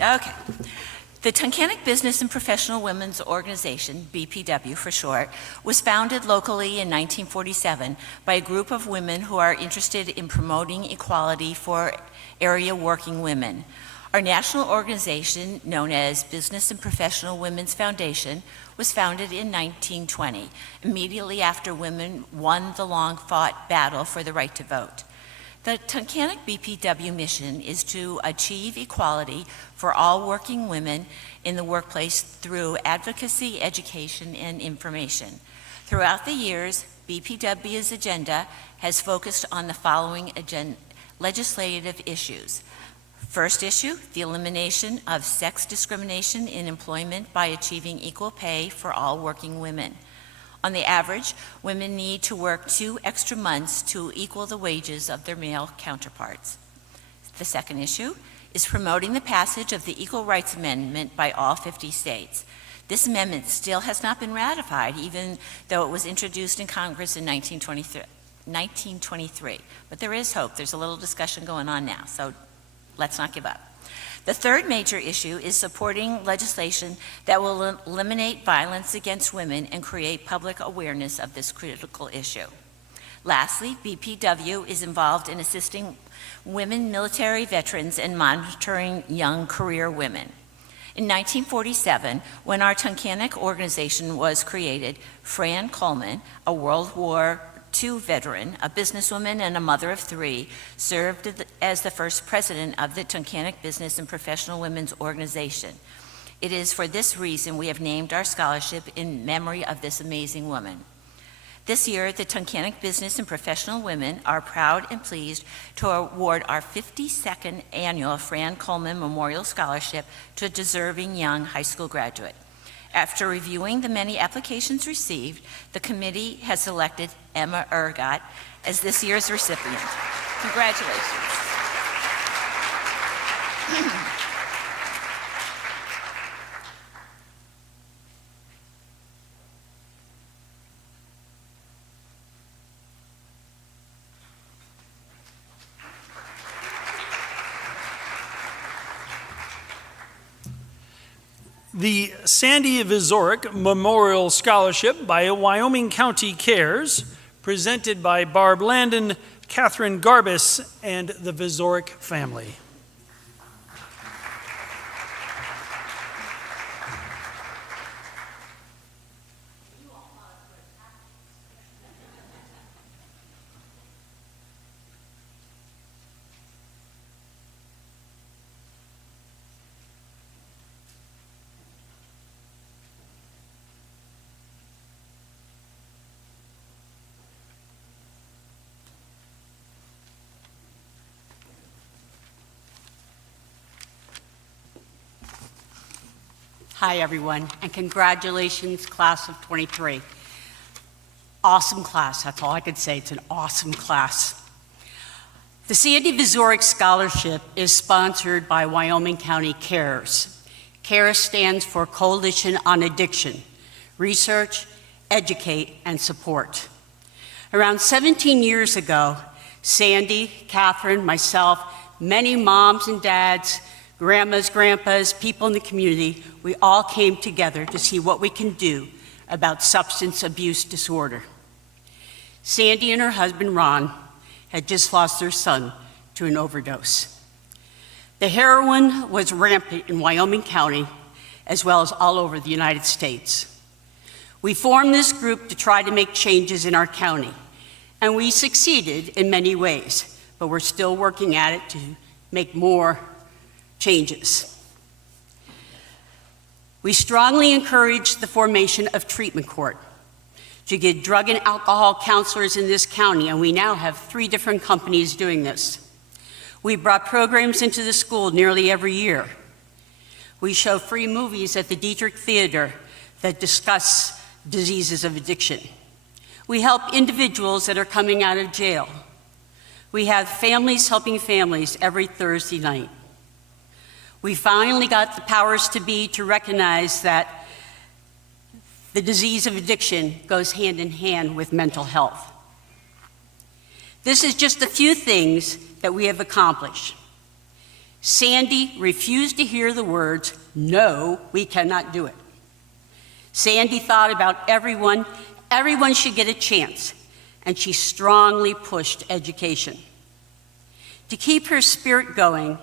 Okay. The Tunkhannock Business and Professional Women's Organization, BPW for short, was founded locally in 1947 by a group of women who are interested in promoting equality for area working women. Our national organization, known as Business and Professional Women's Foundation, was founded in 1920, immediately after women won the long-fought battle for the right to vote. The Tunkhannock BPW mission is to achieve equality for all working women in the workplace through advocacy, education, and information. Throughout the years, BPW's agenda has focused on the following legislative issues. First issue, the elimination of sex discrimination in employment by achieving equal pay for all working women. On the average, women need to work 2 extra months to equal the wages of their male counterparts. The second issue is promoting the passage of the Equal Rights Amendment by all 50 states. This amendment still has not been ratified, even though it was introduced in Congress in 1923. But there is hope. There's a little discussion going on now, so let's not give up. The third major issue is supporting legislation that will eliminate violence against women and create public awareness of this critical issue. Lastly, BPW is involved in assisting women military veterans and monitoring young career women. In 1947, when our Tunkhannock organization was created, Fran Coleman, a World War II veteran, a businesswoman, and a mother of 3, served as the first president of the Tunkhannock Business and Professional Women's Organization. It is for this reason we have named our scholarship in memory of this amazing woman. This year, the Tunkhannock Business and Professional Women are proud and pleased to award our 52nd annual Fran Coleman Memorial Scholarship to a deserving young high school graduate. After reviewing the many applications received, the committee has selected Emma Ergot as this year's recipient. Congratulations. The Sandy Vizoric Memorial Scholarship by Wyoming County Cares, presented by Barb Landon, Catherine Garbus, and the Vizoric family. Hi, everyone, and congratulations, class of 23. Awesome class, that's all I could say. It's an awesome class. The Sandy Vizoric Scholarship is sponsored by Wyoming County CARES. CARES stands for Coalition on Addiction, Research, Educate, and Support. Around 17 years ago, Sandy, Catherine, myself, many moms and dads, grandmas, grandpas, people in the community, we all came together to see what we can do about substance abuse disorder. Sandy and her husband, Ron, had just lost their son to an overdose. The heroin was rampant in Wyoming County, as well as all over the United States. We formed this group to try to make changes in our county, and we succeeded in many ways, but we're still working at it to make more changes. We strongly encourage the formation of treatment court to get drug and alcohol counselors in this county, and we now have 3 different companies doing this. We brought programs into the school nearly every year. We show free movies at the Dietrich Theater that discuss diseases of addiction. We help individuals that are coming out of jail. We have families helping families every Thursday night. We finally got the powers to be to recognize that the disease of addiction goes hand in hand with mental health. This is just a few things that we have accomplished. Sandy refused to hear the words, "No, we cannot do it." Sandy thought about everyone should get a chance, and she strongly pushed education. To keep her spirit going,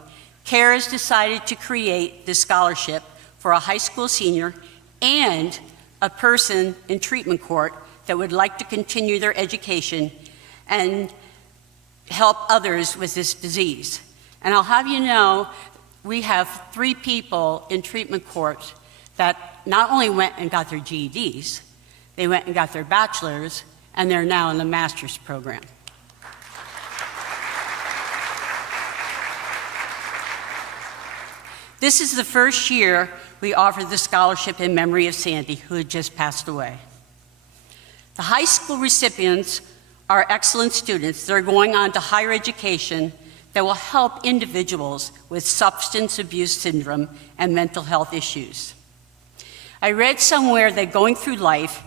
CARES decided to create this scholarship for a high school senior and a person in treatment court that would like to continue their education and help others with this disease. And I'll have you know, we have 3 people in treatment court that not only went and got their GEDs, they went and got their bachelor's, and they're now in the master's program. This is the first year we offered the scholarship in memory of Sandy, who had just passed away. The high school recipients are excellent students that are going on to higher education that will help individuals with substance abuse syndrome and mental health issues. I read somewhere that going through life,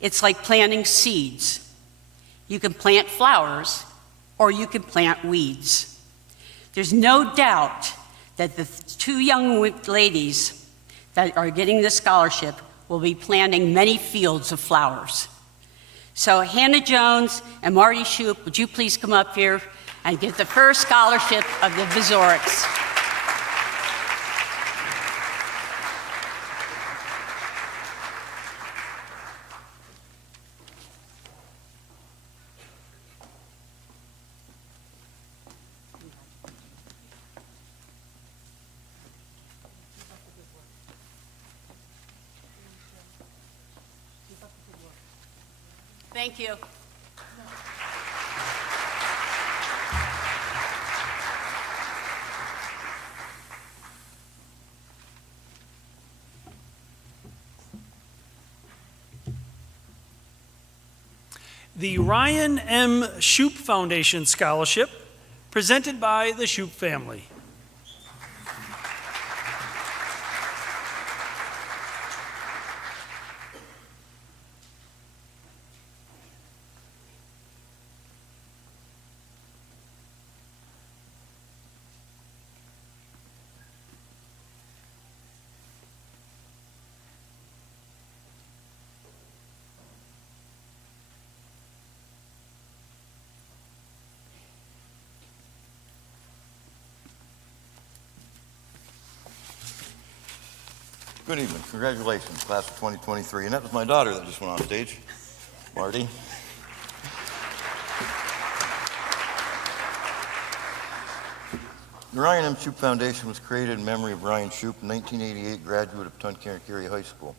it's like planting seeds. You can plant flowers or you can plant weeds. There's no doubt that the 2 young ladies that are getting this scholarship will be planting many fields of flowers. So Hannah Jones and Marty Shoup, would you please come up here and get the first scholarship of the Vizorics. Thank you. The Ryan M. Shoup Foundation Scholarship, presented by the Shoup family. Good evening. Congratulations, class of 2023. And that was my daughter that just went on stage, Marty. The Ryan M. Shoup Foundation was created in memory of Ryan Shoup, a 1988 graduate of Tunkhannock Area High School.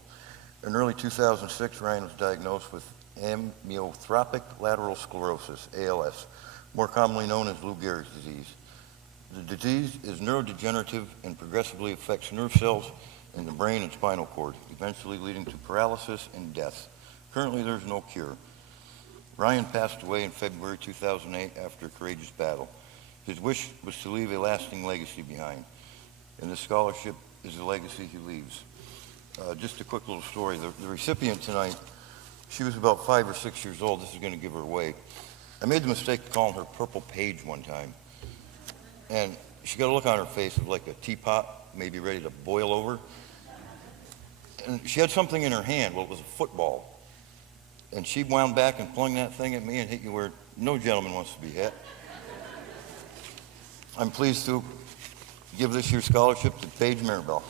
In early 2006, Ryan was diagnosed with amyotrophic lateral sclerosis, ALS, more commonly known as Lou Gehrig's disease. The disease is neurodegenerative and progressively affects nerve cells in the brain and spinal cord, eventually leading to paralysis and death. Currently, there's no cure. Ryan passed away in February 2008 after a courageous battle. His wish was to leave a lasting legacy behind, and this scholarship is the legacy he leaves. Just a quick little story. The recipient tonight, she was about 5 or 6 years old. This is going to give her away. I made the mistake of calling her Purple Page one time, and she got a look on her face of like a teapot, maybe ready to boil over. And she had something in her hand. Well, it was a football. And she wound back and flung that thing at me and hit you where no gentleman wants to be hit. I'm pleased to give this year's scholarship to Paige Maribel.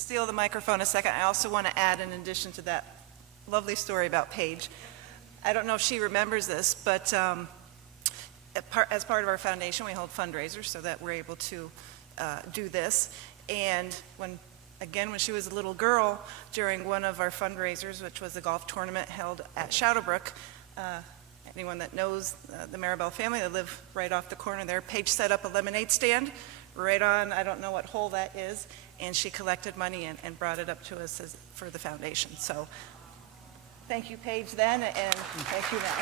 steal the microphone a second, I also want to add, in addition to that lovely story about Paige, I don't know if she remembers this, but as part of our foundation, we hold fundraisers so that we're able to do this. And when she was a little girl, during one of our fundraisers, which was a golf tournament held at Shadowbrook, anyone that knows the Maribel family, they live right off the corner there, Paige set up a lemonade stand right on, I don't know what hole that is, and she collected money and brought it up to us for the foundation. So thank you, Paige, then, and thank you now.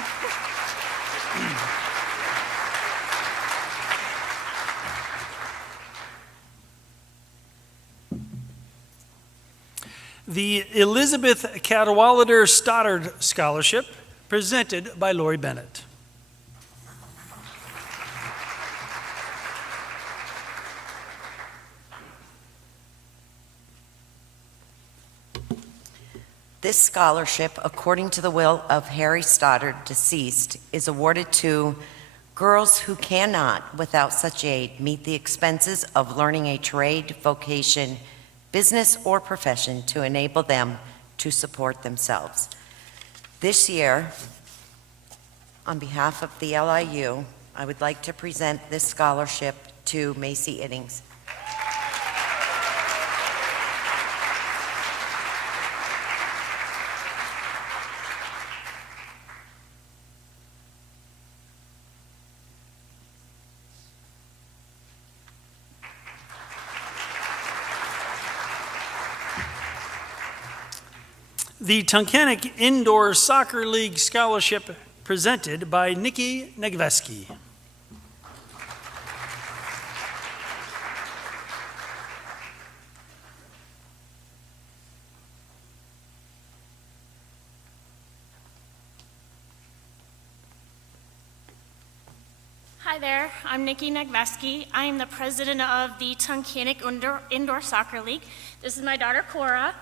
The Elizabeth Cadwallader Stoddard Scholarship, presented by Lori Bennett. This scholarship, according to the will of Harry Stoddard, deceased, is awarded to girls who cannot, without such aid, meet the expenses of learning a trade, vocation, business, or profession to enable them to support themselves. This year, on behalf of the LIU, I would like to present this scholarship to Macy Iddings. The Tunkhannock Indoor Soccer League Scholarship, presented by Nikki Negveski. Hi there, I'm Nikki Negveski. I am the president of the Tunkhannock Indoor Soccer League. This is my daughter, Cora.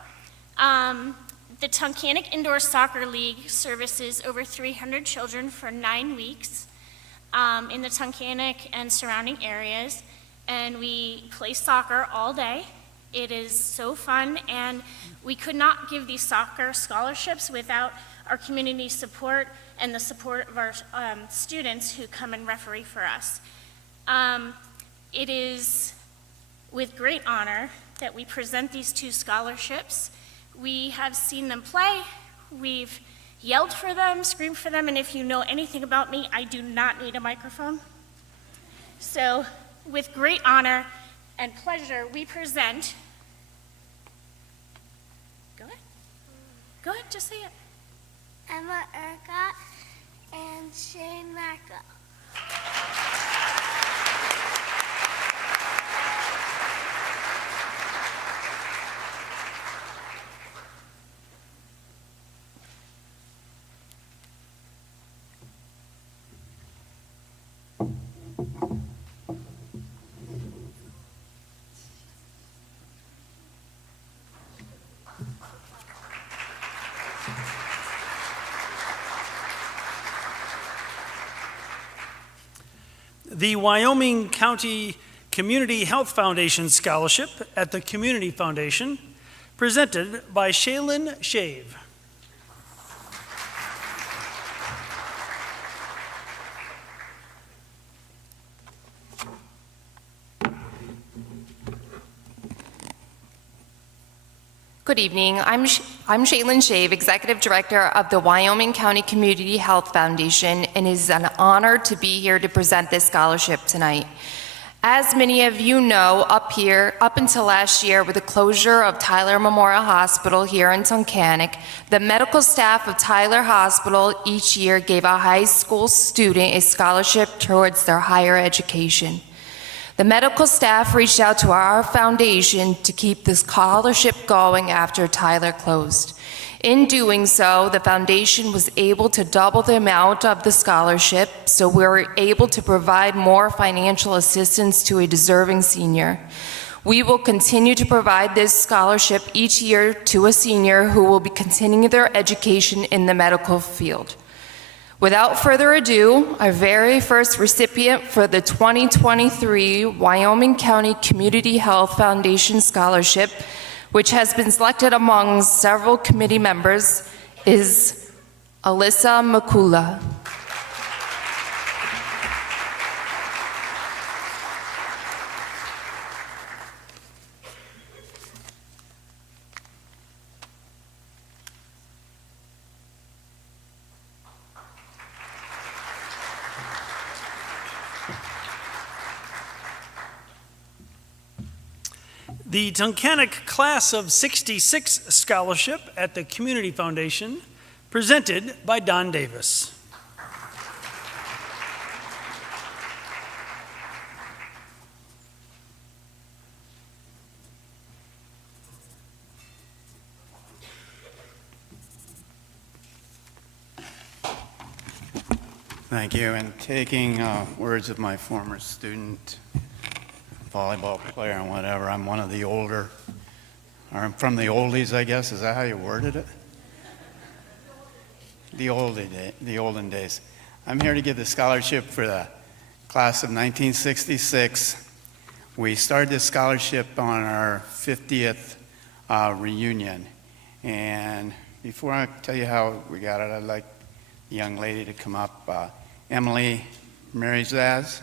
The Tunkhannock Indoor Soccer League services over 300 children for 9 weeks in the Tunkhannock and surrounding areas, and we play soccer all day. It is so fun, and we could not give these soccer scholarships without our community support and the support of our students who come and referee for us. It is with great honor that we present these 2 scholarships. We have seen them play, we've yelled for them, screamed for them, and if you know anything about me, I do not need a microphone. So, with great honor and pleasure, we present, go ahead, just say it. Emma Ercott and Shane Marco. The Wyoming County Community Health Foundation Scholarship at the Community Foundation, presented by Shaylin Shave. Good evening. I'm Shaylin Shave, Executive Director of the Wyoming County Community Health Foundation, and it is an honor to be here to present this scholarship tonight. As many of you know, up until last year with the closure of Tyler Memorial Hospital here in Tunkhannock, the medical staff of Tyler Hospital each year gave a high school student a scholarship towards their higher education. The medical staff reached out to our foundation to keep the scholarship going after Tyler closed. In doing so, the foundation was able to double the amount of the scholarship, so we were able to provide more financial assistance to a deserving senior. We will continue to provide this scholarship each year to a senior who will be continuing their education in the medical field. Without further ado, our very first recipient for the 2023 Wyoming County Community Health Foundation Scholarship, which has been selected among several committee members, is Alyssa Makula. The Tunkhannock Class of '66 Scholarship at the Community Foundation, presented by Don Davis. Thank you. And taking words of my former student, volleyball player and whatever, I'm one of the older, or I'm from the oldies, I guess. Is that how you worded it? The olden days. I'm here to give the scholarship for the class of 1966. We started this scholarship on our 50th reunion. And before I tell you how we got it, I'd like the young lady to come up. Emily Marizaz.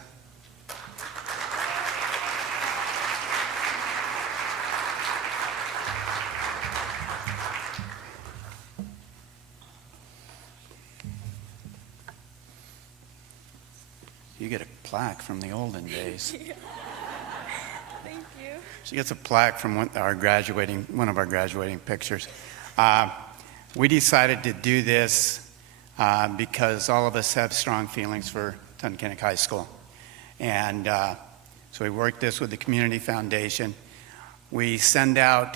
You get a plaque from the olden days. Thank you. She gets a plaque from one of our graduating pictures. We decided to do this because all of us have strong feelings for Tunkhannock High School. And so we worked this with the Community Foundation. We send out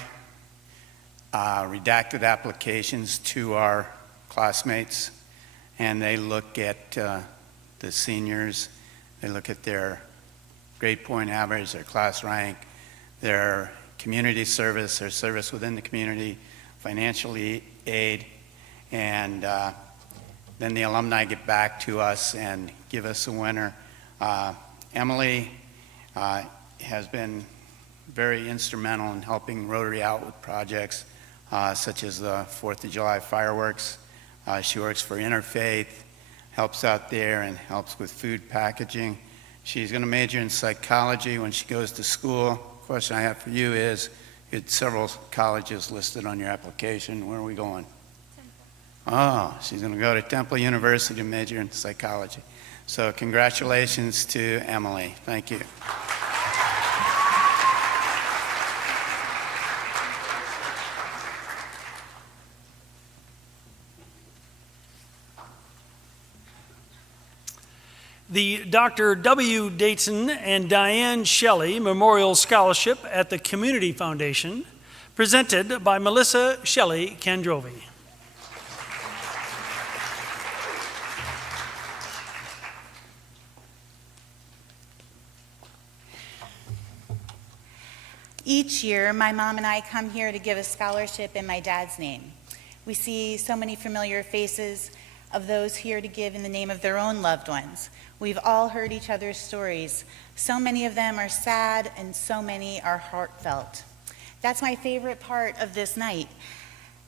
redacted applications to our classmates, and they look at the seniors. They look at their grade point average, their class rank, their community service, their service within the community, financial aid, and then the alumni get back to us and give us a winner. Emily has been very instrumental in helping Rotary out with projects such as the 4th of July fireworks. She works for Interfaith, helps out there and helps with food packaging. She's going to major in psychology when she goes to school. The question I have for you is, you had several colleges listed on your application. Where are we going? Oh, she's going to go to Temple University to major in psychology. So congratulations to Emily. Thank you. The Dr. W. Dayton and Diane Shelley Memorial Scholarship at the Community Foundation, presented by Melissa Shelley Kandrovi. Each year, my mom and I come here to give a scholarship in my dad's name. We see so many familiar faces of those here to give in the name of their own loved ones. We've all heard each other's stories. So many of them are sad and so many are heartfelt. That's my favorite part of this night,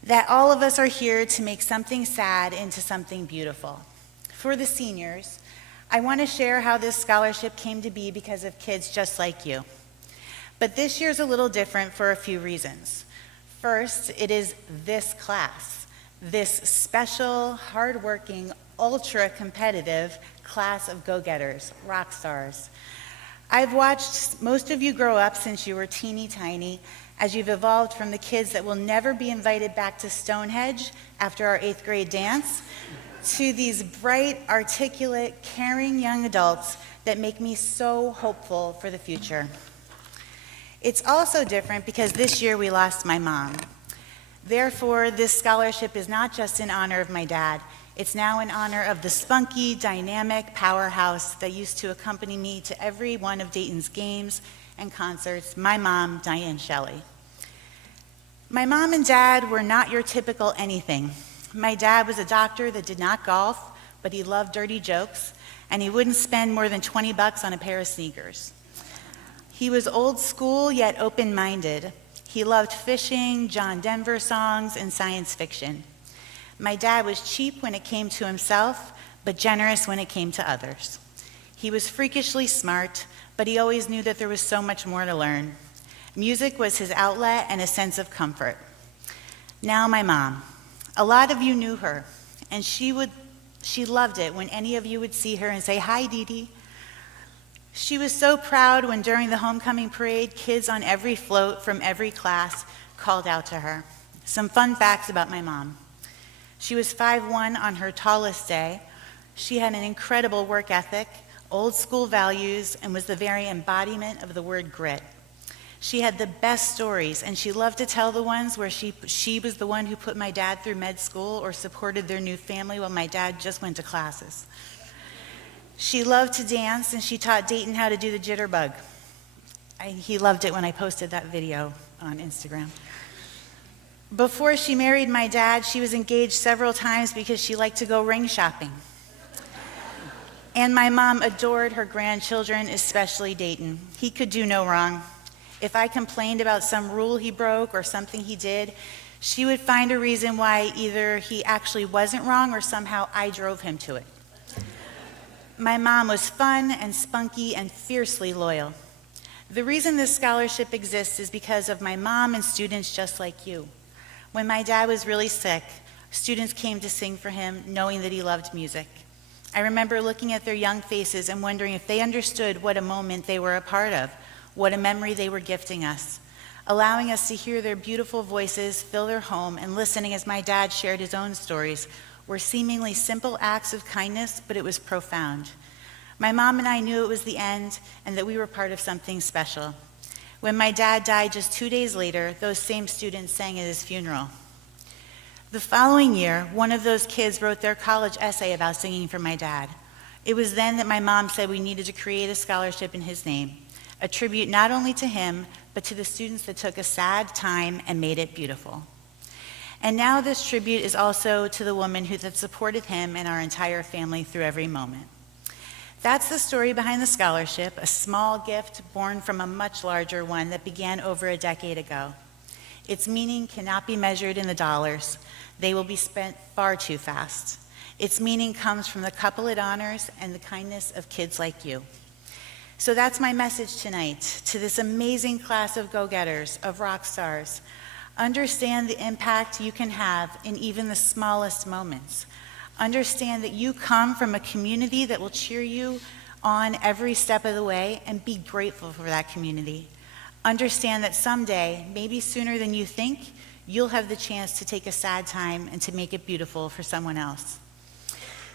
that all of us are here to make something sad into something beautiful. For the seniors, I want to share how this scholarship came to be because of kids just like you. But this year's a little different for a few reasons. First, it is this class, this special, hardworking, ultra-competitive class of go-getters, rock stars. I've watched most of you grow up since you were teeny tiny, as you've evolved from the kids that will never be invited back to Stonehenge after our 8th grade dance, to these bright, articulate, caring young adults that make me so hopeful for the future. It's also different because this year we lost my mom. Therefore, this scholarship is not just in honor of my dad, it's now in honor of the spunky, dynamic powerhouse that used to accompany me to every one of Dayton's games and concerts, my mom, Diane Shelley. My mom and dad were not your typical anything. My dad was a doctor that did not golf, but he loved dirty jokes, and he wouldn't spend more than $20 on a pair of sneakers. He was old school yet open-minded. He loved fishing, John Denver songs, and science fiction. My dad was cheap when it came to himself, but generous when it came to others. He was freakishly smart, but he always knew that there was so much more to learn. Music was his outlet and a sense of comfort. Now my mom. A lot of you knew her, and she loved it when any of you would see her and say, "Hi, Dee Dee." She was so proud when during the homecoming parade, kids on every float from every class called out to her. Some fun facts about my mom. She was 5'1" on her tallest day. She had an incredible work ethic, old school values, and was the very embodiment of the word grit. She had the best stories, and she loved to tell the ones where she was the one who put my dad through med school or supported their new family while my dad just went to classes. She loved to dance, and she taught Dayton how to do the jitterbug. He loved it when I posted that video on Instagram. Before she married my dad, she was engaged several times because she liked to go ring shopping. And my mom adored her grandchildren, especially Dayton. He could do no wrong. If I complained about some rule he broke or something he did, she would find a reason why either he actually wasn't wrong or somehow I drove him to it. My mom was fun and spunky and fiercely loyal. The reason this scholarship exists is because of my mom and students just like you. When my dad was really sick, students came to sing for him, knowing that he loved music. I remember looking at their young faces and wondering if they understood what a moment they were a part of, what a memory they were gifting us, allowing us to hear their beautiful voices fill their home and listening as my dad shared his own stories were seemingly simple acts of kindness, but it was profound. My mom and I knew it was the end and that we were part of something special. When my dad died just 2 days later, those same students sang at his funeral. The following year, one of those kids wrote their college essay about singing for my dad. It was then that my mom said we needed to create a scholarship in his name, a tribute not only to him, but to the students that took a sad time and made it beautiful. And now this tribute is also to the woman that supported him and our entire family through every moment. That's the story behind the scholarship, a small gift born from a much larger one that began over a decade ago. Its meaning cannot be measured in the dollars. They will be spent far too fast. Its meaning comes from the couple it honors and the kindness of kids like you. So that's my message tonight to this amazing class of go-getters, of rock stars. Understand the impact you can have in even the smallest moments. Understand that you come from a community that will cheer you on every step of the way and be grateful for that community. Understand that someday, maybe sooner than you think, you'll have the chance to take a sad time and to make it beautiful for someone else.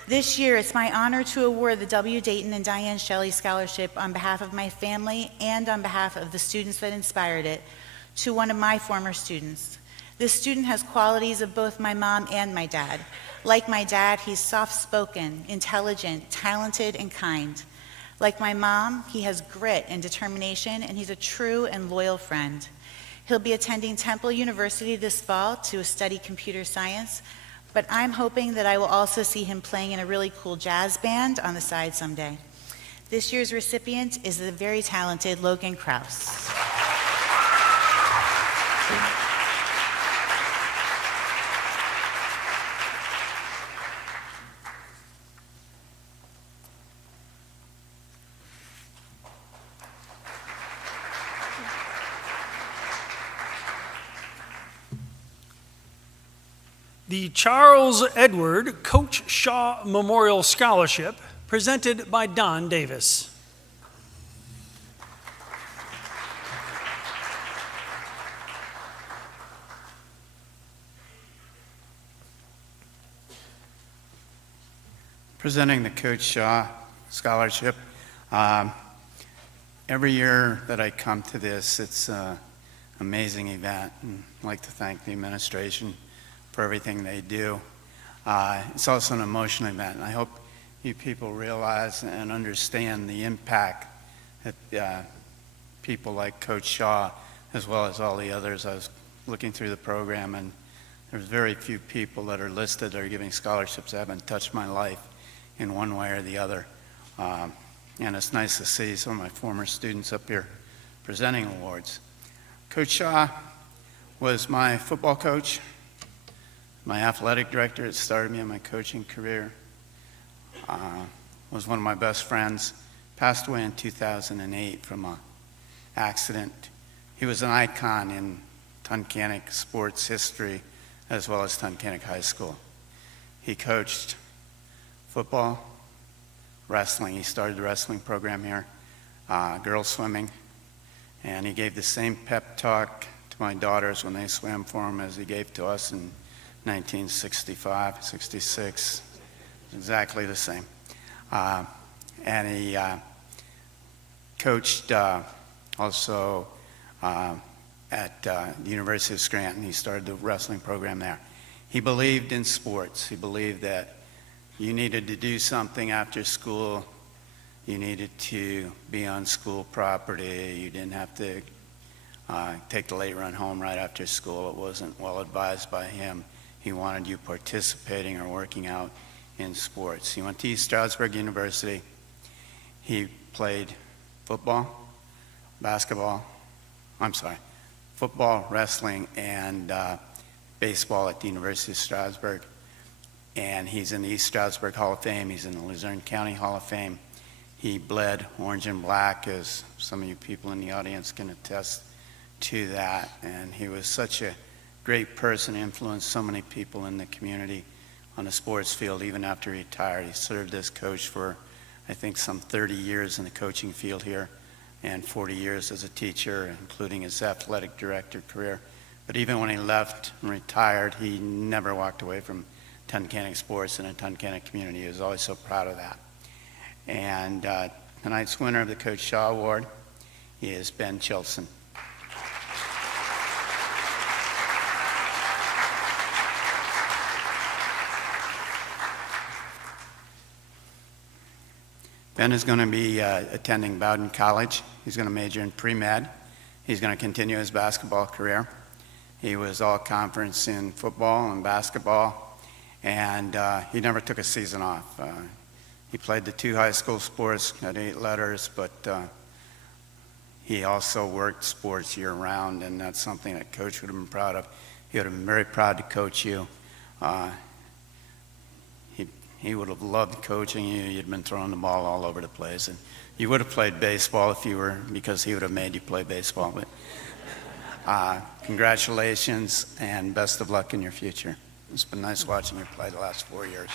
This year, it's my honor to award the W. Dayton and Diane Shelley Scholarship on behalf of my family and on behalf of the students that inspired it to one of my former students. This student has qualities of both my mom and my dad. Like my dad, he's soft-spoken, intelligent, talented, and kind. Like my mom, he has grit and determination, and he's a true and loyal friend. He'll be attending Temple University this fall to study computer science, but I'm hoping that I will also see him playing in a really cool jazz band on the side someday. This year's recipient is the very talented Logan Krause. The Charles Edward Coach Shaw Memorial Scholarship, presented by Don Davis. Presenting the Coach Shaw Scholarship. Every year that I come to this, it's an amazing event, and I'd like to thank the administration for everything they do. It's also an emotional event, and I hope you people realize and understand the impact that people like Coach Shaw, as well as all the others. I was looking through the program, and there's very few people that are listed that are giving scholarships that haven't touched my life in one way or the other. And it's nice to see some of my former students up here presenting awards. Coach Shaw was my football coach, my athletic director. It started me in my coaching career. Was one of my best friends. Passed away in 2008 from an accident. He was an icon in Tunkhannock sports history as well as Tunkhannock High School. He coached football, wrestling. He started the wrestling program here, girls swimming, and he gave the same pep talk to my daughters when they swam for him as he gave to us in 1965, 66, exactly the same. And he coached also at the University of Scranton. He started the wrestling program there. He believed in sports. He believed that you needed to do something after school. You needed to be on school property. You didn't have to take the late run home right after school. It wasn't well advised by him. He wanted you participating or working out in sports. He went to East Stroudsburg University. He played football, football, wrestling, and baseball at the University of Stroudsburg. And he's in the East Stroudsburg Hall of Fame. He's in the Luzerne County Hall of Fame. He bled orange and black, as some of you people in the audience can attest to that. And he was such a great person, influenced so many people in the community on the sports field even after he retired. He served as coach for, I think, some 30 years in the coaching field here and 40 years as a teacher, including his athletic director career. But even when he left and retired, he never walked away from Tunkhannock sports and the Tunkhannock community. He was always so proud of that. And tonight's winner of the Coach Shaw Award is Ben Chilson. Ben is going to be attending Bowdoin College. He's going to major in pre-med. He's going to continue his basketball career. He was all conference in football and basketball, and he never took a season off. He played the 2 high school sports, got 8 letters, but he also worked sports year-round, and that's something that Coach would have been proud of. He would have been very proud to coach you. He would have loved coaching you. You'd been throwing the ball all over the place, and you would have played baseball if you were, because he would have made you play baseball. But congratulations and best of luck in your future. It's been nice watching you play the last 4 years.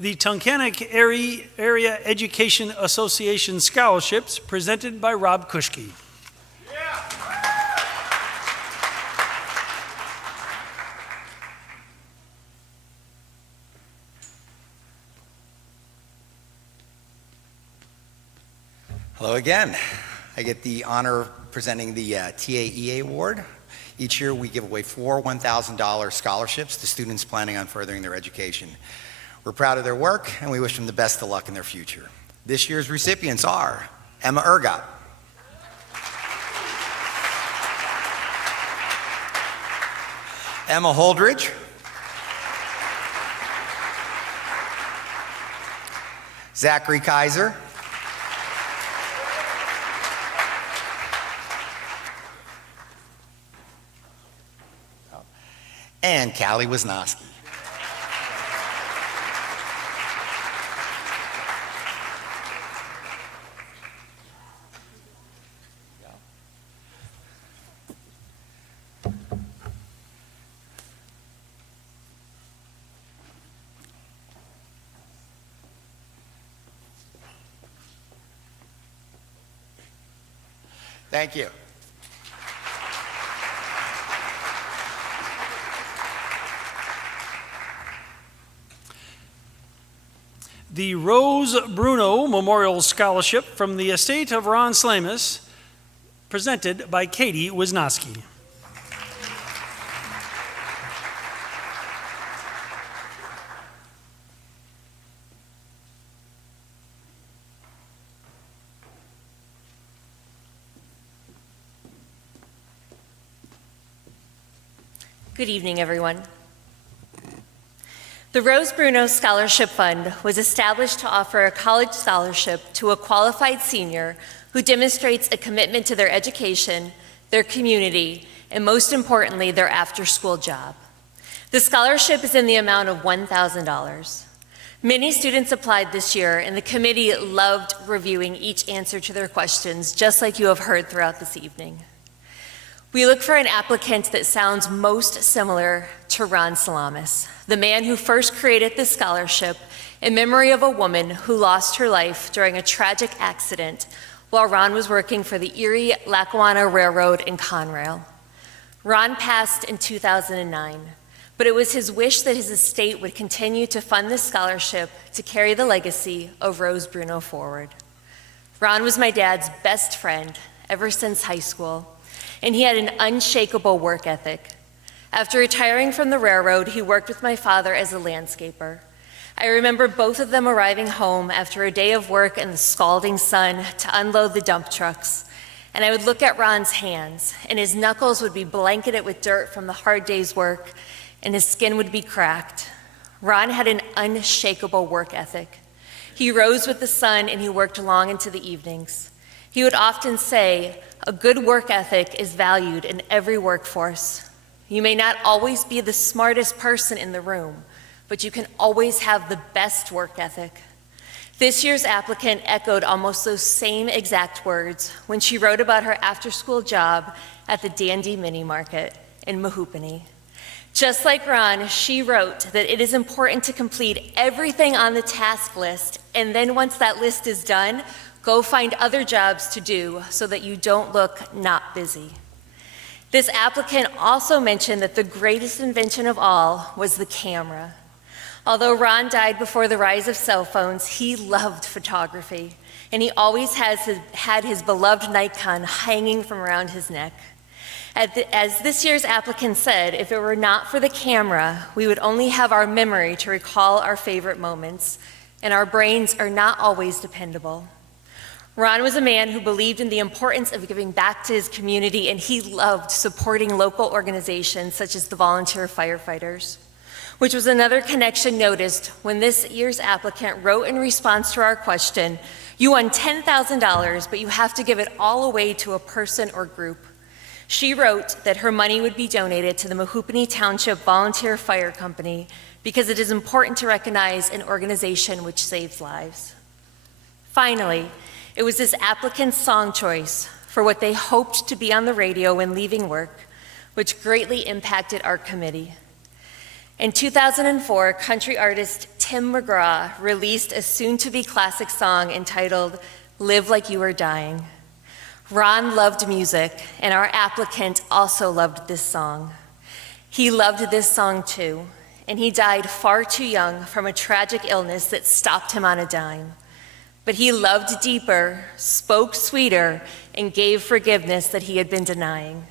The Tunkhannock Area Education Association Scholarships presented by Rob Kushke. Hello again. I get the honor of presenting the TAEA Award. Each year we give away 4 $1,000 scholarships to students planning on furthering their education. We're proud of their work, and we wish them the best of luck in their future. This year's recipients are Emma Ergot, Emma Holdridge, Zachary Kaiser, and Callie Wisnowski. Thank you. The Rose Bruno Memorial Scholarship from the estate of Ron Slamus, presented by Katie Wisnowski. Good evening, everyone. The Rose Bruno Scholarship Fund was established to offer a college scholarship to a qualified senior who demonstrates a commitment to their education, their community, and most importantly, their after-school job. The scholarship is in the amount of $1,000. Many students applied this year, and the committee loved reviewing each answer to their questions, just like you have heard throughout this evening. We look for an applicant that sounds most similar to Ron Salamis, the man who first created this scholarship in memory of a woman who lost her life during a tragic accident while Ron was working for the Erie-Lackawanna Railroad in Conrail. Ron passed in 2009, but it was his wish that his estate would continue to fund this scholarship to carry the legacy of Rose Bruno forward. Ron was my dad's best friend ever since high school, and he had an unshakable work ethic. After retiring from the railroad, he worked with my father as a landscaper. I remember both of them arriving home after a day of work in the scalding sun to unload the dump trucks, and I would look at Ron's hands, and his knuckles would be blanketed with dirt from the hard day's work, and his skin would be cracked. Ron had an unshakable work ethic. He rose with the sun and he worked long into the evenings. He would often say, "A good work ethic is valued in every workforce. You may not always be the smartest person in the room, but you can always have the best work ethic." This year's applicant echoed almost those same exact words when she wrote about her after-school job at the Dandy Mini Market in Mahoopany. Just like Ron, she wrote that it is important to complete everything on the task list, and then once that list is done, go find other jobs to do so that you don't look not busy. This applicant also mentioned that the greatest invention of all was the camera. Although Ron died before the rise of cell phones, he loved photography, and he always had his beloved Nikon hanging from around his neck. As this year's applicant said, if it were not for the camera, we would only have our memory to recall our favorite moments, and our brains are not always dependable. Ron was a man who believed in the importance of giving back to his community, and he loved supporting local organizations such as the volunteer firefighters, which was another connection noticed when this year's applicant wrote in response to our question, "You won $10,000, but you have to give it all away to a person or group." She wrote that her money would be donated to the Mahoopany Township Volunteer Fire Company because it is important to recognize an organization which saves lives. Finally, it was this applicant's song choice for what they hoped to be on the radio when leaving work, which greatly impacted our committee. In 2004, country artist Tim McGraw released a soon-to-be classic song entitled "Live Like You Are Dying." Ron loved music, and our applicant also loved this song. He loved this song too, and he died far too young from a tragic illness that stopped him on a dime. But he loved deeper, spoke sweeter, and gave forgiveness that he had been denying.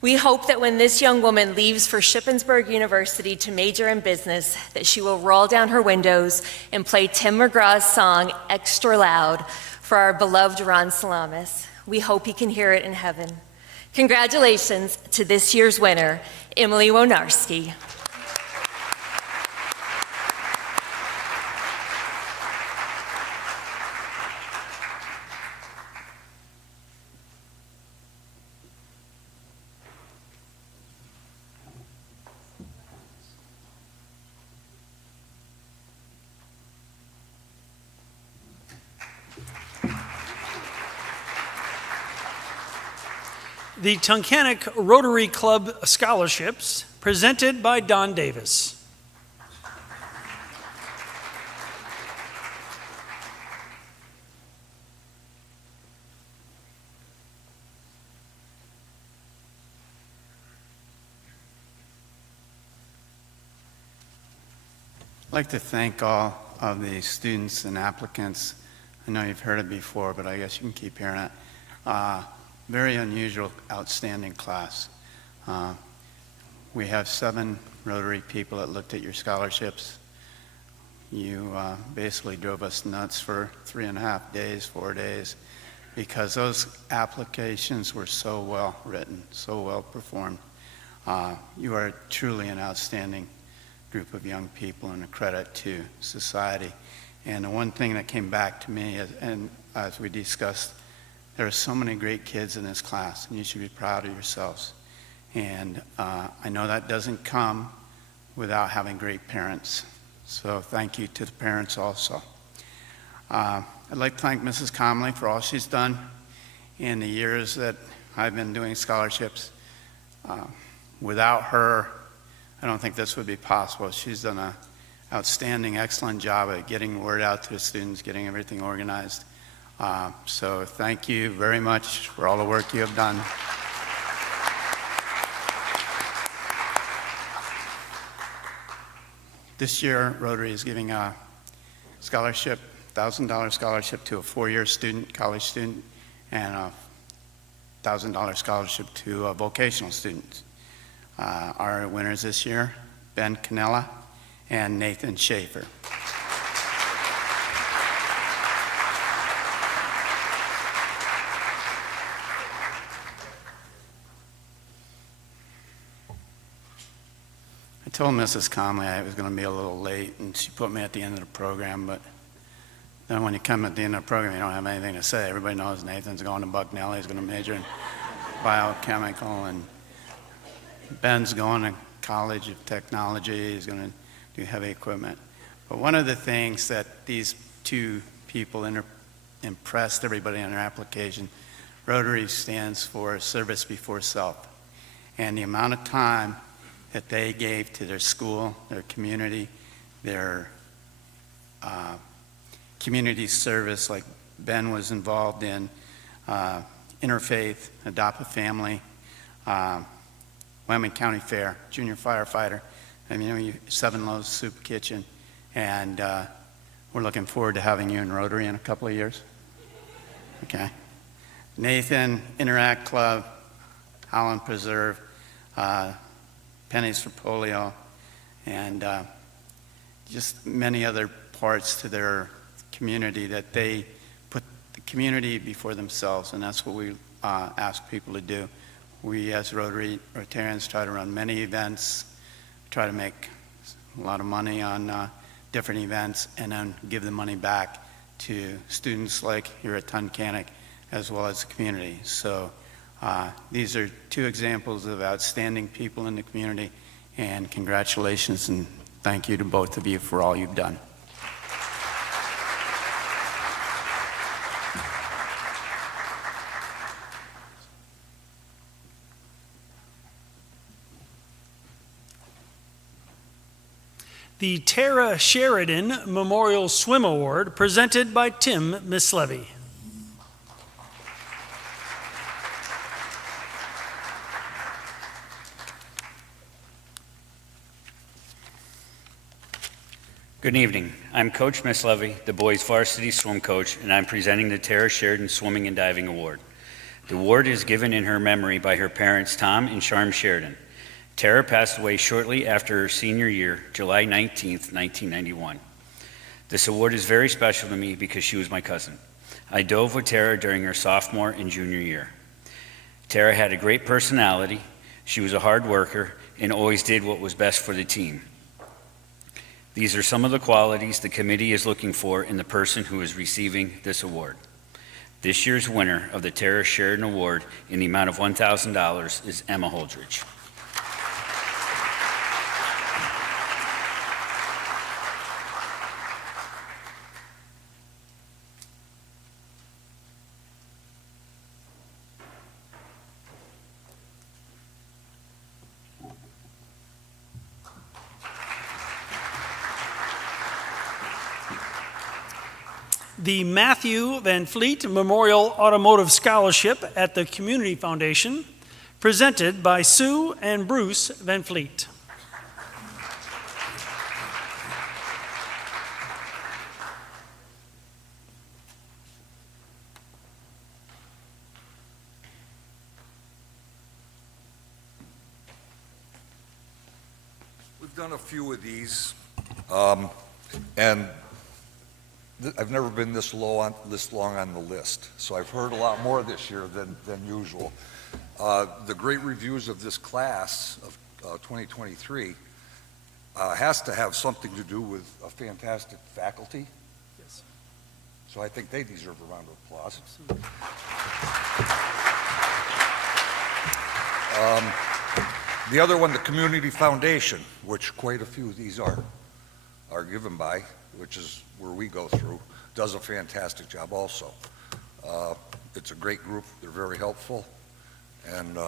We hope that when this young woman leaves for Shippensburg University to major in business, that she will roll down her windows and play Tim McGraw's song extra loud for our beloved Ron Salamis. We hope he can hear it in heaven. Congratulations to this year's winner, Emily Wonarski. The Tunkhannock Rotary Club Scholarships, presented by Don Davis. I'd like to thank all of the students and applicants. I know you've heard it before, but I guess you can keep hearing it. Very unusual, outstanding class. We have 7 Rotary people that looked at your scholarships. You basically drove us nuts for 3.5 days, 4 days, because those applications were so well written, so well performed. You are truly an outstanding group of young people and a credit to society. And the one thing that came back to me, and as we discussed, there are so many great kids in this class, and you should be proud of yourselves. And I know that doesn't come without having great parents. So thank you to the parents also. I'd like to thank Mrs. Comley for all she's done in the years that I've been doing scholarships. Without her, I don't think this would be possible. She's done an outstanding, excellent job at getting word out to the students, getting everything organized. So thank you very much for all the work you have done. This year, Rotary is giving a scholarship, $1,000 scholarship to a four-year student, college student, and a $1,000 scholarship to vocational students. Our winners this year, Ben Canella and Nathan Schaefer. I told Mrs. Comley I was going to be a little late, and she put me at the end of the program, but then when you come at the end of the program, you don't have anything to say. Everybody knows Nathan's going to Bucknell. He's going to major in biochemical, and Ben's going to College of Technology. He's going to do heavy equipment. But one of the things that these two people impressed everybody on their application, Rotary stands for Service Before Self. And the amount of time that they gave to their school, their community, their community service, like Ben was involved in, Interfaith, Adopt a Family, Wyoming County Fair, junior firefighter, Seven Loaves Soup Kitchen, and we're looking forward to having you in Rotary in a couple of years. Okay. Nathan, Interact Club, Holland Preserve, Pennies for Polio, and just many other parts to their community that they put the community before themselves, and that's what we ask people to do. We as Rotarians try to run many events, try to make a lot of money on different events, and then give the money back to students like here at Tunkhannock, as well as the community. So these are two examples of outstanding people in the community, and congratulations and thank you to both of you for all you've done. The Tara Sheridan Memorial Swim Award, presented by Tim Mislevy. Good evening. I'm Coach Mislevy, the boys' varsity swim coach, and I'm presenting the Tara Sheridan Swimming and Diving Award. The award is given in her memory by her parents, Tom and Charm Sheridan. Tara passed away shortly after her senior year, July 19th, 1991. This award is very special to me because she was my cousin. I dove with Tara during her sophomore and junior year. Tara had a great personality, she was a hard worker, and always did what was best for the team. These are some of the qualities the committee is looking for in the person who is receiving this award. This year's winner of the Tara Sheridan Award in the amount of $1,000 is Emma Holdridge. The Matthew Van Fleet Memorial Automotive Scholarship at the Community Foundation, presented by Sue and Bruce Van Fleet. We've done a few of these, and I've never been this long on the list, so I've heard a lot more this year than usual. The great reviews of this class of 2023 has to have something to do with a fantastic faculty. Yes. So I think they deserve a round of applause. The other one, the Community Foundation, which quite a few of these are given by, which is where we go through, does a fantastic job also. It's a great group. They're very helpful. And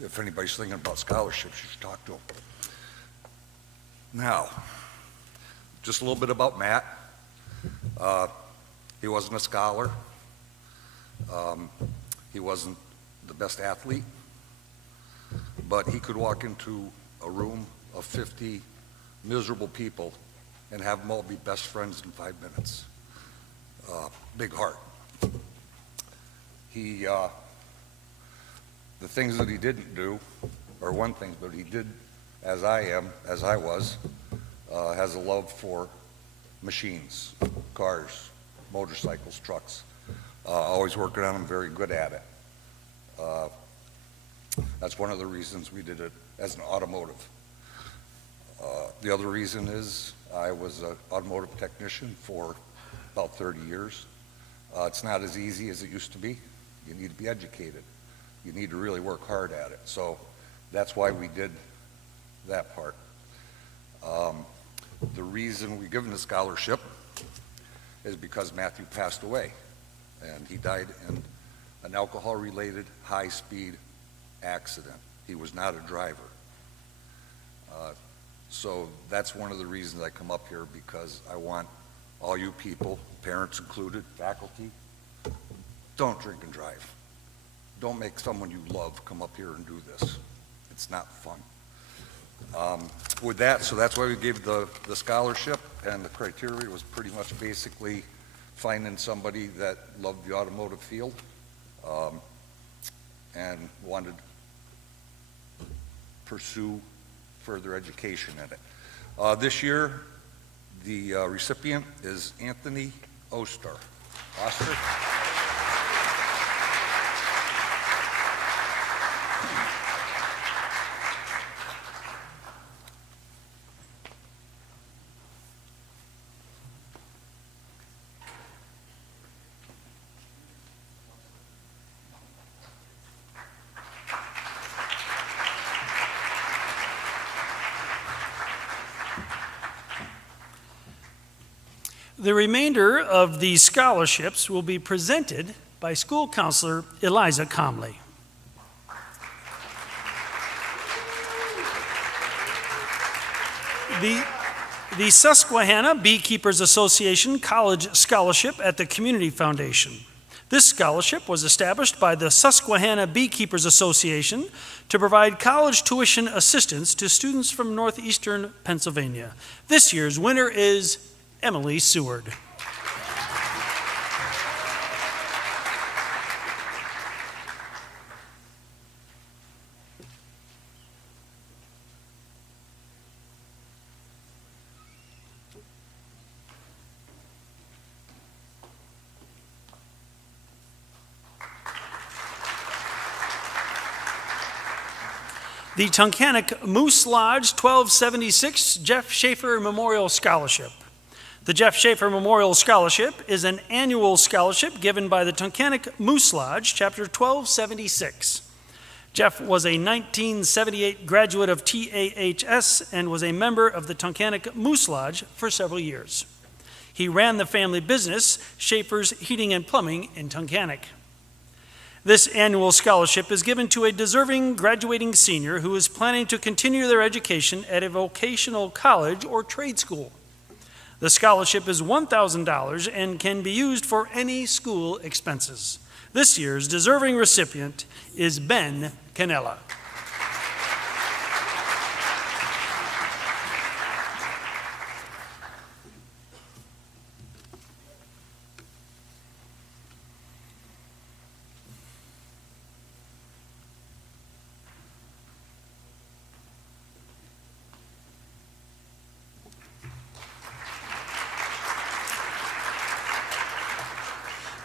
if anybody's thinking about scholarships, you should talk to them. Now, just a little bit about Matt. He wasn't a scholar. He wasn't the best athlete, but he could walk into a room of 50 miserable people and have them all be best friends in 5 minutes. Big heart. He, the things that he didn't do, or one thing, but he did, as I was, has a love for machines, cars, motorcycles, trucks. Always working on them, very good at it. That's one of the reasons we did it as an automotive. The other reason is I was an automotive technician for about 30 years. It's not as easy as it used to be. You need to be educated. You need to really work hard at it. So that's why we did that part. The reason we give him the scholarship is because Matthew passed away, and he died in an alcohol-related high-speed accident. He was not a driver. So that's one of the reasons I come up here, because I want all you people, parents included, faculty, don't drink and drive. Don't make someone you love come up here and do this. It's not fun. With that, so that's why we gave the scholarship, and the criteria was pretty much basically finding somebody that loved the automotive field and wanted to pursue further education in it. This year, the recipient is Anthony Oster. Oster? The remainder of these scholarships will be presented by school counselor Eliza Comley. The Susquehanna Beekeepers Association College Scholarship at the Community Foundation. This scholarship was established by the Susquehanna Beekeepers Association to provide college tuition assistance to students from northeastern Pennsylvania. This year's winner is Emily Seward. The Tunkhannock Moose Lodge 1276 Jeff Schaefer Memorial Scholarship. The Jeff Schaefer Memorial Scholarship is an annual scholarship given by the Tunkhannock Moose Lodge, Chapter 1276. Jeff was a 1978 graduate of TAHS and was a member of the Tunkhannock Moose Lodge for several years. He ran the family business, Schaefer's Heating and Plumbing, in Tunkhannock. This annual scholarship is given to a deserving graduating senior who is planning to continue their education at a vocational college or trade school. The scholarship is $1,000 and can be used for any school expenses. This year's deserving recipient is Ben Canella.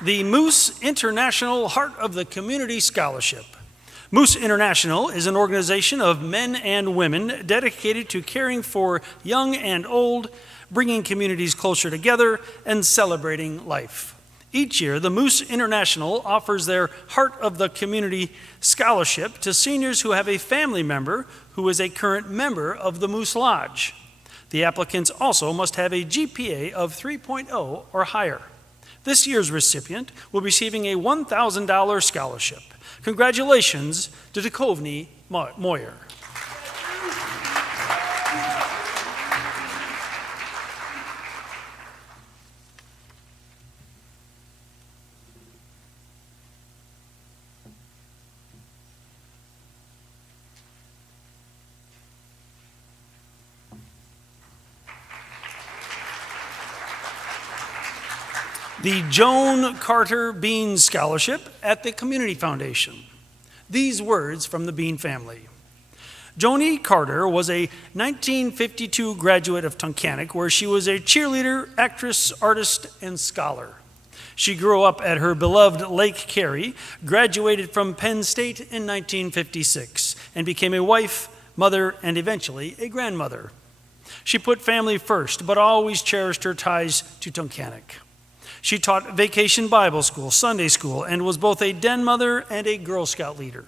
The Moose International Heart of the Community Scholarship. Moose International is an organization of men and women dedicated to caring for young and old, bringing communities closer together, and celebrating life. Each year, the Moose International offers their Heart of the Community Scholarship to seniors who have a family member who is a current member of the Moose Lodge. The applicants also must have a GPA of 3.0 or higher. This year's recipient will be receiving a $1,000 scholarship. Congratulations to Duchovny Moyer. The Joan Carter Bean Scholarship at the Community Foundation. These words from the Bean family. Joni Carter was a 1952 graduate of Tunkhannock, where she was a cheerleader, actress, artist, and scholar. She grew up at her beloved Lake Cary, graduated from Penn State in 1956, and became a wife, mother, and eventually a grandmother. She put family first, but always cherished her ties to Tunkhannock. She taught Vacation Bible School, Sunday School, and was both a den mother and a Girl Scout leader.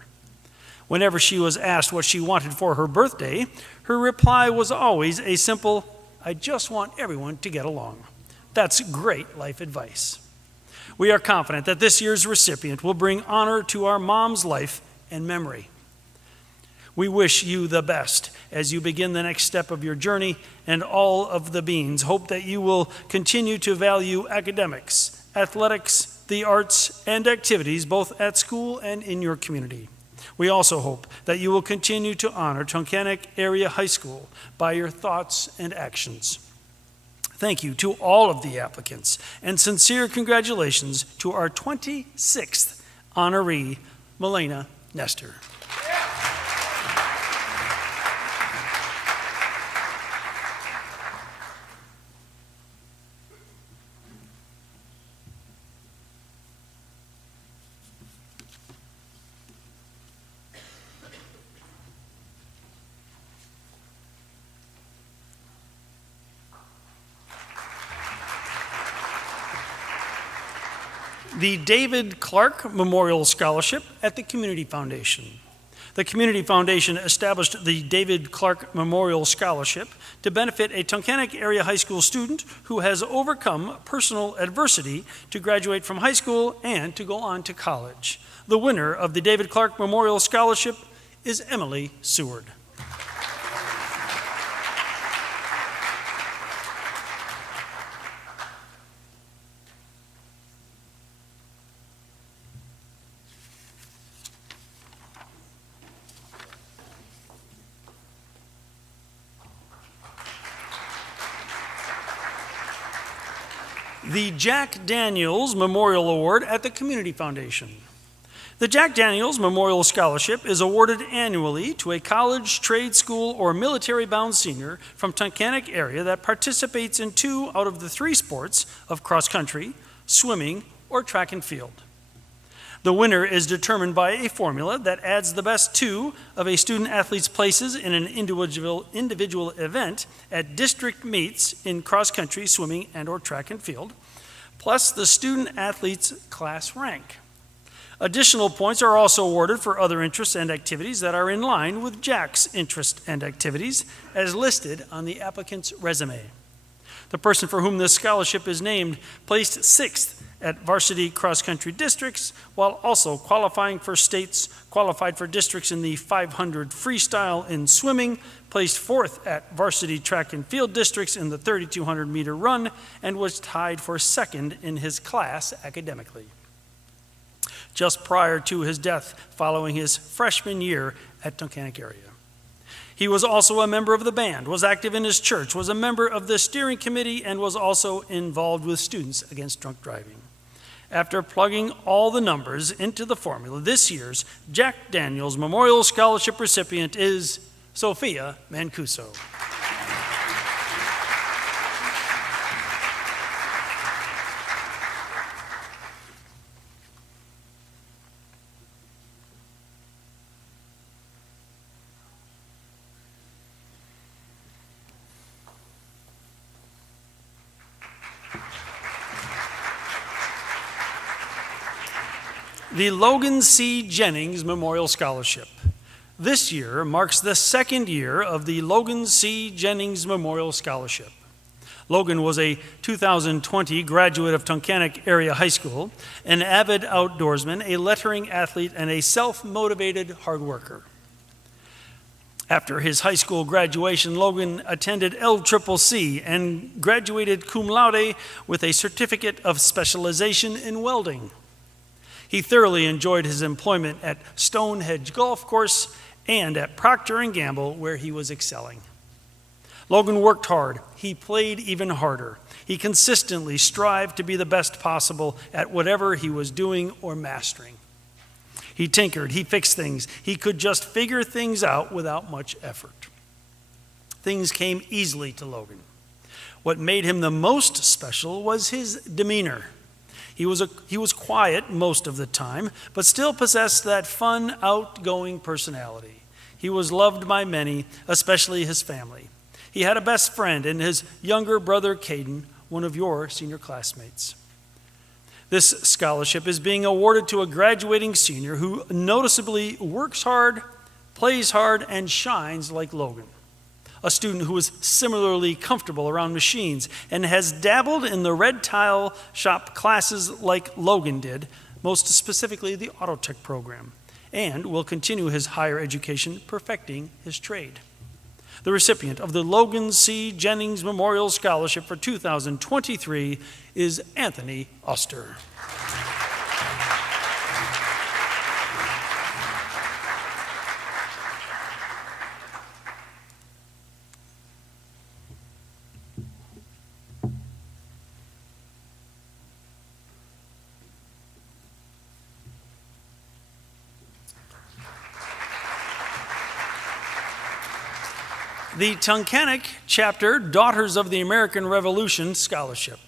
Whenever she was asked what she wanted for her birthday, her reply was always a simple, "I just want everyone to get along." That's great life advice. We are confident that this year's recipient will bring honor to our mom's life and memory. We wish you the best as you begin the next step of your journey, and all of the Beans hope that you will continue to value academics, athletics, the arts, and activities both at school and in your community. We also hope that you will continue to honor Tunkhannock Area High School by your thoughts and actions. Thank you to all of the applicants, and sincere congratulations to our 26th honoree, Milena Nestor. The David Clark Memorial Scholarship at the Community Foundation. The Community Foundation established the David Clark Memorial Scholarship to benefit a Tunkhannock Area High School student who has overcome personal adversity to graduate from high school and to go on to college. The winner of the David Clark Memorial Scholarship is Emily Seward. The Jack Daniels Memorial Award at the Community Foundation. The Jack Daniels Memorial Scholarship is awarded annually to a college, trade school, or military-bound senior from Tunkhannock area that participates in 2 out of the 3 sports of cross-country, swimming, or track and field. The winner is determined by a formula that adds the best 2 of a student athlete's places in an individual event at district meets in cross-country, swimming, and or track and field, plus the student athlete's class rank. Additional points are also awarded for other interests and activities that are in line with Jack's interests and activities as listed on the applicant's resume. The person for whom this scholarship is named placed 6th at varsity cross-country districts, while also qualified for districts in the 500 freestyle in swimming, placed 4th at varsity track and field districts in the 3,200 meter run, and was tied for 2nd in his class academically. Just prior to his death following his freshman year at Tunkhannock area. He was also a member of the band, was active in his church, was a member of the steering committee, and was also involved with Students Against Drunk Driving. After plugging all the numbers into the formula, this year's Jack Daniels Memorial Scholarship recipient is Sophia Mancuso. The Logan C. Jennings Memorial Scholarship. This year marks the second year of the Logan C. Jennings Memorial Scholarship. Logan was a 2020 graduate of Tunkhannock Area High School, an avid outdoorsman, a lettering athlete, and a self-motivated hard worker. After his high school graduation, Logan attended LCCC and graduated cum laude with a certificate of specialization in welding. He thoroughly enjoyed his employment at Stonehenge Golf Course and at Procter & Gamble, where he was excelling. Logan worked hard. He played even harder. He consistently strived to be the best possible at whatever he was doing or mastering. He tinkered, he fixed things. He could just figure things out without much effort. Things came easily to Logan. What made him the most special was his demeanor. He was quiet most of the time, but still possessed that fun, outgoing personality. He was loved by many, especially his family. He had a best friend in his younger brother, Caden, one of your senior classmates. This scholarship is being awarded to a graduating senior who noticeably works hard, plays hard, and shines like Logan. A student who is similarly comfortable around machines and has dabbled in the red tile shop classes like Logan did, most specifically the auto tech program, and will continue his higher education perfecting his trade. The recipient of the Logan C. Jennings Memorial Scholarship for 2023 is Anthony Oster. The Tunkhannock Chapter Daughters of the American Revolution Scholarship.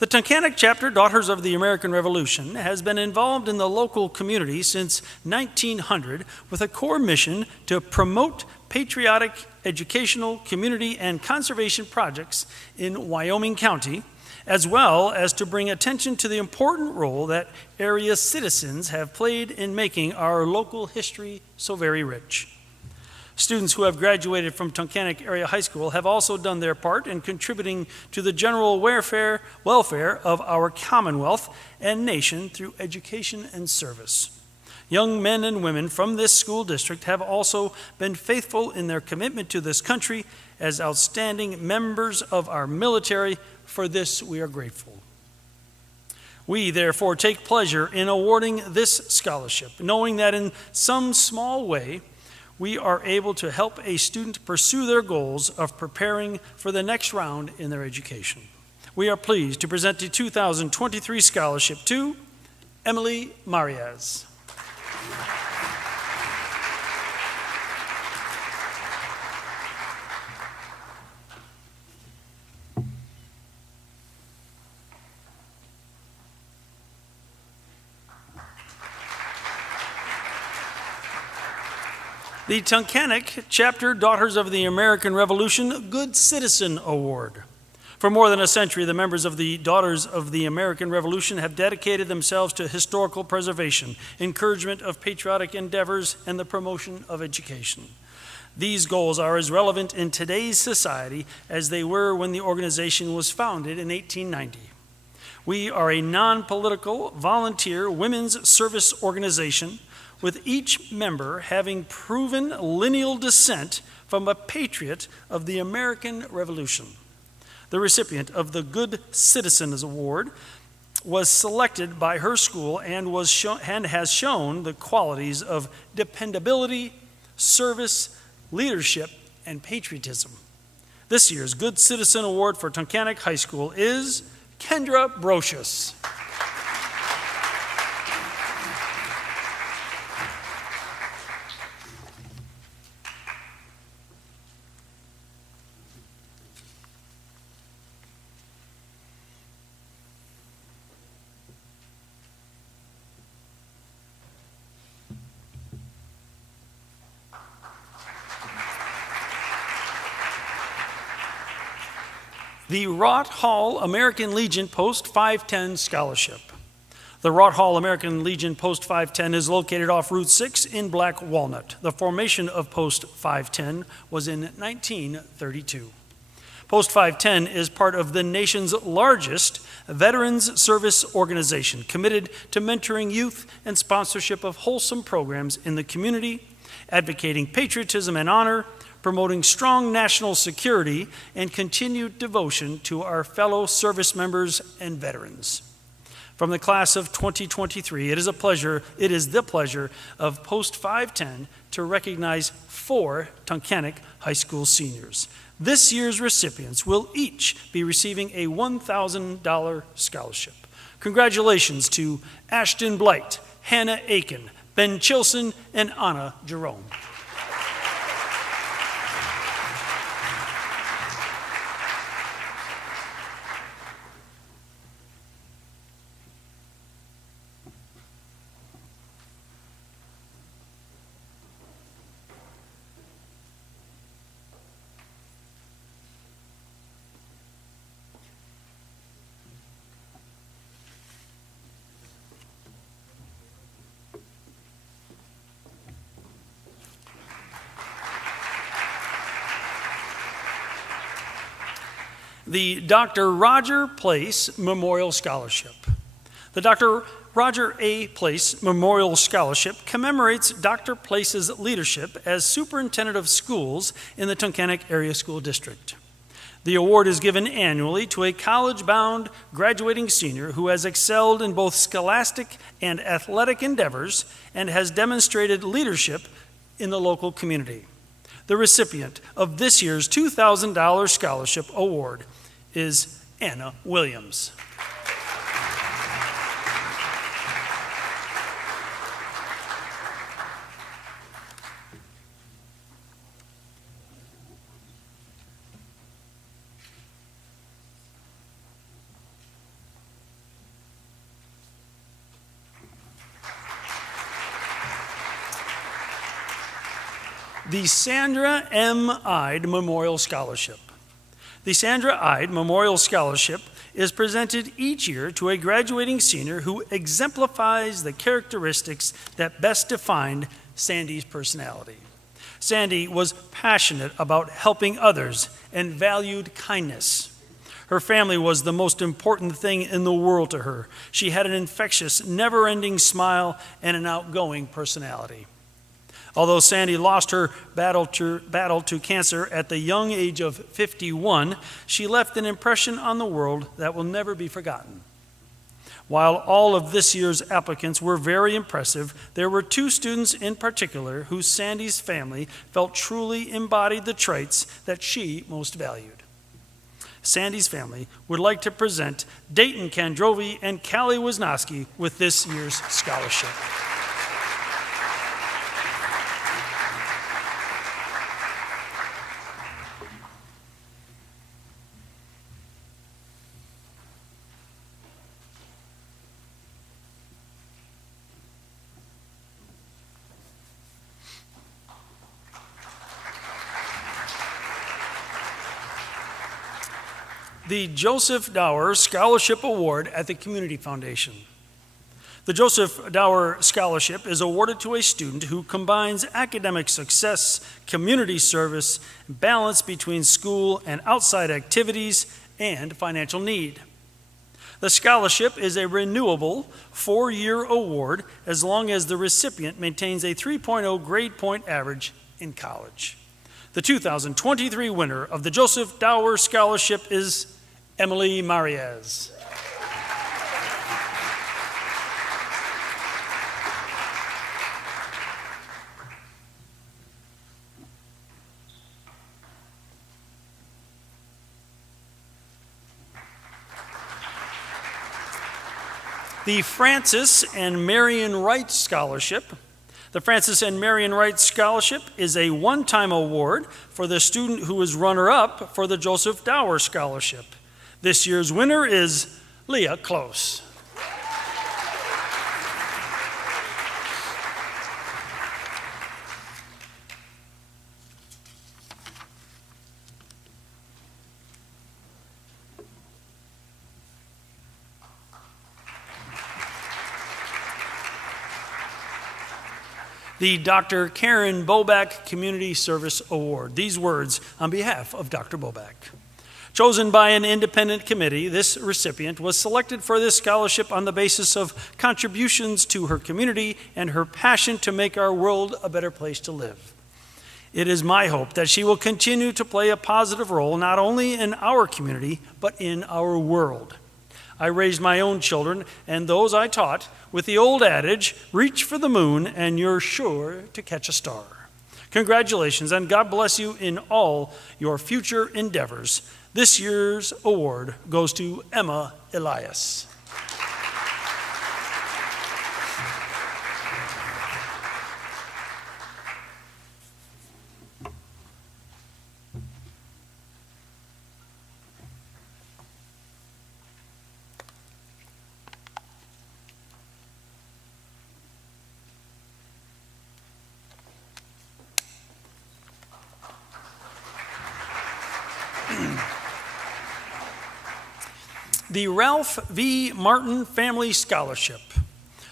The Tunkhannock Chapter Daughters of the American Revolution has been involved in the local community since 1900 with a core mission to promote patriotic, educational, community, and conservation projects in Wyoming County, as well as to bring attention to the important role that area citizens have played in making our local history so very rich. Students who have graduated from Tunkhannock Area High School have also done their part in contributing to the general welfare of our Commonwealth and nation through education and service. Young men and women from this school district have also been faithful in their commitment to this country as outstanding members of our military. For this, we are grateful. We, therefore, take pleasure in awarding this scholarship, knowing that in some small way, we are able to help a student pursue their goals of preparing for the next round in their education. We are pleased to present the 2023 scholarship to Emily Marias. The Tunkhannock Chapter Daughters of the American Revolution Good Citizen Award. For more than a century, the members of the Daughters of the American Revolution have dedicated themselves to historical preservation, encouragement of patriotic endeavors, and the promotion of education. These goals are as relevant in today's society as they were when the organization was founded in 1890. We are a non-political, volunteer women's service organization with each member having proven lineal descent from a patriot of the American Revolution. The recipient of the Good Citizens Award was selected by her school and has shown the qualities of dependability, service, leadership, and patriotism. This year's Good Citizen Award for Tunkhannock High School is Kendra Brocious. the Rott Hall American Legion Post 510 Scholarship. The Rott Hall American Legion Post 510 is located off Route 6 in Black Walnut. The formation of Post 510 was in 1932. Post 510 is part of the nation's largest veterans service organization, committed to mentoring youth and sponsorship of wholesome programs in the community, advocating patriotism and honor, promoting strong national security, and continued devotion to our fellow service members and veterans. From the class of 2023, it is the pleasure of Post 510 to recognize 4 Tunkhannock High School seniors. This year's recipients will each be receiving a $1,000 scholarship. Congratulations to Ashton Blight, Hannah Aken, Ben Chilson, and Anna Jerome. The Dr. Roger Place Memorial Scholarship. The Dr. Roger A. Place Memorial Scholarship commemorates Dr. Place's leadership as superintendent of schools in the Tunkhannock Area School District. The award is given annually to a college-bound graduating senior who has excelled in both scholastic and athletic endeavors and has demonstrated leadership in the local community. The recipient of this year's $2,000 scholarship award is Anna Williams. The Sandra M. Ide Memorial Scholarship. The Sandra Ide Memorial Scholarship is presented each year to a graduating senior who exemplifies the characteristics that best defined Sandy's personality. Sandy was passionate about helping others and valued kindness. Her family was the most important thing in the world to her. She had an infectious, never-ending smile and an outgoing personality. Although Sandy lost her battle to cancer at the young age of 51, she left an impression on the world that will never be forgotten. While all of this year's applicants were very impressive, there were 2 students in particular who Sandy's family felt truly embodied the traits that she most valued. Sandy's family would like to present Dayton Kandrovi and Callie Wisnowski with this year's scholarship. The Joseph Dower Scholarship Award at the Community Foundation. The Joseph Dower Scholarship is awarded to a student who combines academic success, community service, balance between school and outside activities, and financial need. The scholarship is a renewable 4-year award as long as the recipient maintains a 3.0 grade point average in college. The 2023 winner of the Joseph Dower Scholarship is Emily Mariez. The Francis and Marion Wright Scholarship. The Francis and Marion Wright Scholarship is a one-time award for the student who is runner-up for the Joseph Dower Scholarship. This year's winner is Leah Close. the Dr. Karen Boback Community Service Award. These words on behalf of Dr. Boback. Chosen by an independent committee, this recipient was selected for this scholarship on the basis of contributions to her community and her passion to make our world a better place to live. It is my hope that she will continue to play a positive role not only in our community, but in our world. I raised my own children and those I taught with the old adage, reach for the moon and you're sure to catch a star. Congratulations and God bless you in all your future endeavors. This year's award goes to Emma Elias. The Ralph V. Martin Family Scholarship.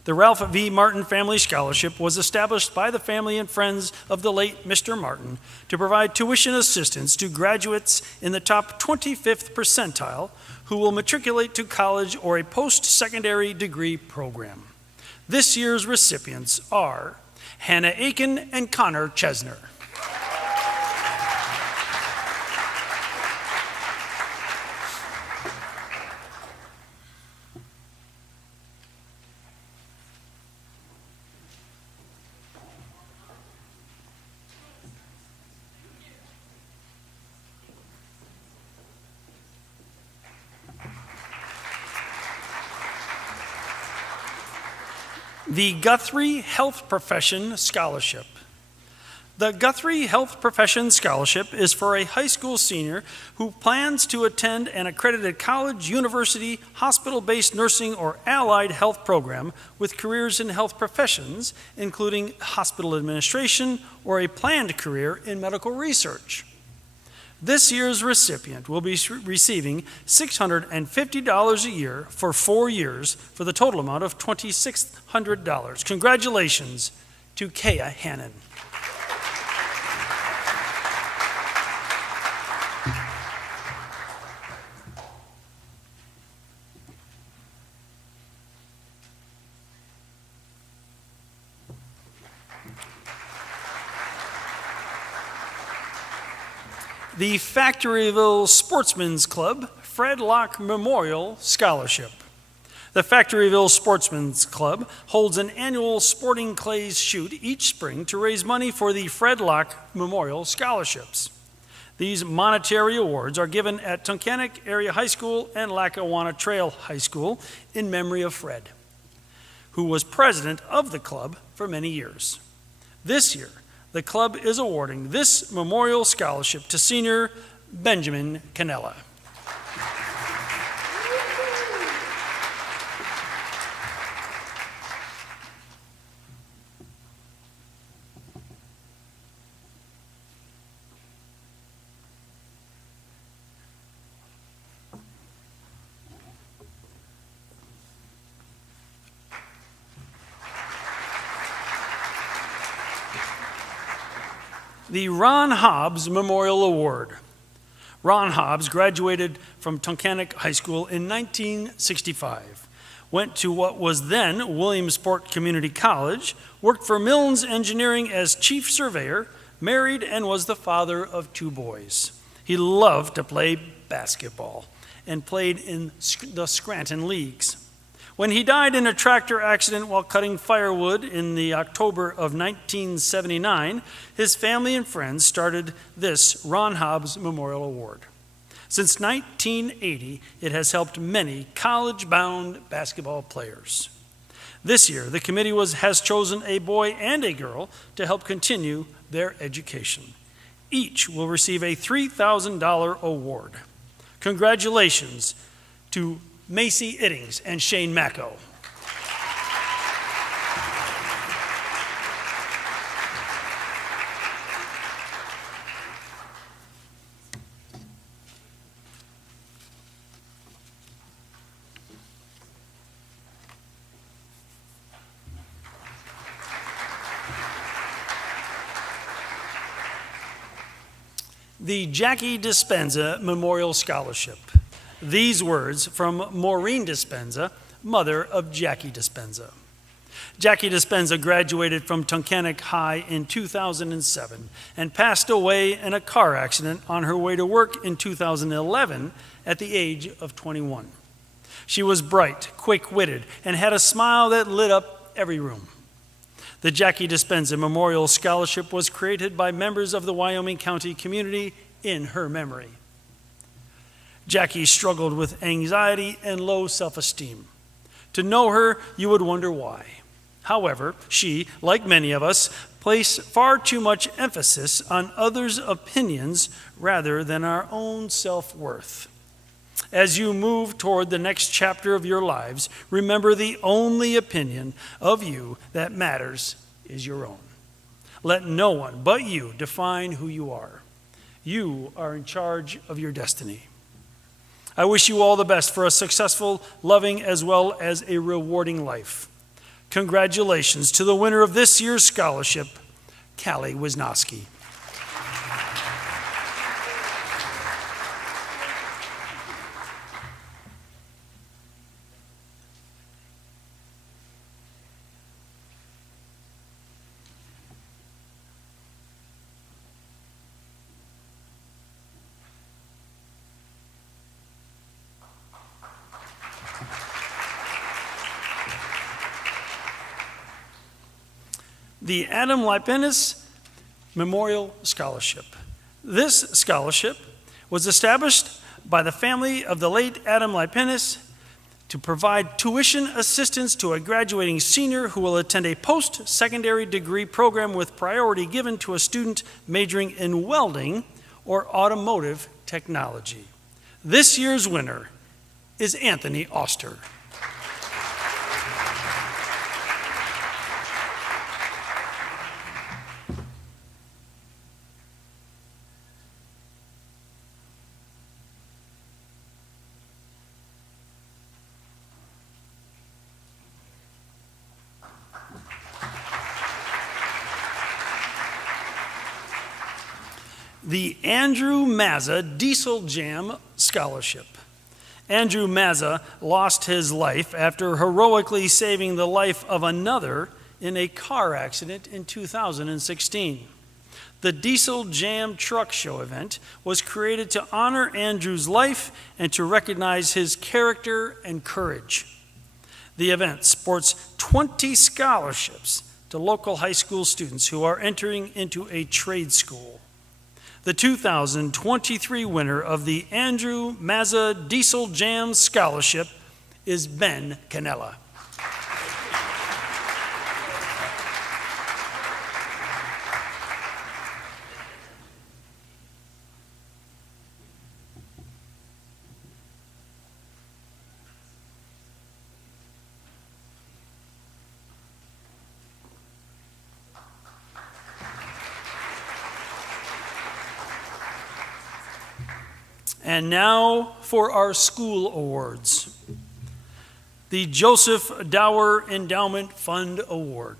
The Ralph V. Martin Family Scholarship was established by the family and friends of the late Mr. Martin to provide tuition assistance to graduates in the top 25th percentile who will matriculate to college or a post-secondary degree program. This year's recipients are Hannah Aken and Connor Chesner. The Guthrie Health Profession Scholarship. The Guthrie Health Profession Scholarship is for a high school senior who plans to attend an accredited college, university, hospital-based nursing, or allied health program with careers in health professions, including hospital administration or a planned career in medical research. This year's recipient will be receiving $650 a year for 4 years for the total amount of $2,600. Congratulations to Kea Hannon. The Factoryville Sportsman's Club Fred Locke Memorial Scholarship. The Factoryville Sportsman's Club holds an annual sporting clays shoot each spring to raise money for the Fred Locke Memorial Scholarships. These monetary awards are given at Tunkhannock Area High School and Lackawanna Trail High School in memory of Fred, who was president of the club for many years. This year, the club is awarding this memorial scholarship to senior Benjamin Canella. The Ron Hobbs Memorial Award. Ron Hobbs graduated from Tunkhannock High School in 1965, went to what was then Williamsport Community College, worked for Milnes Engineering as chief surveyor, married, and was the father of 2 boys. He loved to play basketball and played in the Scranton leagues. When he died in a tractor accident while cutting firewood in the October of 1979, his family and friends started this Ron Hobbs Memorial Award. Since 1980, it has helped many college-bound basketball players. This year, the committee has chosen a boy and a girl to help continue their education. Each will receive a $3,000 award. Congratulations to Macy Iddings and Shane Macco. the Jackie Dispenza Memorial Scholarship. These words from Maureen Dispenza, mother of Jackie Dispenza. Jackie Dispenza graduated from Tunkhannock High in 2007 and passed away in a car accident on her way to work in 2011 at the age of 21. She was bright, quick-witted, and had a smile that lit up every room. The Jackie Dispenza Memorial Scholarship was created by members of the Wyoming County community in her memory. Jackie struggled with anxiety and low self-esteem. To know her, you would wonder why. However, she, like many of us, placed far too much emphasis on others' opinions rather than our own self-worth. As you move toward the next chapter of your lives, remember the only opinion of you that matters is your own. Let no one but you define who you are. You are in charge of your destiny. I wish you all the best for a successful, loving, as well as a rewarding life. Congratulations to the winner of this year's scholarship, Callie Wisnowski. The Adam Lipinis Memorial Scholarship. This scholarship was established by the family of the late Adam Lipinis to provide tuition assistance to a graduating senior who will attend a post-secondary degree program with priority given to a student majoring in welding or automotive technology. This year's winner is Anthony Oster. The Andrew Mazza Diesel Jam Scholarship. Andrew Mazza lost his life after heroically saving the life of another in a car accident in 2016. The Diesel Jam Truck Show event was created to honor Andrew's life and to recognize his character and courage. The event sports 20 scholarships to local high school students who are entering into a trade school. The 2023 winner of the Andrew Mazza Diesel Jam Scholarship is Ben Canella. And now for our school awards. The Joseph Dower Endowment Fund Award.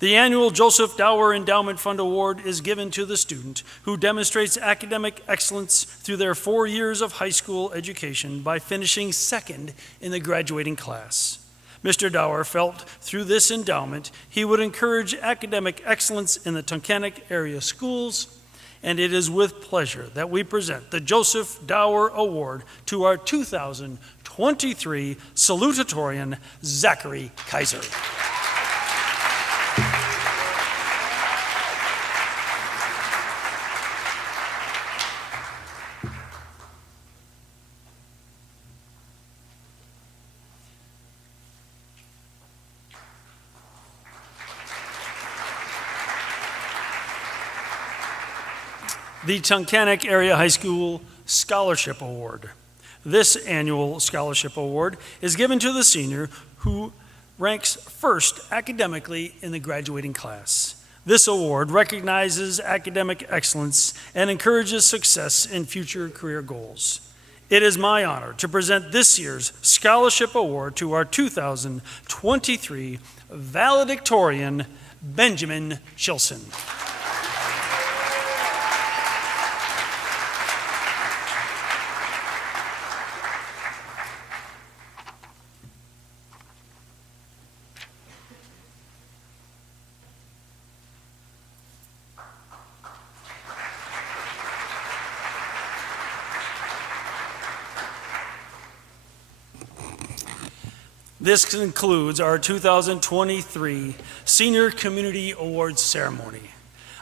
The annual Joseph Dower Endowment Fund Award is given to the student who demonstrates academic excellence through their 4 years of high school education by finishing second in the graduating class. Mr. Dower felt through this endowment he would encourage academic excellence in the Tunkhannock area schools, and it is with pleasure that we present the Joseph Dower Award to our 2023 salutatorian, Zachary Kaiser. The Tunkhannock Area High School Scholarship Award. This annual scholarship award is given to the senior who ranks first academically in the graduating class. This award recognizes academic excellence and encourages success in future career goals. It is my honor to present this year's scholarship award to our 2023 valedictorian, Benjamin Schultz. This concludes our 2023 Senior Community Awards Ceremony.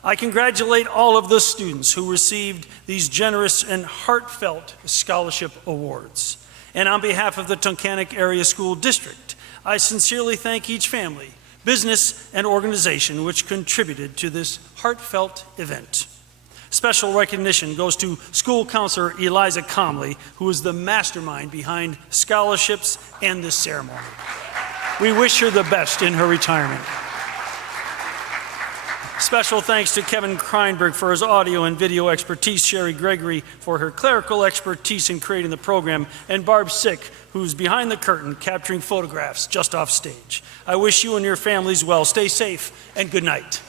I congratulate all of the students who received these generous and heartfelt scholarship awards. And on behalf of the Tunkhannock Area School District, I sincerely thank each family, business, and organization which contributed to this heartfelt event. Special recognition goes to school counselor Eliza Comley, who is the mastermind behind scholarships and this ceremony. We wish her the best in her retirement. Special thanks to Kevin Kreinberg for his audio and video expertise, Sherry Gregory for her clerical expertise in creating the program, and Barb Sick, who's behind the curtain capturing photographs just off stage. I wish you and your families well. Stay safe and good night.